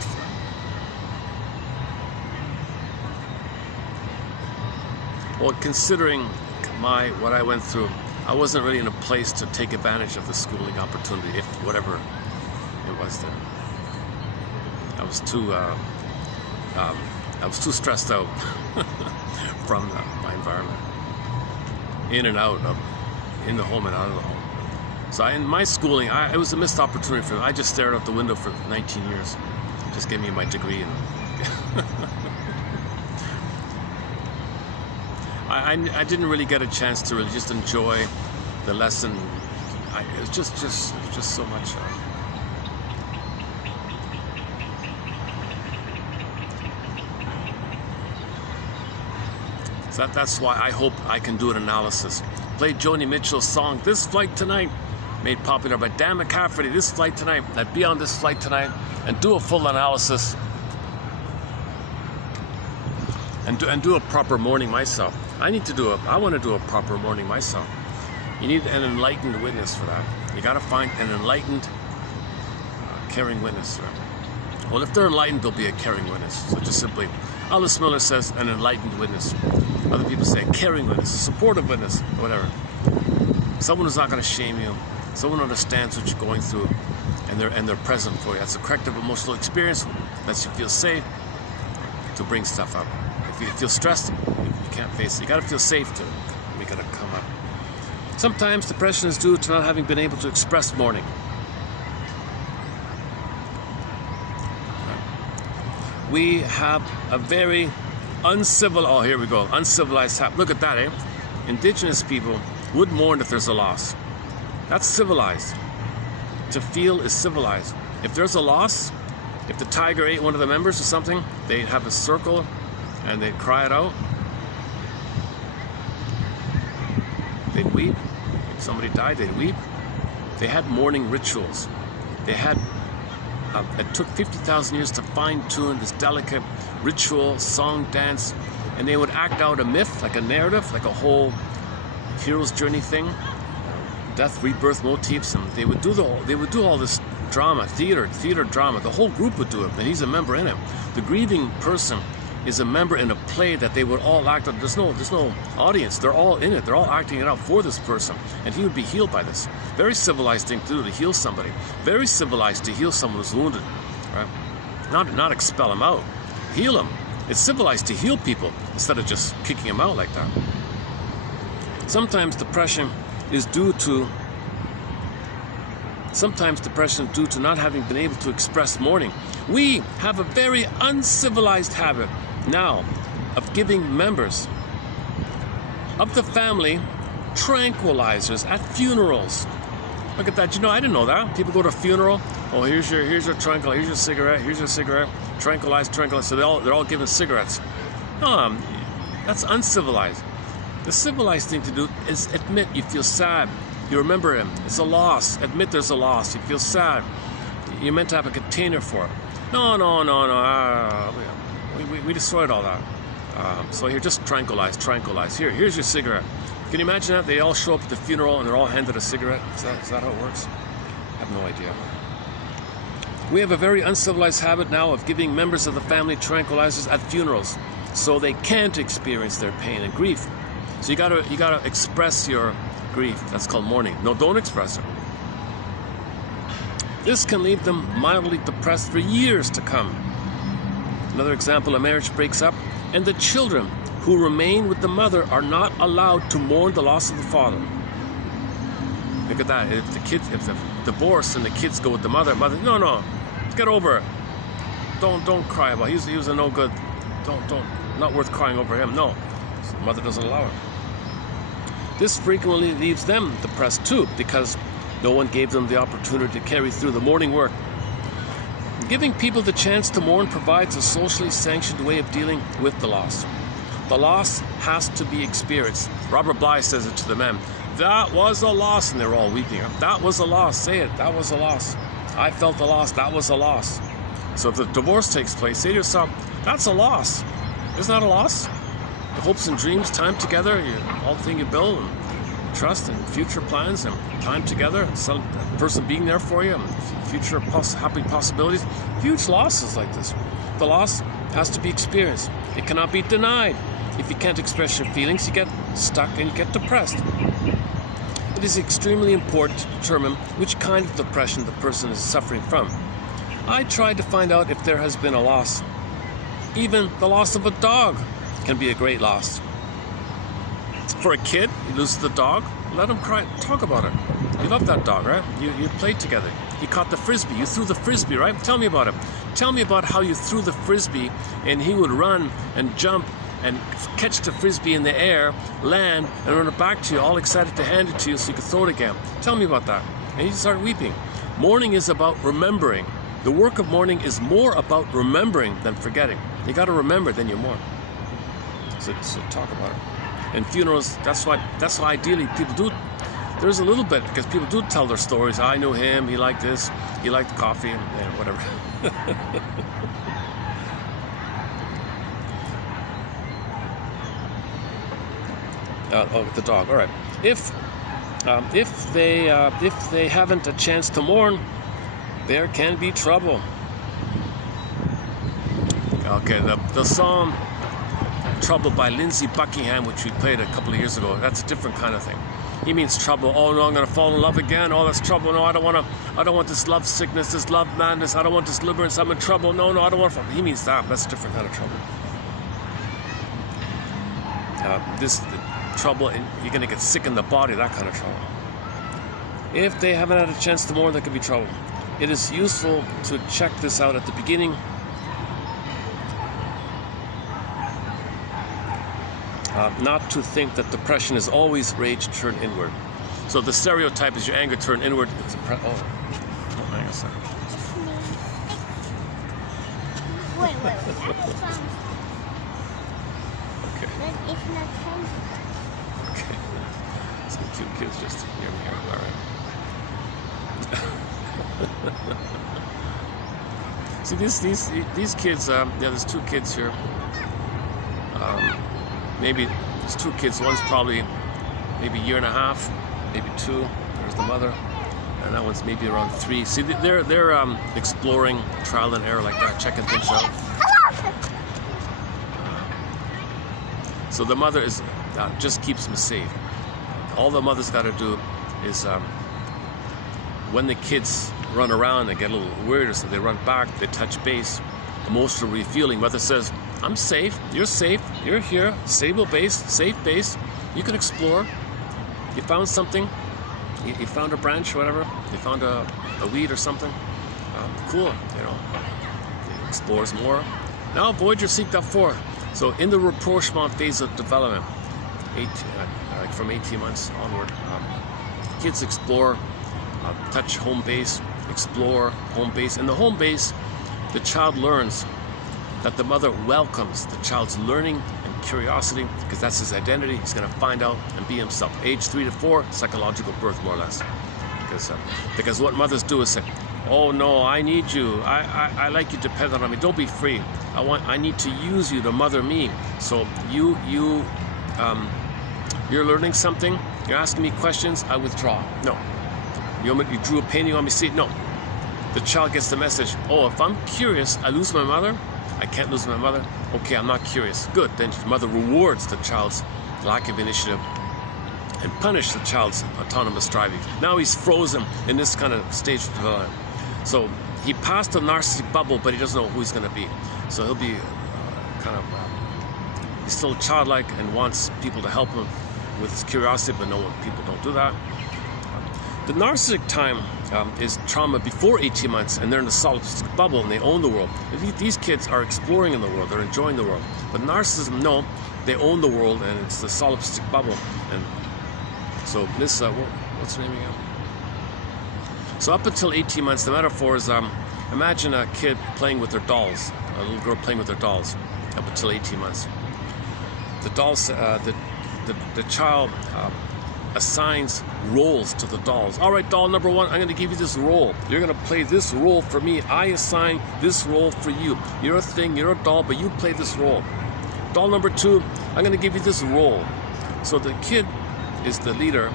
Well, considering what I went through, I wasn't really in a place to take advantage of the schooling opportunity, if whatever it was there. I was too stressed out from my environment, in and out of, in the home and out of the home. So in my schooling, it was a missed opportunity for me. I just stared out the window for 19 years. Just gave me my degree. I didn't really get a chance to really just enjoy the lesson. It was just so much. So that's why I hope I can do an analysis. Play Joni Mitchell's song, This Flight Tonight, made popular by Dan McCafferty, This Flight Tonight. I'd be on this flight tonight and do a full analysis and do a proper morning myself. I want to do a proper morning myself. You need an enlightened witness for that. You got to find an enlightened, caring witness. Right? Well, if they're enlightened, they'll be a caring witness. So just simply, Alice Miller says an enlightened witness. Other people say caring witness, supportive witness, whatever. Someone who's not going to shame you. Someone who understands what you're going through, and they're present for you. That's a corrective emotional experience. Lets you feel safe to bring stuff up. If you feel stressed, you can't face it. You got to feel safe to make it come up. Sometimes depression is due to not having been able to express mourning. We have a very uncivilized habit. Look at that, eh? Indigenous people would mourn if there's a loss. That's civilized. To feel is civilized. If there's a loss, if the tiger ate one of the members or something, they'd have a circle and they'd cry it out. They'd weep. If somebody died, they'd weep. They had mourning rituals. They had, it took 50,000 years to fine-tune this delicate ritual, song, dance, and they would act out a myth, like a narrative, like a whole hero's journey thing, death, rebirth motifs, and they would do all this drama, theater drama. The whole group would do it, and he's a member in it. The grieving person is a member in a play that they would all act out. There's no audience. They're all in it. They're all acting it out for this person, and he would be healed by this. Very civilized thing to do, to heal somebody. Very civilized to heal someone who's wounded, right? Not expel them out. Heal them. It's civilized to heal people instead of just kicking them out like that. Sometimes depression is due to not having been able to express mourning. We have a very uncivilized habit now of giving members of the family tranquilizers at funerals. Look at that. I didn't know that. People go to a funeral. Oh, here's your tranquilizer, here's your cigarette, tranquilize. So they're all given cigarettes. That's uncivilized. The civilized thing to do is admit you feel sad. You remember him. It's a loss. Admit there's a loss. You feel sad. You're meant to have a container for it. No. We destroyed all that. So here, just tranquilize. Here's your cigarette. Can you imagine that? They all show up at the funeral and they're all handed a cigarette. Is that how it works? I have no idea. We have a very uncivilized habit now of giving members of the family tranquilizers at funerals so they can't experience their pain and grief. So you gotta express your grief. That's called mourning. No, don't express it. This can leave them mildly depressed for years to come. Another example, a marriage breaks up and the children who remain with the mother are not allowed to mourn the loss of the father. Look at that. If the divorce and the kids go with the mother, no, get over it. Don't cry about it. He was a no good. Not worth crying over him. No, so the mother doesn't allow it. This frequently leaves them depressed too, because no one gave them the opportunity to carry through the mourning work. Giving people the chance to mourn provides a socially sanctioned way of dealing with the loss. The loss has to be experienced. Robert Bly says it to the men. That was a loss, and they're all weeping. That was a loss. Say it. That was a loss. I felt the loss. That was a loss. So if the divorce takes place, say to yourself, that's a loss. Isn't that a loss? the hopes and dreams, time together, all the thing you build, and trust and future plans and time together, and some person being there for you, and future happy possibilities. Huge losses like this. The loss has to be experienced. It cannot be denied. If you can't express your feelings, you get stuck and you get depressed. It is extremely important to determine which kind of depression the person is suffering from. I tried to find out if there has been a loss. Even the loss of a dog can be a great loss. For a kid, you lose the dog, let him cry, talk about it. You love that dog, right? You played together. You caught the frisbee, you threw the frisbee, right? Tell me about it. Tell me about how you threw the frisbee and he would run and jump and catch the frisbee in the air, land, and run it back to you, all excited to hand it to you so you could throw it again. Tell me about that. And you start weeping. Mourning is about remembering. The work of mourning is more about remembering than forgetting. You got to remember, then you mourn. So talk about it. And funerals, that's why ideally people do. There's a little bit, because people do tell their stories. I knew him, he liked this, he liked coffee, and whatever. The dog. All right. If they haven't a chance to mourn, there can be trouble. Okay, the song "Trouble" by Lindsey Buckingham, which we played a couple of years ago, that's a different kind of thing. He means trouble. Oh no, I'm gonna fall in love again. Oh, that's trouble. No, I don't want this love sickness, this love madness. I don't want this deliverance. I'm in trouble. No, I don't want to fall. He means that. That's a different kind of trouble. This trouble, and you're gonna get sick in the body. That kind of trouble. If they haven't had a chance to mourn, there could be trouble. It is useful to check this out at the beginning. Not to think that depression is always rage turned inward. So the stereotype is your anger turned inward. Hang on a second. Wait. That is Okay. But it's not fun. Okay. Some cute kids just hear me here. All right. See these kids. There's two kids here. Maybe there's two kids. One's probably maybe a year and a half, maybe two. There's the mother, and that one's maybe around 3. See, they're exploring, trial and error like that, checking things out. So the mother is just keeps them safe. All the mother's got to do is when the kids run around and get a little weird or so, they run back, they touch base, emotional refueling. Mother says, I'm safe, you're here, stable base, safe base, you can explore. You found something, you found a branch or whatever, you found a weed or something, cool, it explores more. Now Voyager seeked up 4. So in the rapprochement phase of development, from 18 months onward, kids explore, touch home base, explore home base. In the home base, the child learns that the mother welcomes the child's learning and curiosity, because that's his identity. He's going to find out and be himself. Age 3 to 4, psychological birth, more or less. Because what mothers do is say, oh no, I need you. I like you dependent on me. Don't be free. I need to use you to mother me. So you're learning something. You're asking me questions. I withdraw. No. You drew a painting on me. See, no. The child gets the message. Oh, if I'm curious, I lose my mother. I can't lose my mother. Okay, I'm not curious. Good. Then the mother rewards the child's lack of initiative and punish the child's autonomous striving. Now he's frozen in this kind of stage of development. So he passed the narcissistic bubble, but he doesn't know who he's going to be. So he'll be he's still childlike and wants people to help him with his curiosity, but no, people don't do that. The narcissistic time is trauma before 18 months, and they're in the solipsistic bubble and they own the world. These kids are exploring in the world, they're enjoying the world. But narcissism, no, they own the world and it's the solipsistic bubble. And so this, what's her name again? So up until 18 months, the metaphor is, imagine a kid playing with their dolls, a little girl playing with their dolls up until 18 months. The dolls, the child assigns roles to the dolls. All right, doll number 1, I'm going to give you this role. You're going to play this role for me. I assign this role for you. You're a thing, you're a doll, but you play this role. Doll number 2, I'm going to give you this role. So the kid is the leader,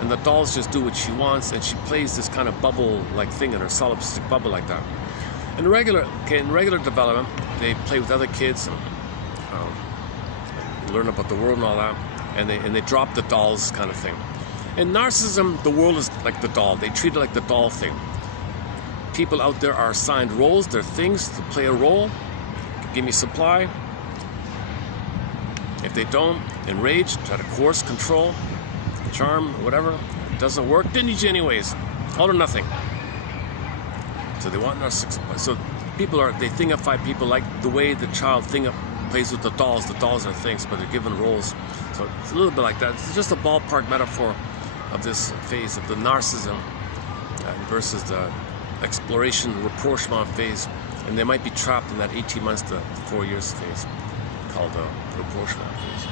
and the dolls just do what she wants, and she plays this kind of bubble-like thing in her solipsistic bubble like that. In regular development, they play with other kids and learn about the world and all that, and they drop the dolls kind of thing. In narcissism, the world is like the doll. They treat it like the doll thing. People out there are assigned roles, they're things to play a role. Give me supply. If they don't, enrage, try to coerce, control, charm, whatever. It doesn't work, didn't need you anyways. All or nothing. So they want narcissism. So they thingify people like the way the child plays with the dolls. The dolls are things, but they're given roles. So it's a little bit like that. It's just a ballpark metaphor of this phase of the narcissism versus the exploration, rapprochement phase. And they might be trapped in that 18 months to 4 years phase called the rapprochement phase.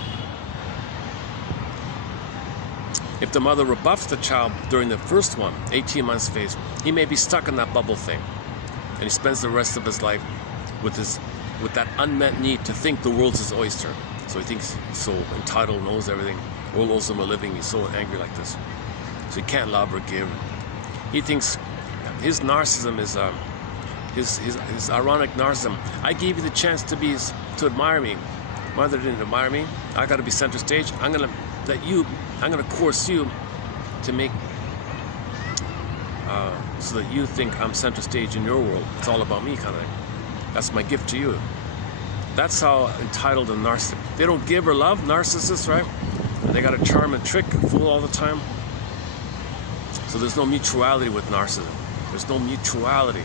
If the mother rebuffs the child during the first one, 18 months phase, he may be stuck in that bubble thing. And he spends the rest of his life with that unmet need to think the world's his oyster. So he thinks he's so entitled, knows everything, world owes him a living, he's so angry like this. So he can't love or give. He thinks his narcissism is his ironic narcissism. I gave you the chance to admire me. Mother didn't admire me. I got to be center stage. I'm gonna coerce you to make so that you think I'm center stage in your world. It's all about me, kind of thing. That's my gift to you. That's how entitled and narcissistic. They don't give or love, narcissists, right? And they got to charm and trick, fool all the time. So there's no mutuality with narcissism. There's no mutuality.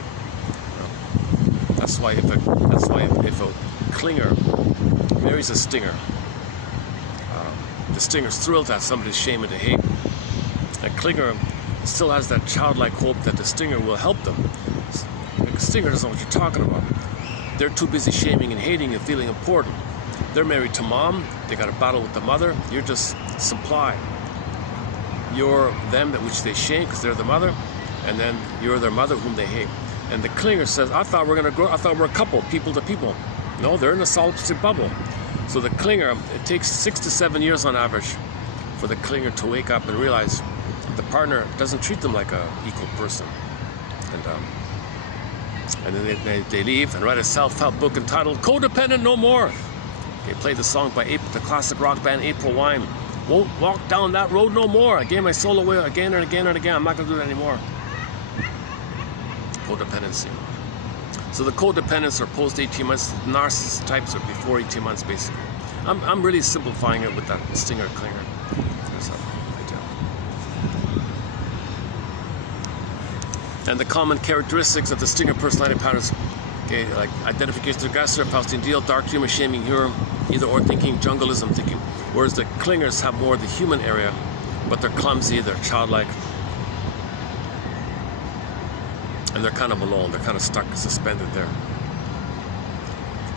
That's why if a clinger marries a stinger, the stinger's thrilled to have somebody to shame and to hate. A clinger still has that childlike hope that the stinger will help them. The stinger doesn't know what you're talking about. They're too busy shaming and hating and feeling important. They're married to mom. They got a battle with the mother. You're just supply. You're them, which they shame because they're the mother, and then you're their mother, whom they hate. And the clinger says, I thought we're gonna grow. I thought we're a couple, people to people. No, they're in a solipsistic bubble. So the clinger, it takes 6 to 7 years on average for the clinger to wake up and realize the partner doesn't treat them like an equal person. And then they leave and write a self-help book entitled Codependent No More. They play the song by the classic rock band April Wine. Won't walk down that road no more. I gave my soul away again and again and again. I'm not going to do that anymore. Codependency. So the codependents are post 18 months. Narcissist types are before 18 months, basically. I'm really simplifying it with that stinger clinger. And the common characteristics of the stinger personality patterns, okay, like identification to aggressor, Faustian deal, dark humor, shaming humor, either or thinking, jungleism thinking. Whereas the clingers have more of the human area, but they're clumsy, they're childlike, and they're kind of alone, they're kind of stuck, suspended there.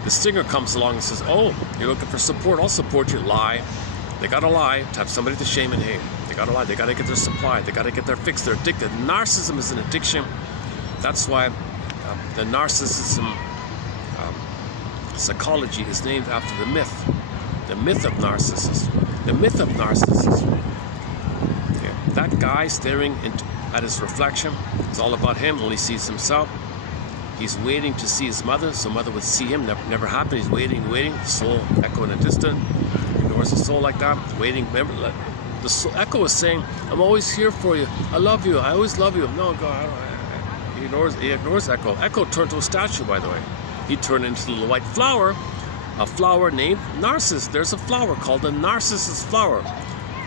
The stinger comes along and says, oh, you're looking for support, I'll support you. Lie. They gotta lie to have somebody to shame and hate. They gotta lie, they gotta get their supply, they gotta get their fix, they're addicted. Narcissism is an addiction. That's why the narcissism psychology is named after the myth of Narcissus. The myth of Narcissus. Okay. That guy staring at his reflection, it's all about him, only sees himself. He's waiting to see his mother, so mother would see him, never happened. He's waiting, the soul echo in the distance. Ignores the soul like that, waiting. Remember, the soul, echo is saying, I'm always here for you. I love you. I always love you. No, God, he ignores Echo. Echo turned to a statue, by the way. He turned into a little white flower, a flower named Narcissus. There's a flower called the Narcissus flower.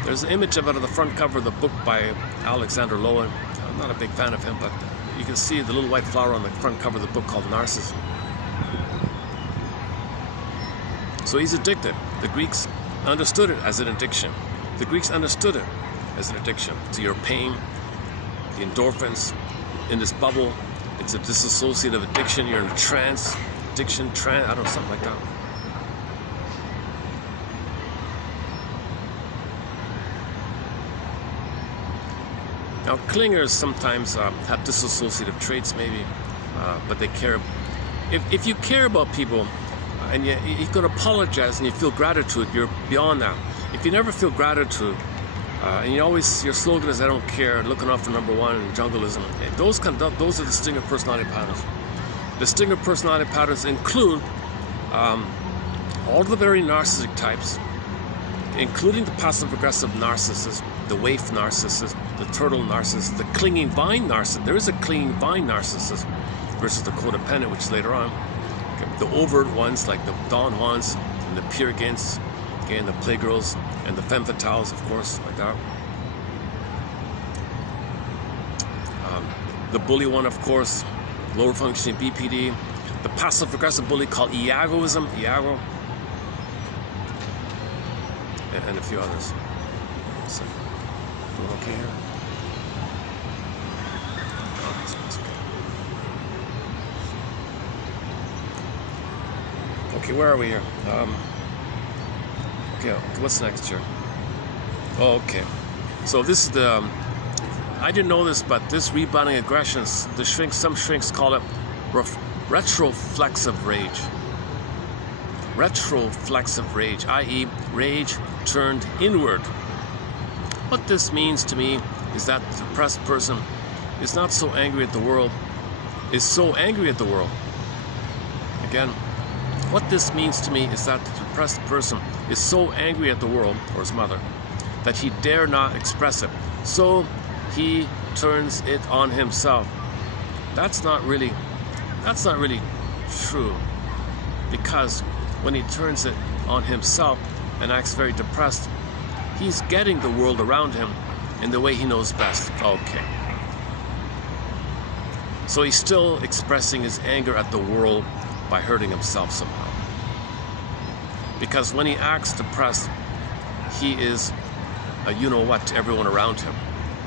There's an image of it on the front cover of the book by Alexander Lowen. I'm not a big fan of him, but you can see the little white flower on the front cover of the book called Narcissus. So he's addicted. The Greeks understood it as an addiction. The Greeks understood it as an addiction to your pain, the endorphins in this bubble. It's a dissociative addiction. You're in a trance, I don't know, something like that. Now, clingers sometimes have dissociative traits, maybe, but they care. If you care about people, and you could apologize and you feel gratitude, you're beyond that. If you never feel gratitude, and your slogan is "I don't care," looking after number one and jungleism, those are distinctive personality patterns. Distinctive personality patterns include all the very narcissistic types, including the passive-aggressive narcissist, the waif narcissist, the turtle narcissist, the clinging vine narcissist. There is a clinging vine narcissist versus the codependent, which is later on. Okay. The overt ones, like the Don Juans and the Peer Gyns, and the Playgirls and the Femme Fatales, of course, like that. The bully one, of course, lower functioning BPD. The passive-aggressive bully called Iagoism, and a few others. So, doing okay here? Oh, it's okay. Okay, where are we here? Okay, what's next here? Oh, okay. So this is the, I didn't know this, but this rebounding aggression, some shrinks call it retroflexive rage. Retroflexive rage, i.e. rage turned inward. What this means to me is that the depressed person is not so angry at the world, is so angry at the world. Again, what this means to me is that the depressed person is so angry at the world, or his mother, that he dare not express it. So he turns it on himself. That's not really true, because when he turns it on himself and acts very depressed, he's getting the world around him in the way he knows best. Okay. So he's still expressing his anger at the world by hurting himself somehow. Because when he acts depressed, he is a you-know-what to everyone around him,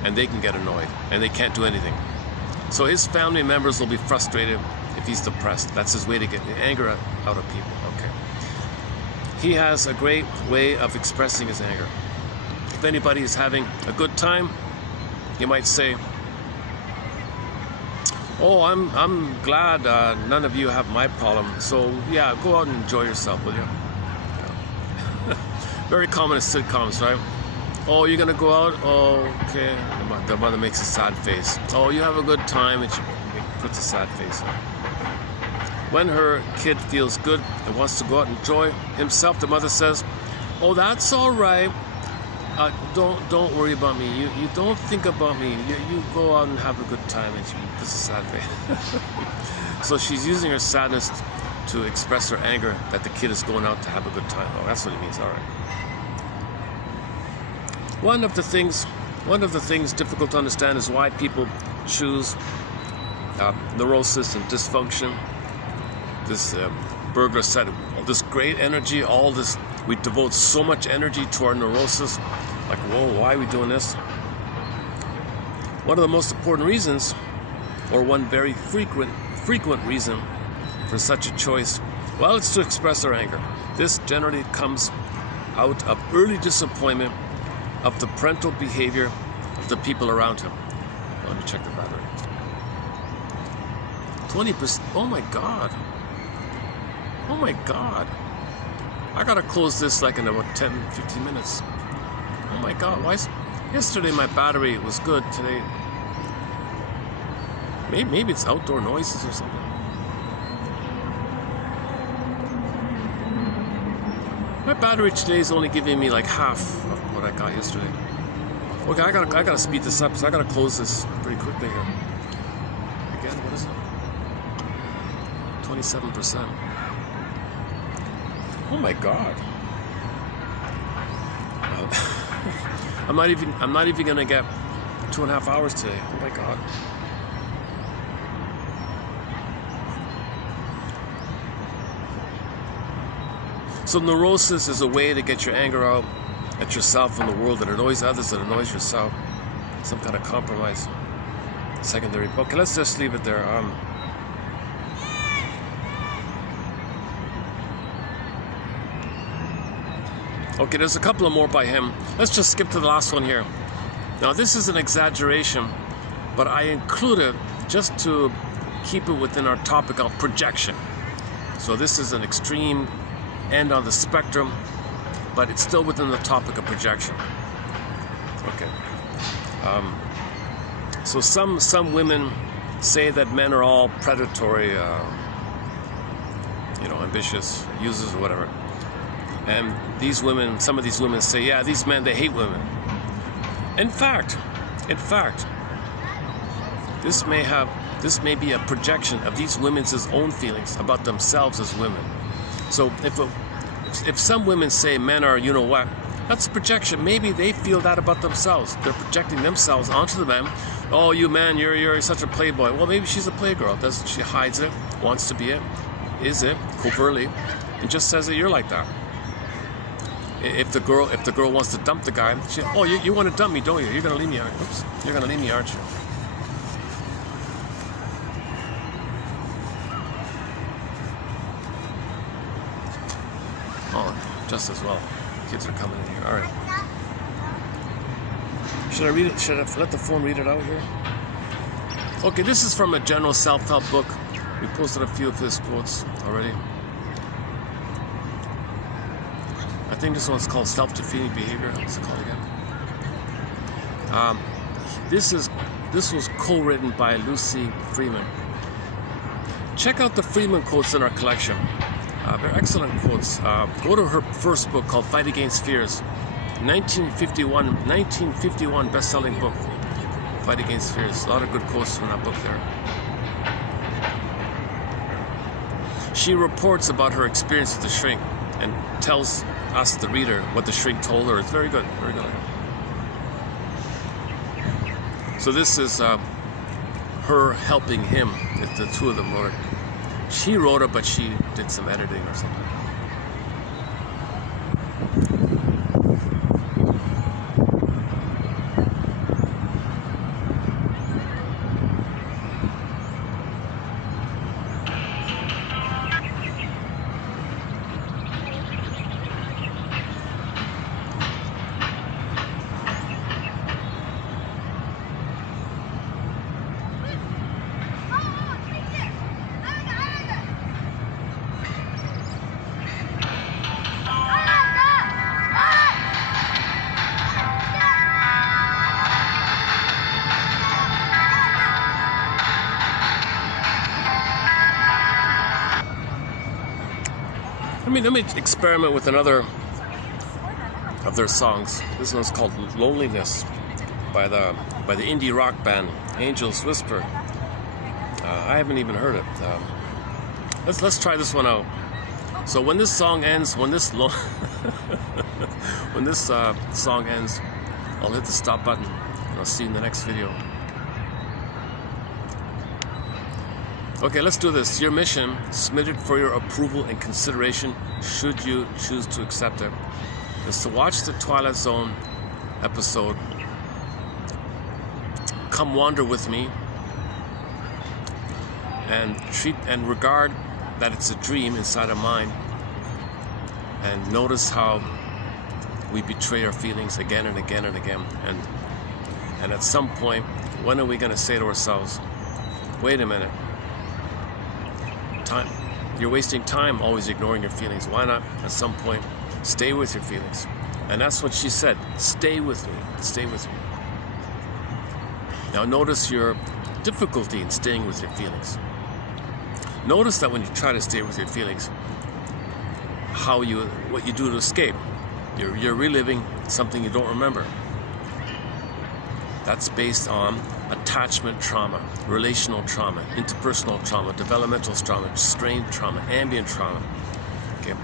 and they can get annoyed, and they can't do anything. So his family members will be frustrated if he's depressed. That's his way to get the anger out of people. Okay. He has a great way of expressing his anger. If anybody is having a good time, he might say, "Oh, I'm glad none of you have my problem. So yeah, go out and enjoy yourself, will you?" Yeah. Very common in sitcoms, right? "Oh, you're gonna go out? Oh, okay." The mother makes a sad face. "Oh, you have a good time," and she puts a sad face on. When her kid feels good and wants to go out and enjoy himself, the mother says, "Oh, that's all right. Don't worry about me. You don't think about me. You go out and have a good time," and she puts a sad face. So she's using her sadness to express her anger that the kid is going out to have a good time. Oh, that's what it means. All right. One of the things difficult to understand is why people choose neurosis and dysfunction. This Berger said, all this great energy, all this, we devote so much energy to our neurosis. Like, whoa, why are we doing this? One of the most important reasons, or one very frequent reason for such a choice, well, it's to express our anger. This generally comes out of early disappointment of the parental behavior of the people around him. Let me check the battery. 20%. Oh my God. Oh my God. I gotta close this like in about 10-15 minutes. Oh my God. Why is... Yesterday my battery was good. Today, maybe it's outdoor noises or something. My battery today is only giving me like half of what I got yesterday. Okay, I gotta speed this up, so I gotta close this pretty quickly here. Again, what is it? 27%. Oh my God. I'm not even gonna get 2.5 hours today. Oh my God. So neurosis is a way to get your anger out at yourself and the world that annoys others, that annoys yourself. Some kind of compromise. Secondary. Okay, let's just leave it there. Okay, there's a couple of more by him. Let's just skip to the last one here. Now, this is an exaggeration, but I include it just to keep it within our topic of projection. So this is an extreme end on the spectrum, but it's still within the topic of projection. Okay. So some women say that men are all predatory, ambitious, users or whatever. And some of these women say, yeah, these men, they hate women. In fact, this may be a projection of these women's own feelings about themselves as women. So if some women say men are, you know what, that's a projection. Maybe they feel that about themselves. They're projecting themselves onto the men. Oh, you man, you're such a playboy. Well, maybe she's a playgirl. She hides it, wants to be it, is it, covertly, and just says that you're like that. If the girl wants to dump the guy, you want to dump me, don't you? You're gonna leave me, you're gonna leave me, aren't you? Oh, just as well. Kids are coming in here. All right. Should I read it? Should I let the phone read it out here? Okay, this is from a general self-help book. We posted a few of his quotes already. I think this one's called Self-Defeating Behavior. What's it called again? This was co-written by Lucy Freeman. Check out the Freeman quotes in our collection. They're excellent quotes. Go to her first book called Fight Against Fears. 1951 best-selling book. Fight Against Fears. A lot of good quotes from that book there. She reports about her experience with the shrink and tells us, the reader, what the shrink told her. It's very good. Very good. So this is her helping him. The two of them wrote it. She wrote it, but she did some editing or something. Let me experiment with another of their songs. This one's called "Loneliness" by the indie rock band Angel's Whisper. I haven't even heard it. Let's try this one out. So when this song ends, when this song ends, I'll hit the stop button and I'll see you in the next video. Okay, let's do this. Your mission, submitted for your approval and consideration, should you choose to accept it, is to watch the Twilight Zone episode, Come Wander With Me, and regard that it's a dream inside of mind, and notice how we betray our feelings again and again and again. And at some point, when are we going to say to ourselves, wait a minute, you're wasting time always ignoring your feelings. Why not at some point stay with your feelings? And that's what she said. Stay with me. Stay with me. Now notice your difficulty in staying with your feelings. Notice that when you try to stay with your feelings, what you do to escape. You're reliving something you don't remember. That's based on attachment trauma, relational trauma, interpersonal trauma, developmental trauma, strain trauma, ambient trauma. Okay,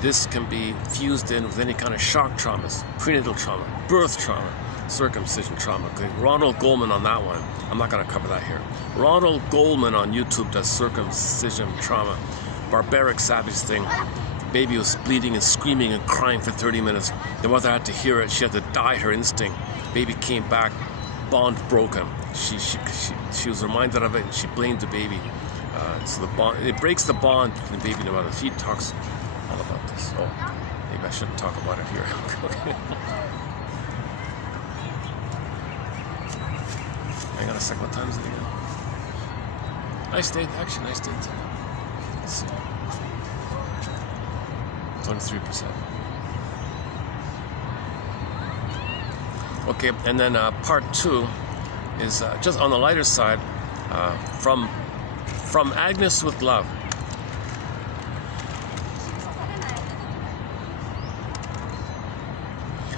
this can be fused in with any kind of shock traumas, prenatal trauma, birth trauma, circumcision trauma. Okay, Ronald Goldman on that one. I'm not going to cover that here. Ronald Goldman on YouTube does circumcision trauma. Barbaric savage thing. Baby was bleeding and screaming and crying for 30 minutes. The mother had to hear it. She had to die her instinct. Baby came back. Bond broken. She was reminded of it and she blamed the baby. So the bond, it breaks the bond between the baby and the mother. He talks all about this. Oh, maybe I shouldn't talk about it here. Hang on a sec, what time is it again? Nice day, actually, nice day. Let's see. 23%. Okay, and then part 2 is just on the lighter side, from Agnes with love.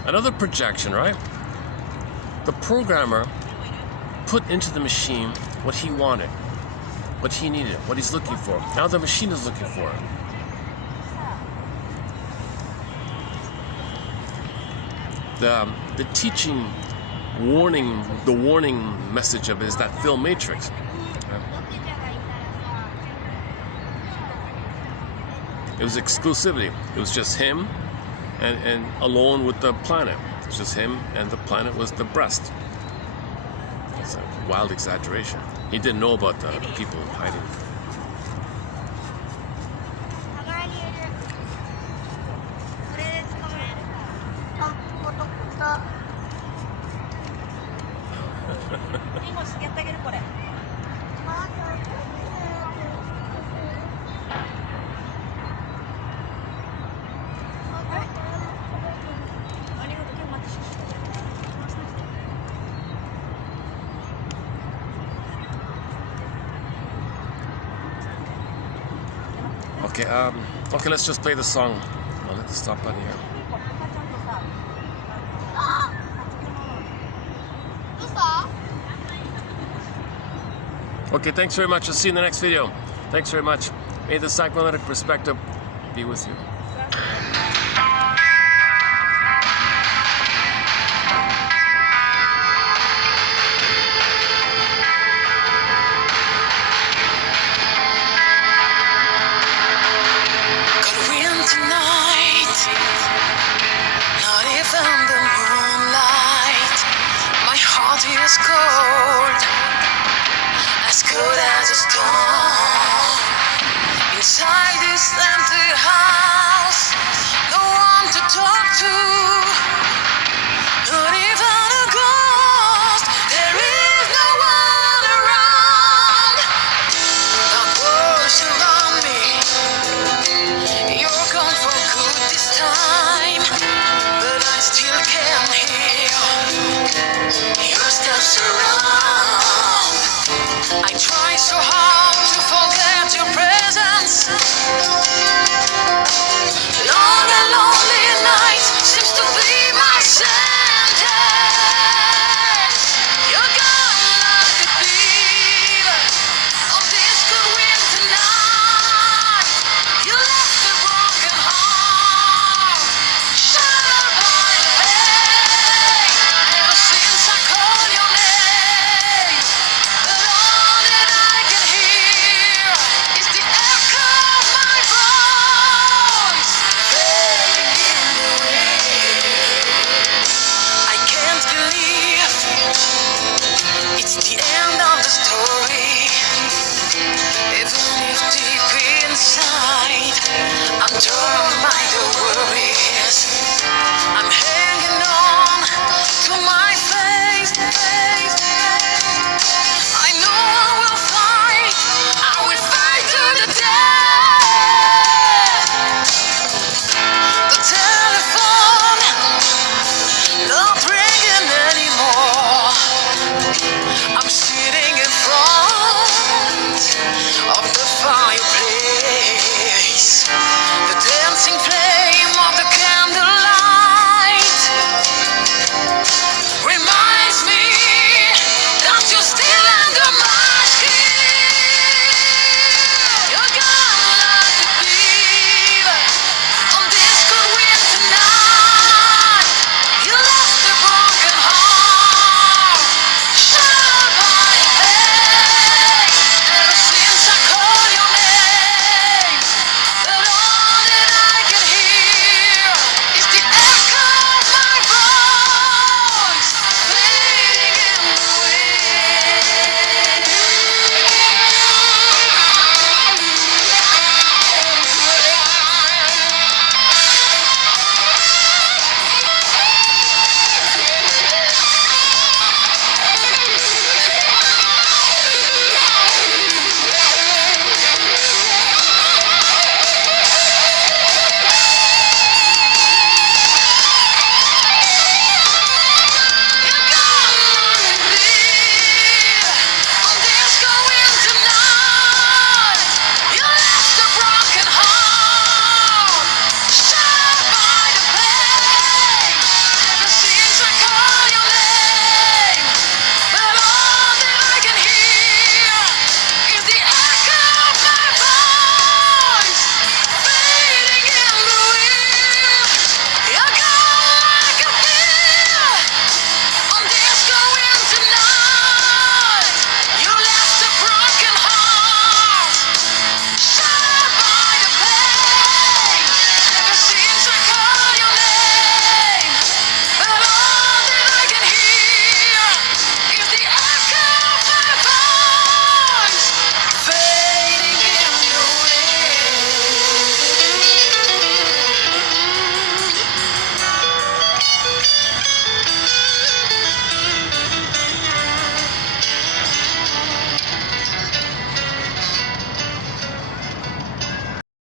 Another projection, right? The programmer put into the machine what he wanted, what he needed, what he's looking for. Now the machine is looking for it. The teaching warning, the warning message of it is that film Matrix. It was exclusivity. It was just him and alone with the planet. It was just him and the planet was the breast. It's a wild exaggeration. He didn't know about the people hiding. Okay, let's just play the song. I'll let the stop button here. Okay, thanks very much. I'll see you in the next video. Thanks very much. May the psychoanalytic perspective be with you. Is cold as a stone inside this land.